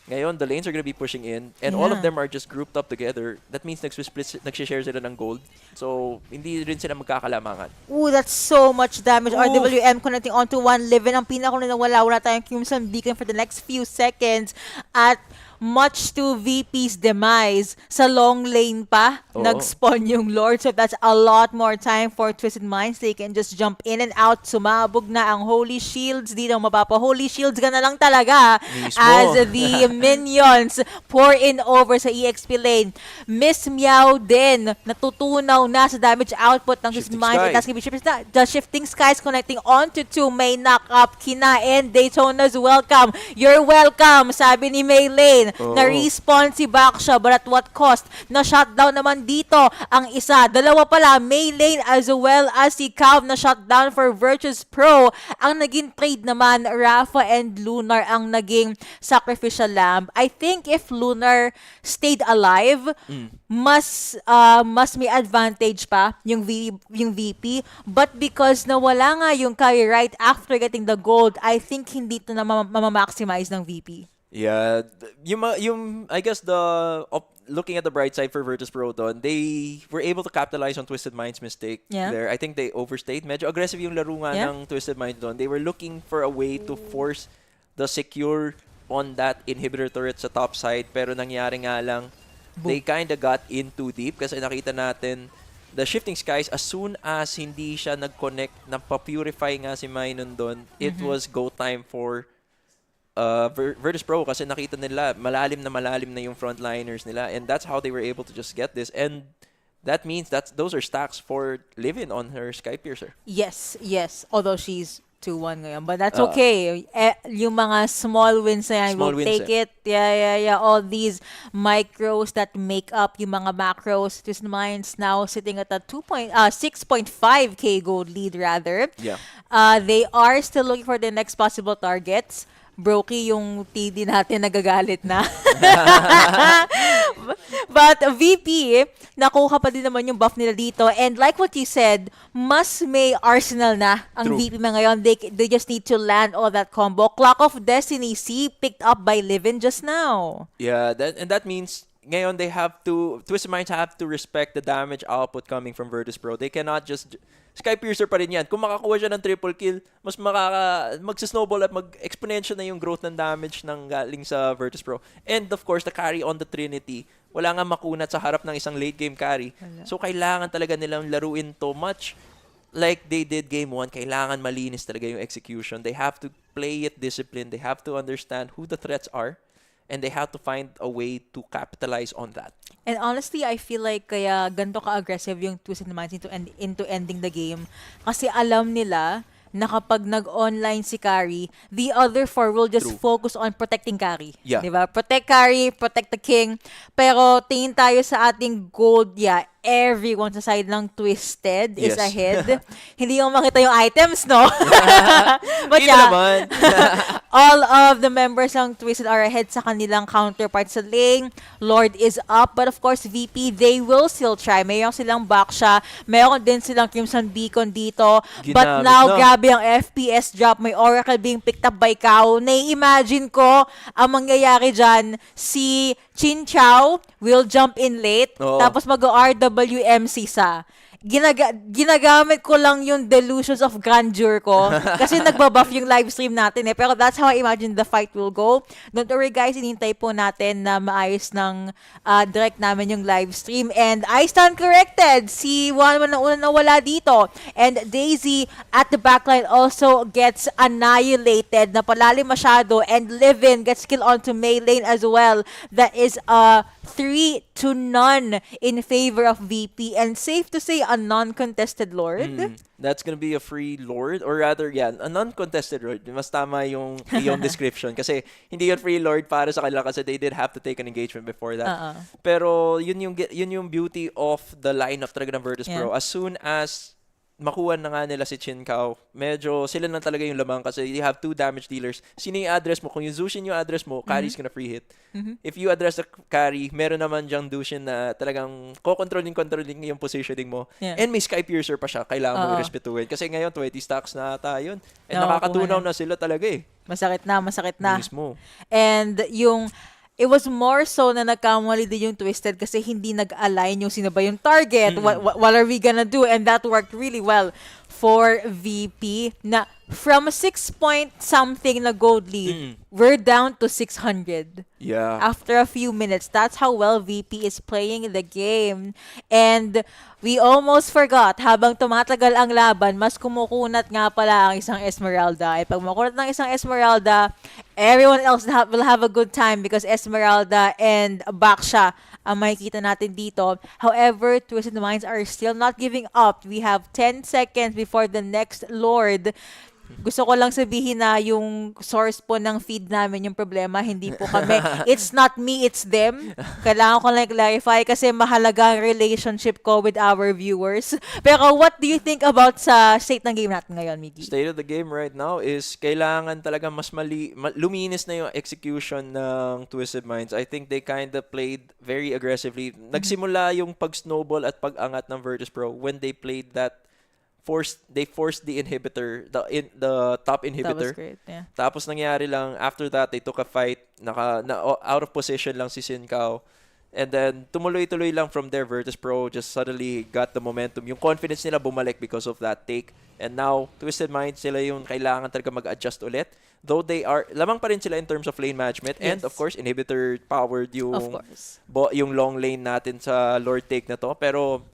Ngayon, the lanes are gonna be pushing in and all of them are just grouped up together. That means nagsishare sila ng gold. So, hindi rin sila magkakalamangan. Ooh, that's so much damage. Oof. RWM connecting onto one Livin. Ang pinaka na nawala. Wala tayong Crimson Beacon for the next few seconds. At much to VP's demise, sa long lane pa, Oo. nag-spawn yung Lord. So that's a lot more time for Twisted Minds. They can just jump in and out. Sumabog na ang Holy Shields. Di daw mapapa-Holy Shields ka na lang talaga Mismo. as the minions pour in over sa EXP lane. Miss Meow din, natutunaw na sa damage output ng Twisted Shifting Minds. Sky. And that's gonna be the Shifting Skies connecting onto two. May knock up. Kinain. Daytona's welcome. You're welcome, sabi ni May Lane. Oo. Na-respawn si Baksha, but at what cost? Na-shutdown naman dito ang isa. Dalawa pala, May Lane as well as si Cav na shutdown for Virtus Pro. Ang naging trade naman, Rafa and Lunar ang naging sacrificial lamb. I think if Lunar stayed alive, mas may advantage pa yung VP. But because nawala nga yung carry right after getting the gold, I think hindi to na maximize ng VP. Yeah, I guess looking at the bright side for Virtus Pro doon, they were able to capitalize on Twisted Minds' mistake Yeah. there. I think they overstayed. Medyo aggressive yung laro nga Yeah. ng Twisted Minds doon. They were looking for a way to force the secure on that inhibitor turret sa top side, pero nangyari nga lang, they kinda got in too deep kasi nakita natin the Shifting Skies, as soon as hindi siya nag-connect, napapurify nga si Minun doon, it was go time for Virtus Pro kasi nakita nila malalim na yung frontliners nila, and that's how they were able to just get this, and that means those are stacks for Livin on her Skypiercer. Yes. Although she's 2-1 ngayon. But that's okay. Yung mga small wins na yan, Small we'll wins, take it. Yeah. All these micros that make up yung mga macros. Twisted Minds now sitting at a 6.5k gold lead rather. Yeah. They are still looking for the next possible targets. Brokey yung TD natin nagagalit na. But VP, nakuha pa din naman yung buff nila dito. And like what you said, mas may arsenal na ang True. VP na ngayon. They just need to land all that combo. Clock of Destiny C picked up by Livin just now. Yeah, that means ngayon Twisted Minds have to respect the damage output coming from Virtus Pro. They cannot just Skypiercer pa rin yan. Kung makakuha siya ng triple kill, mas magsisnowball at mag-exponential na yung growth ng damage ng galing sa Virtus Pro. And of course, the carry on the Trinity, wala nga makunat sa harap ng isang late game carry. So kailangan talaga nilang laruin to much like they did game 1. Kailangan malinis talaga yung execution. They have to play it disciplined. They have to understand who the threats are. And they have to find a way to capitalize on that. And honestly, I feel like kaya ganito ka-aggressive yung Twisted Minds into ending the game. Kasi alam nila na kapag nag-online si Carry, the other four will just True. focus on protecting Carry. Yeah. Diba? Protect Carry, protect the King. Pero tingin tayo sa ating gold, everyone sa side ng Twisted is Yes. ahead. Hindi mo makita yung items, no? But Kita naman. all of the members ng Twisted are ahead sa kanilang counterparts sa lane. Lord is up, but of course, VP, they will still try. Mayroon silang Baksha, mayroon din silang Crimson Beacon dito. But Ginamit now, na. grabe ang FPS drop. May Oracle being picked up by Kao. Nai-imagine ko ang mangyayari dyan, si Chin Chow will jump in late, Oo. tapos mag-RWMC sa. Ginagamit ko lang yung delusions of grandeur ko kasi nagbabuff yung live stream natin pero that's how I imagine the fight will go. Don't worry guys, inintay po natin na maayos ng direct namin yung live stream, and I stand corrected. Si Juan na una nawala dito, and Daisy at the backline also gets annihilated, na palalim masyado, and Livin gets kill onto May Lane as well. That is 3-0 in favor of VP, and safe to say a non-contested Lord. That's gonna be a free Lord, or rather, a non-contested Lord. Mas tama yung description. Kasi hindi yun free Lord para sa kanila kasi they did have to take an engagement before that. Pero yun yung beauty of the lineup talaga ng Virtus Pro. As soon as makuha na nga nila si Chin Kao, medyo sila na talaga yung lamang kasi you have 2 damage dealers. Sino yung address mo? Kung yung Zushin yung address mo, carry's gonna free hit. If you address the carry, meron naman diyang Zushin na talagang controlling yung positioning mo. Yeah. And may Sky Piercer pa siya. Kailangan mo Oo. irespetuhin. Kasi ngayon, 20 stacks na ata yun. And Oo, nakakatunaw kuha na. na sila talaga eh. Masakit na. Mismo. And it was more so na nagkamali din yung Twisted kasi hindi nag-align yung sino ba yung target. What are we gonna do? And that worked really well for VP na from 6 point something na gold lead, we're down to 600. Yeah. After a few minutes. That's how well VP is playing the game. And we almost forgot, habang tumatagal ang laban, mas kumukunat nga pala ang isang Esmeralda. Pag makunat ng isang Esmeralda, everyone else will have a good time because Esmeralda and Baksha ang makikita natin dito. However, Twisted Minds are still not giving up. We have 10 seconds before the next Lord. Gusto ko lang sabihin na yung source po ng feed namin yung problema, hindi po kami. It's not me, it's them. Kailangan ko lang clarify kasi mahalaga ang relationship ko with our viewers. Pero what do you think about sa state ng game natin ngayon, Miggy? State of the game right now is kailangan talaga mas luminis na yung execution ng Twisted Minds. I think they kind of played very aggressively. Nagsimula yung pag-snowball at pag-angat ng Virtus Pro when they played that they forced the inhibitor, the top inhibitor. That was great, yeah. Tapos nangyari lang, after that, they took a fight, out of position lang si Sin Kao. And then, tumuloy-tuloy lang from there, Virtus Pro just suddenly got the momentum. Yung confidence nila bumalik because of that take. And now, Twisted Minds, sila yung kailangan talaga mag-adjust ulit. Though they are, lamang pa rin sila in terms of lane management. And of course, inhibitor-powered yung long lane natin sa Lord Take na to. Pero,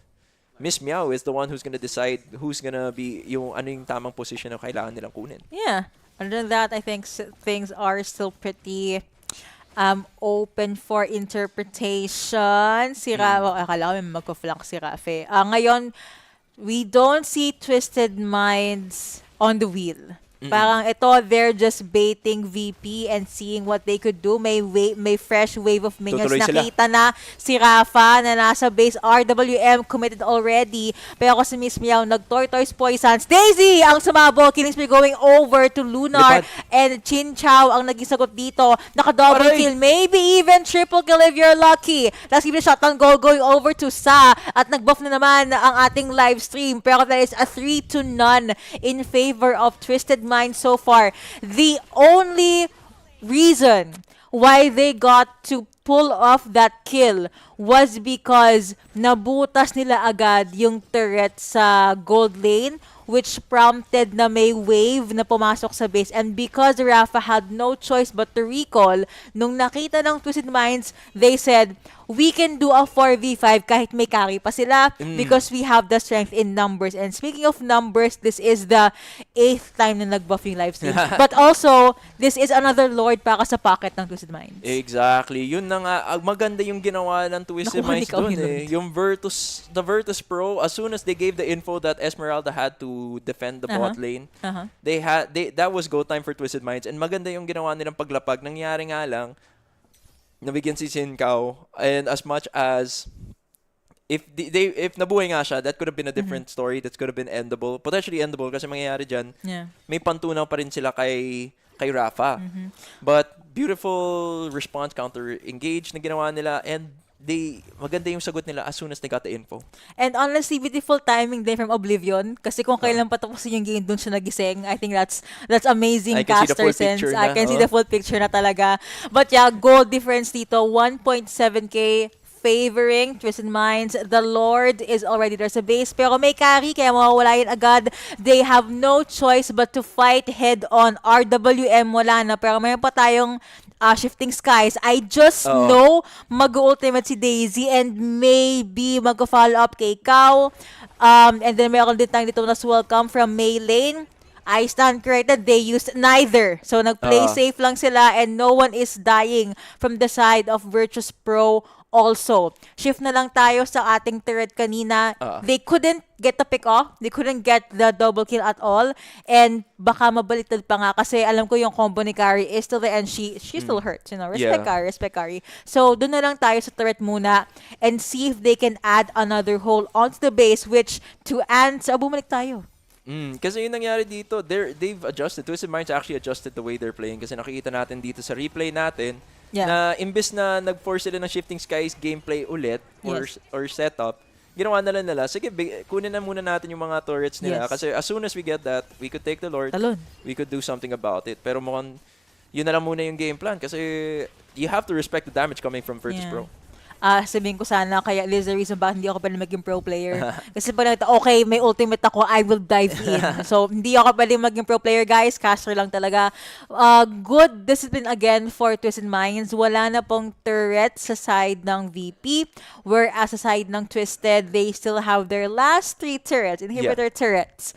Miss Meow is the one who's gonna decide who's gonna be yung tamang position na kailangan nilang kunin. Yeah. Other than that, I think things are still pretty open for interpretation. Akala ko may magko-flank si Rafe. Ngayon, we don't see Twisted Minds on the wheel. Parang ito, they're just baiting VP and seeing what they could do. May fresh wave of minions. Tutuloy sila. Nakita na si Rafa na nasa base. RWM committed already. Pero ako si Miss Meow, nag-tortoise poisons. Daisy ang sumabog. Killing spree going over to Lunar. Lipad. And Chin Chow ang naging sagot dito. Naka-double Aray! kill. Maybe even triple kill if you're lucky. Let's give it a shot on goal going over to Sa. At nag-buff na naman ang ating live stream. Pero that is a 3-0 in favor of Twisted Minds so far. The only reason why they got to pull off that kill was because nabutas nila agad yung turret sa gold lane, which prompted na may wave na pumasok sa base. And because Rafa had no choice but to recall, nung nakita ng Twisted Minds, they said, we can do a 4v5 kahit may carry pa sila because we have the strength in numbers. And speaking of numbers, this is the 8th time na nag-buff yung live stream. But also, this is another Lord para sa pocket ng Twisted Minds. Exactly. Yun na nga, maganda yung ginawa ng Twisted Nakuha ni Minds Kao doon yun. eh. Yung the Virtus Pro, as soon as they gave the info that Esmeralda had to defend the bot lane, that was go time for Twisted Minds. And maganda yung ginawa nilang paglapag. Nangyari nga lang, nabigyan si Sin Kao, and as much as if nabuhay nga siya, that could have been a different story. That could have been endable, potentially endable kasi mangyayari dyan. Yeah. May pantunaw pa rin sila kay Rafa. But beautiful response, counter engage na ginawa nila, and maganda yung sagot nila as soon as they got the info. And honestly, beautiful timing din from Oblivion. Kasi kung kailan patapusin yung game, dun siya nagising. I think that's amazing I can see the caster full sense. picture I na, can see the full picture na talaga. But yeah, goal difference dito, 1.7k favoring Twisted Minds. The Lord is already there sa base. Pero may carry, kaya mawawala yun agad. They have no choice but to fight head-on. RWM wala na. Pero mayroon pa tayong Shifting Skies. I just know mag-ultimate si Daisy and maybe mag-follow up kay Kao. And then meron din tayong dito na welcome from May Lane. I stand corrected, they used neither. So nag-play safe lang sila and no one is dying from the side of Virtus Pro Also, shift na lang tayo sa ating turret kanina. They couldn't get the pick off. They couldn't get the double kill at all. And baka mabaliktad pa nga kasi alam ko yung combo ni Kari is still there and she still hurts, you know. Respect Yeah. Kari, respect Kari. So, doon na lang tayo sa turret muna and see if they can add another hole onto the base which to answer, bumalik tayo. Kasi yung nangyari dito, they've adjusted. Twisted Minds actually adjusted the way they're playing kasi nakikita natin dito sa replay natin na imbes na nag-force sila ng Shifting Skies gameplay ulit or setup, ginawa na lang nila, sige, kunin na muna natin yung mga turrets nila kasi as soon as we get that, we could take the Lord, Talon. we could do something about it. Pero mukhang yun na lang muna yung game plan kasi you have to respect the damage coming from Virtus Pro. Sabihin ko sana, kaya there's a reason bakit hindi ako pwede maging pro player. Kasi pag nakita, okay, may ultimate ako, I will dive in. So, hindi ako pwede maging pro player, guys. Caster lang talaga. Good discipline again for Twisted Minds. Wala na pong turret sa side ng VP. Whereas sa side ng Twisted, they still have their last 3 turrets, inhibitor turrets.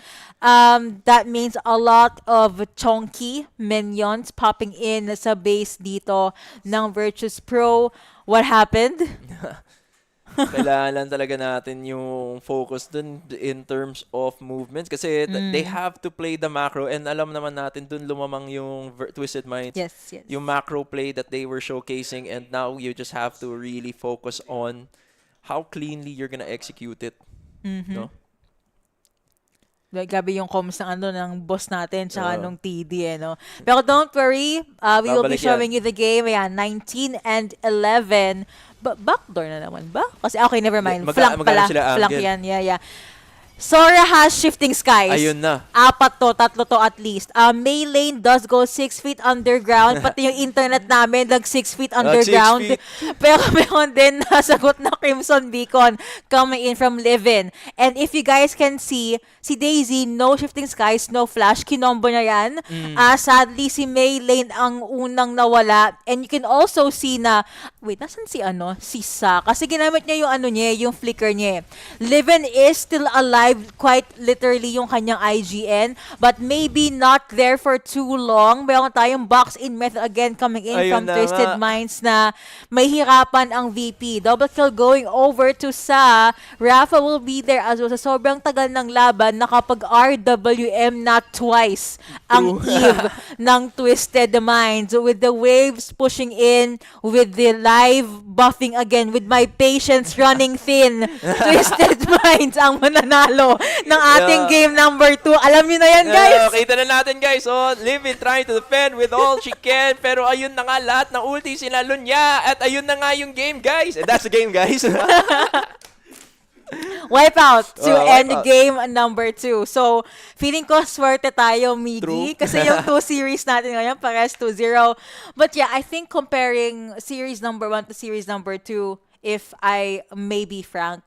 That means a lot of chunky minions popping in sa base dito ng Virtus Pro. What happened? Kailangan lang talaga natin yung focus dun in terms of movements kasi they have to play the macro and alam naman natin dun lumamang yung Twisted Minds. Yes. Yung macro play that they were showcasing and now you just have to really focus on how cleanly you're gonna execute it. No? Gabi yung comms ng boss natin tsaka nung TD no. Pero don't worry, we will be Babalik showing you the game. Ayan, 19 and 11. Backdoor na naman ba? Kasi okay, never mind. Flank magkano pala. sila, Flank Angel? yan, yeah. Sora has Shifting Skies. Ayun na. 3 to at least. May lane does go 6 feet underground. Pati yung internet namin, 6 feet underground. 6 feet. Pero meron din nasagot na Crimson Beacon coming in from Livin. And if you guys can see, si Daisy, no Shifting Skies, no flash. Kinombo niya yan. Sadly, si May lane ang unang nawala. And you can also see na, wait, nasan si Sa? Kasi ginamit niya yung yung flicker niya. Livin is still alive, quite literally yung kanyang IGN, but maybe not there for too long. Meron tayong box in method again coming in from Twisted Minds na may hirapan ang VP. Double kill going over to Sa. Rafa will be there as well. Sa sobrang tagal ng laban, nakapag RWM na twice ang Eve ng Twisted Minds with the waves pushing in, with the live buffing again, with my patience running thin. Twisted Minds ang mananalo ng ating game number 2. Alam niyo na yan, guys! Kita na natin, guys. Oh, Livin trying to defend with all she can. Pero ayun na nga, lahat ng ulti sinalo niya. At ayun na nga yung game, guys. And that's the game, guys. Wipe out to end wipe out. game number 2. So, feeling ko swerte tayo, Miggy. True. Kasi yung 2 series natin ngayon, pares 2-0. But yeah, I think comparing series number 1 to series number 2, if I may be frank,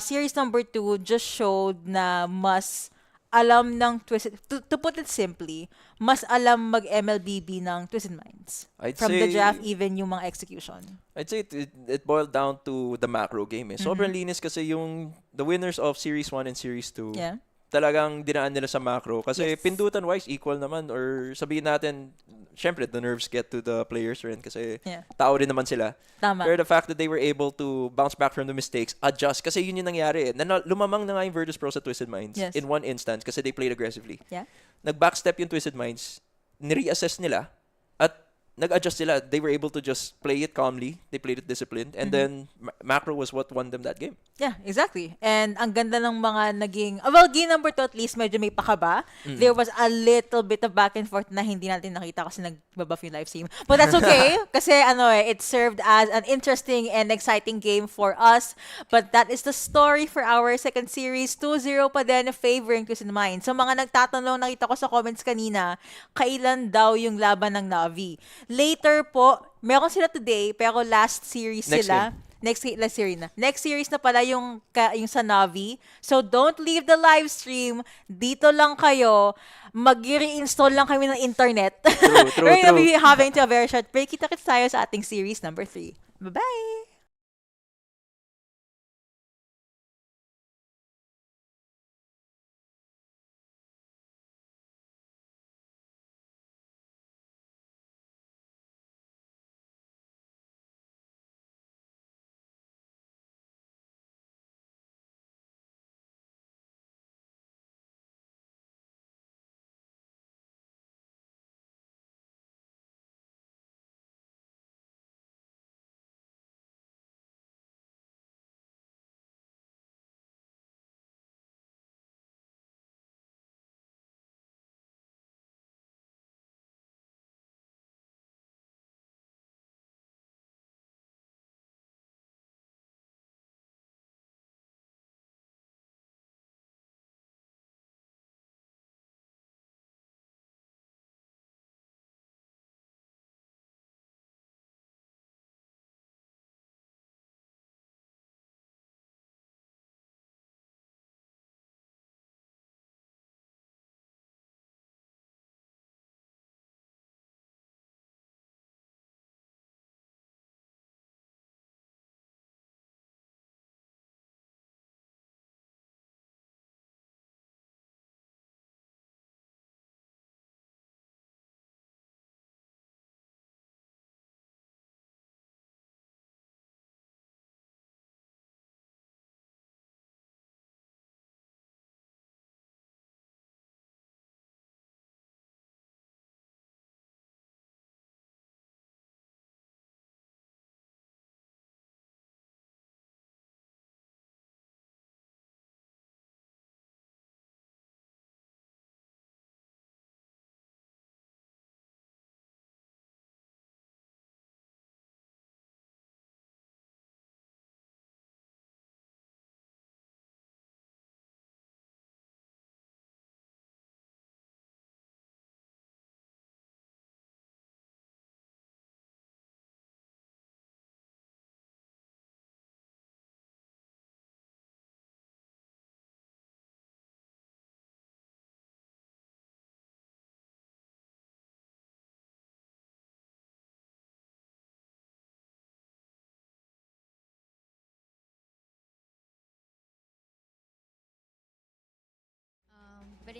series number 2 just showed na mas alam ng Twisted, to put it simply, mas alam mag-MLBB ng Twisted Minds. I'd From say- the draft, even yung mga execution. I'd say it boiled down to the macro game. Sobrang linis kasi yung the winners of Series 1 and Series 2. Yeah. Talagang dinaan nila sa macro. Kasi Yes. pindutan-wise, equal naman. Or sabihin natin, syempre, the nerves get to the players rin kasi Yeah. tao rin naman sila. Tama. Pero the fact that they were able to bounce back from the mistakes, adjust, kasi yun yung nangyari. Lumamang na nga yung Virtus Pro sa Twisted Minds Yes. in one instance kasi they played aggressively. Yeah. Nag-backstep yung Twisted Minds, ni-reassess nila, at nag-adjust sila. They were able to just play it calmly. They played it disciplined. And then, macro was what won them that game. Yeah, exactly. And ang ganda ng mga naging, well, game number 2 at least medyo may pakaba. There was a little bit of back and forth na hindi natin nakita kasi nagbabuff yung live stream. But that's okay kasi it served as an interesting and exciting game for us. But that is the story for our second series. 2-0 pa din favoring Twisted Minds. So mga nagtatanong, nakita ko sa comments kanina, kailan daw yung laban ng Navi? Later po, meron sila today pero last series Next sila. game. Next series na. Next series na pala yung sa Navi. So, don't leave the live stream. Dito lang kayo. Mag-reinstall lang kami ng internet. True, We're gonna be true. having to a very short break. Kita-kits tayo sa ating series number 3. Bye-bye!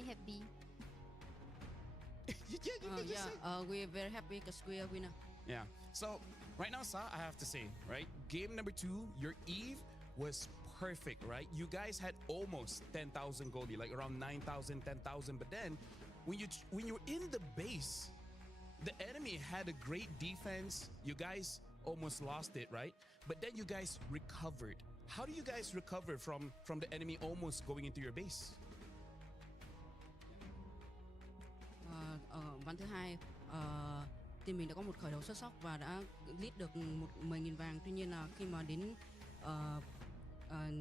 happy. We're very happy because we are winner. Yeah. So right now, Sa, I have to say, right? Game number 2, your Eve was perfect, right? You guys had almost 10,000 goldie, like around 9,000, 10,000. But then when you're in the base, the enemy had a great defense. You guys almost lost it, right? But then you guys recovered. How do you guys recover from the enemy almost going into your base? Ván thứ hai, team mình đã có một khởi đầu xuất sắc và đã lead được 10.000 vàng. Tuy nhiên là khi mà đến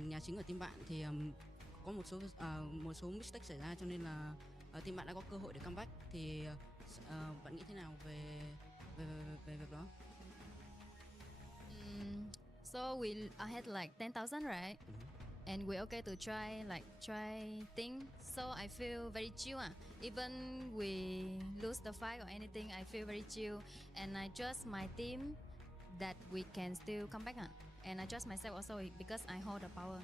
nhà chính ở team bạn thì có một số mistake xảy ra, cho nên là team bạn đã có cơ hội để comeback. Thì bạn nghĩ thế nào về việc đó? So we had like 10,000, right? And we're okay to try things. So I feel very chill. Even we lose the fight or anything, I feel very chill. And I trust my team that we can still come back. And I trust myself also because I hold the power.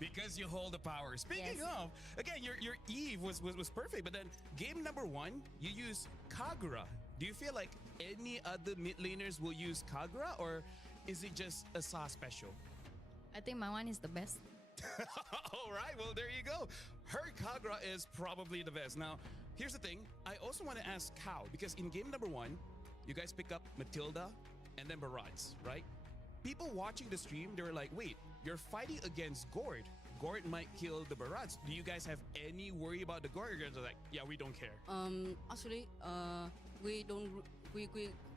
Because you hold the power. Speaking Yes. of, again, your Eve was perfect, but then game number 1, you use Kagura. Do you feel like any other mid laners will use Kagura, or is it just a Sa special? I think my one is the best. All right, well, there you go. Her Kagura is probably the best. Now, here's the thing. I also want to ask Kao, because in game number 1, you guys pick up Matilda and then Barats, right? People watching the stream, they were like, wait, you're fighting against Gord. Gord might kill the Barats. Do you guys have any worry about the Gord? You're like, yeah, we don't care. Actually, we don't. We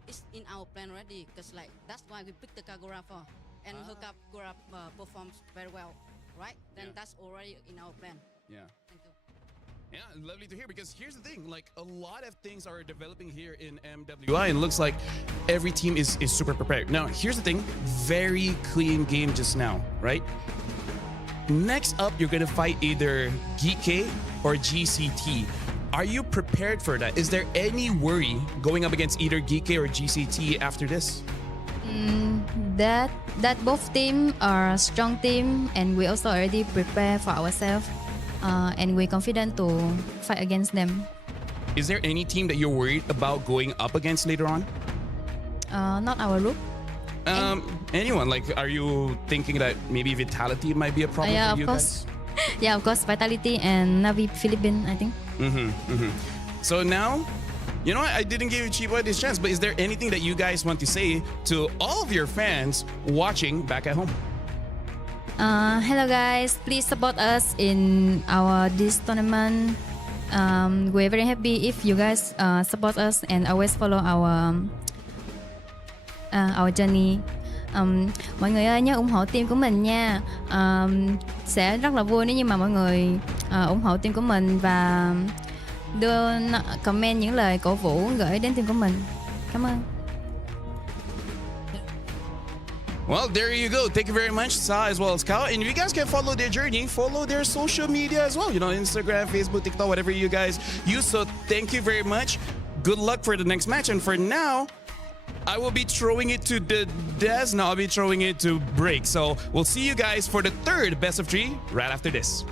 it's in our plan already, because like that's why we picked the Kagura for, and her Kagura performs very well, right? Then that's already in our plan. Yeah. Thank you. Yeah, lovely to hear, because here's the thing, like a lot of things are developing here in MWI, and it looks like every team is super prepared. Now, here's the thing, very clean game just now, right? Next up, you're gonna fight either GK or GCT. Are you prepared for that? Is there any worry going up against either GK or GCT after this? That both team are strong team, and we also already prepare for ourselves, and we're confident to fight against them. Is there any team that you're worried about going up against later on? Not our group. Anyone? Like, are you thinking that maybe Vitality might be a problem Yeah, for of you course. guys? Yeah, of course, Vitality and Navi Philippines, I think. So now, you know what? I didn't give Chiba this chance, but is there anything that you guys want to say to all of your fans watching back at home? Hello guys, please support us in this tournament. We're very happy if you guys support us and always follow our journey. Mọi người ơi, nhớ ủng hộ team của mình nha. Sẽ rất là vui nếu như mà mọi người ủng hộ team của mình và đưa comment những lời cổ vũ gửi đến team của mình. Cảm ơn. Well, there you go. Thank you very much, Sa, as well as Kao. And you guys can follow their journey, follow their social media as well. You know, Instagram, Facebook, TikTok, whatever you guys use. So thank you very much. Good luck for the next match. And for now, I will be throwing it to the Des. Now I'll be throwing it to Break. So we'll see you guys for the third best of 3 right after this.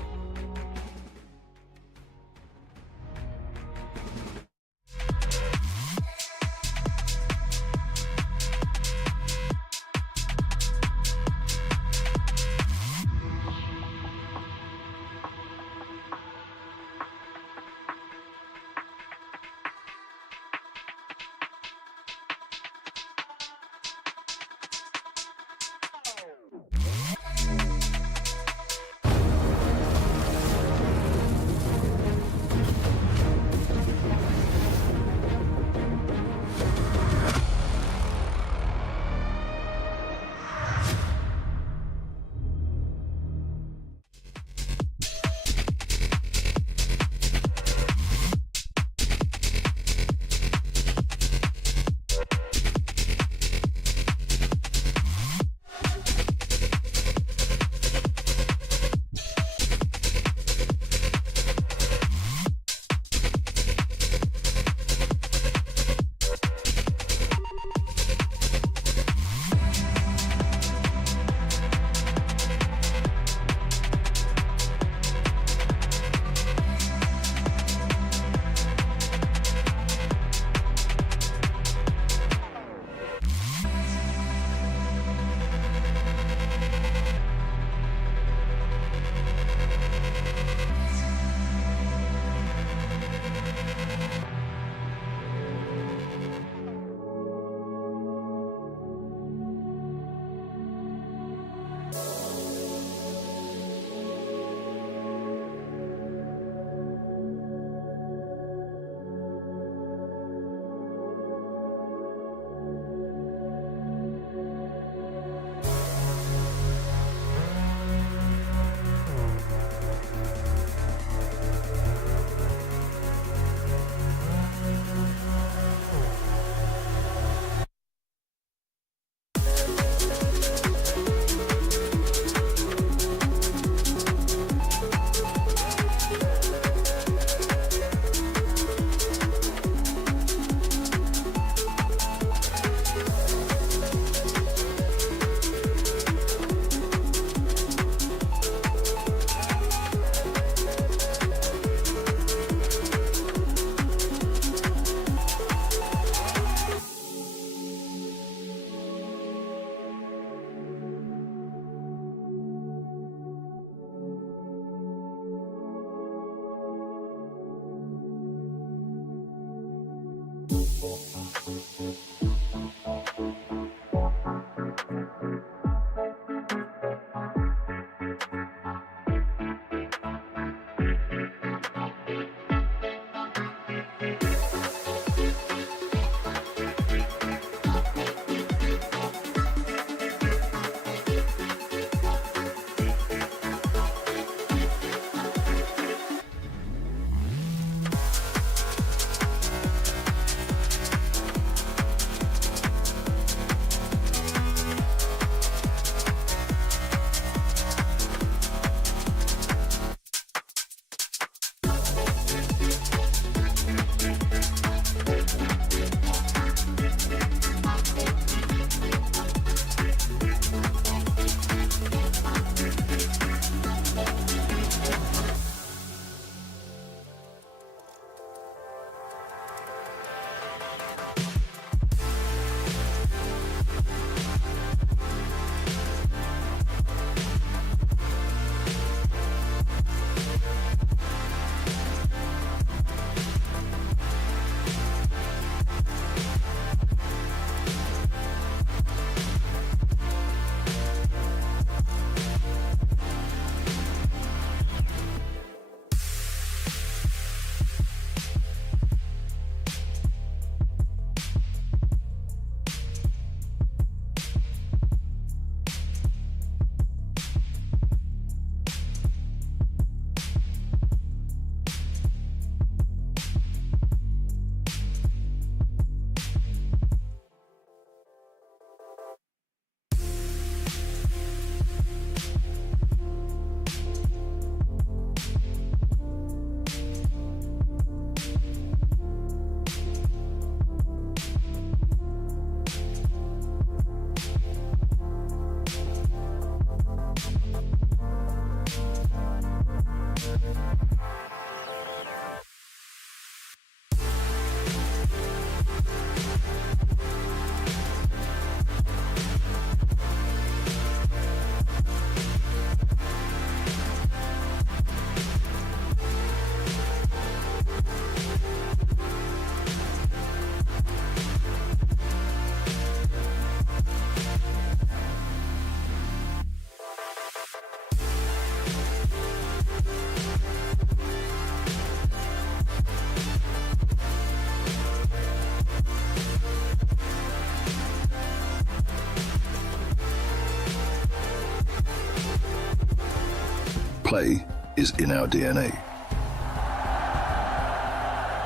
Play is in our DNA.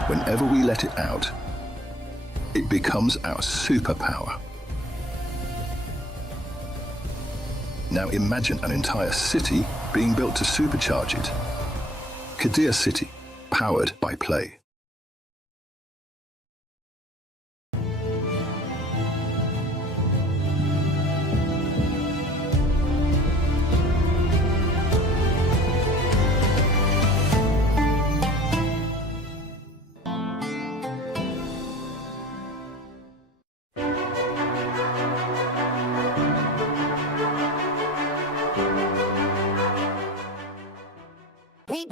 Whenever we let it out, it becomes our superpower. Now imagine an entire city being built to supercharge it. Kadir City, powered by play. We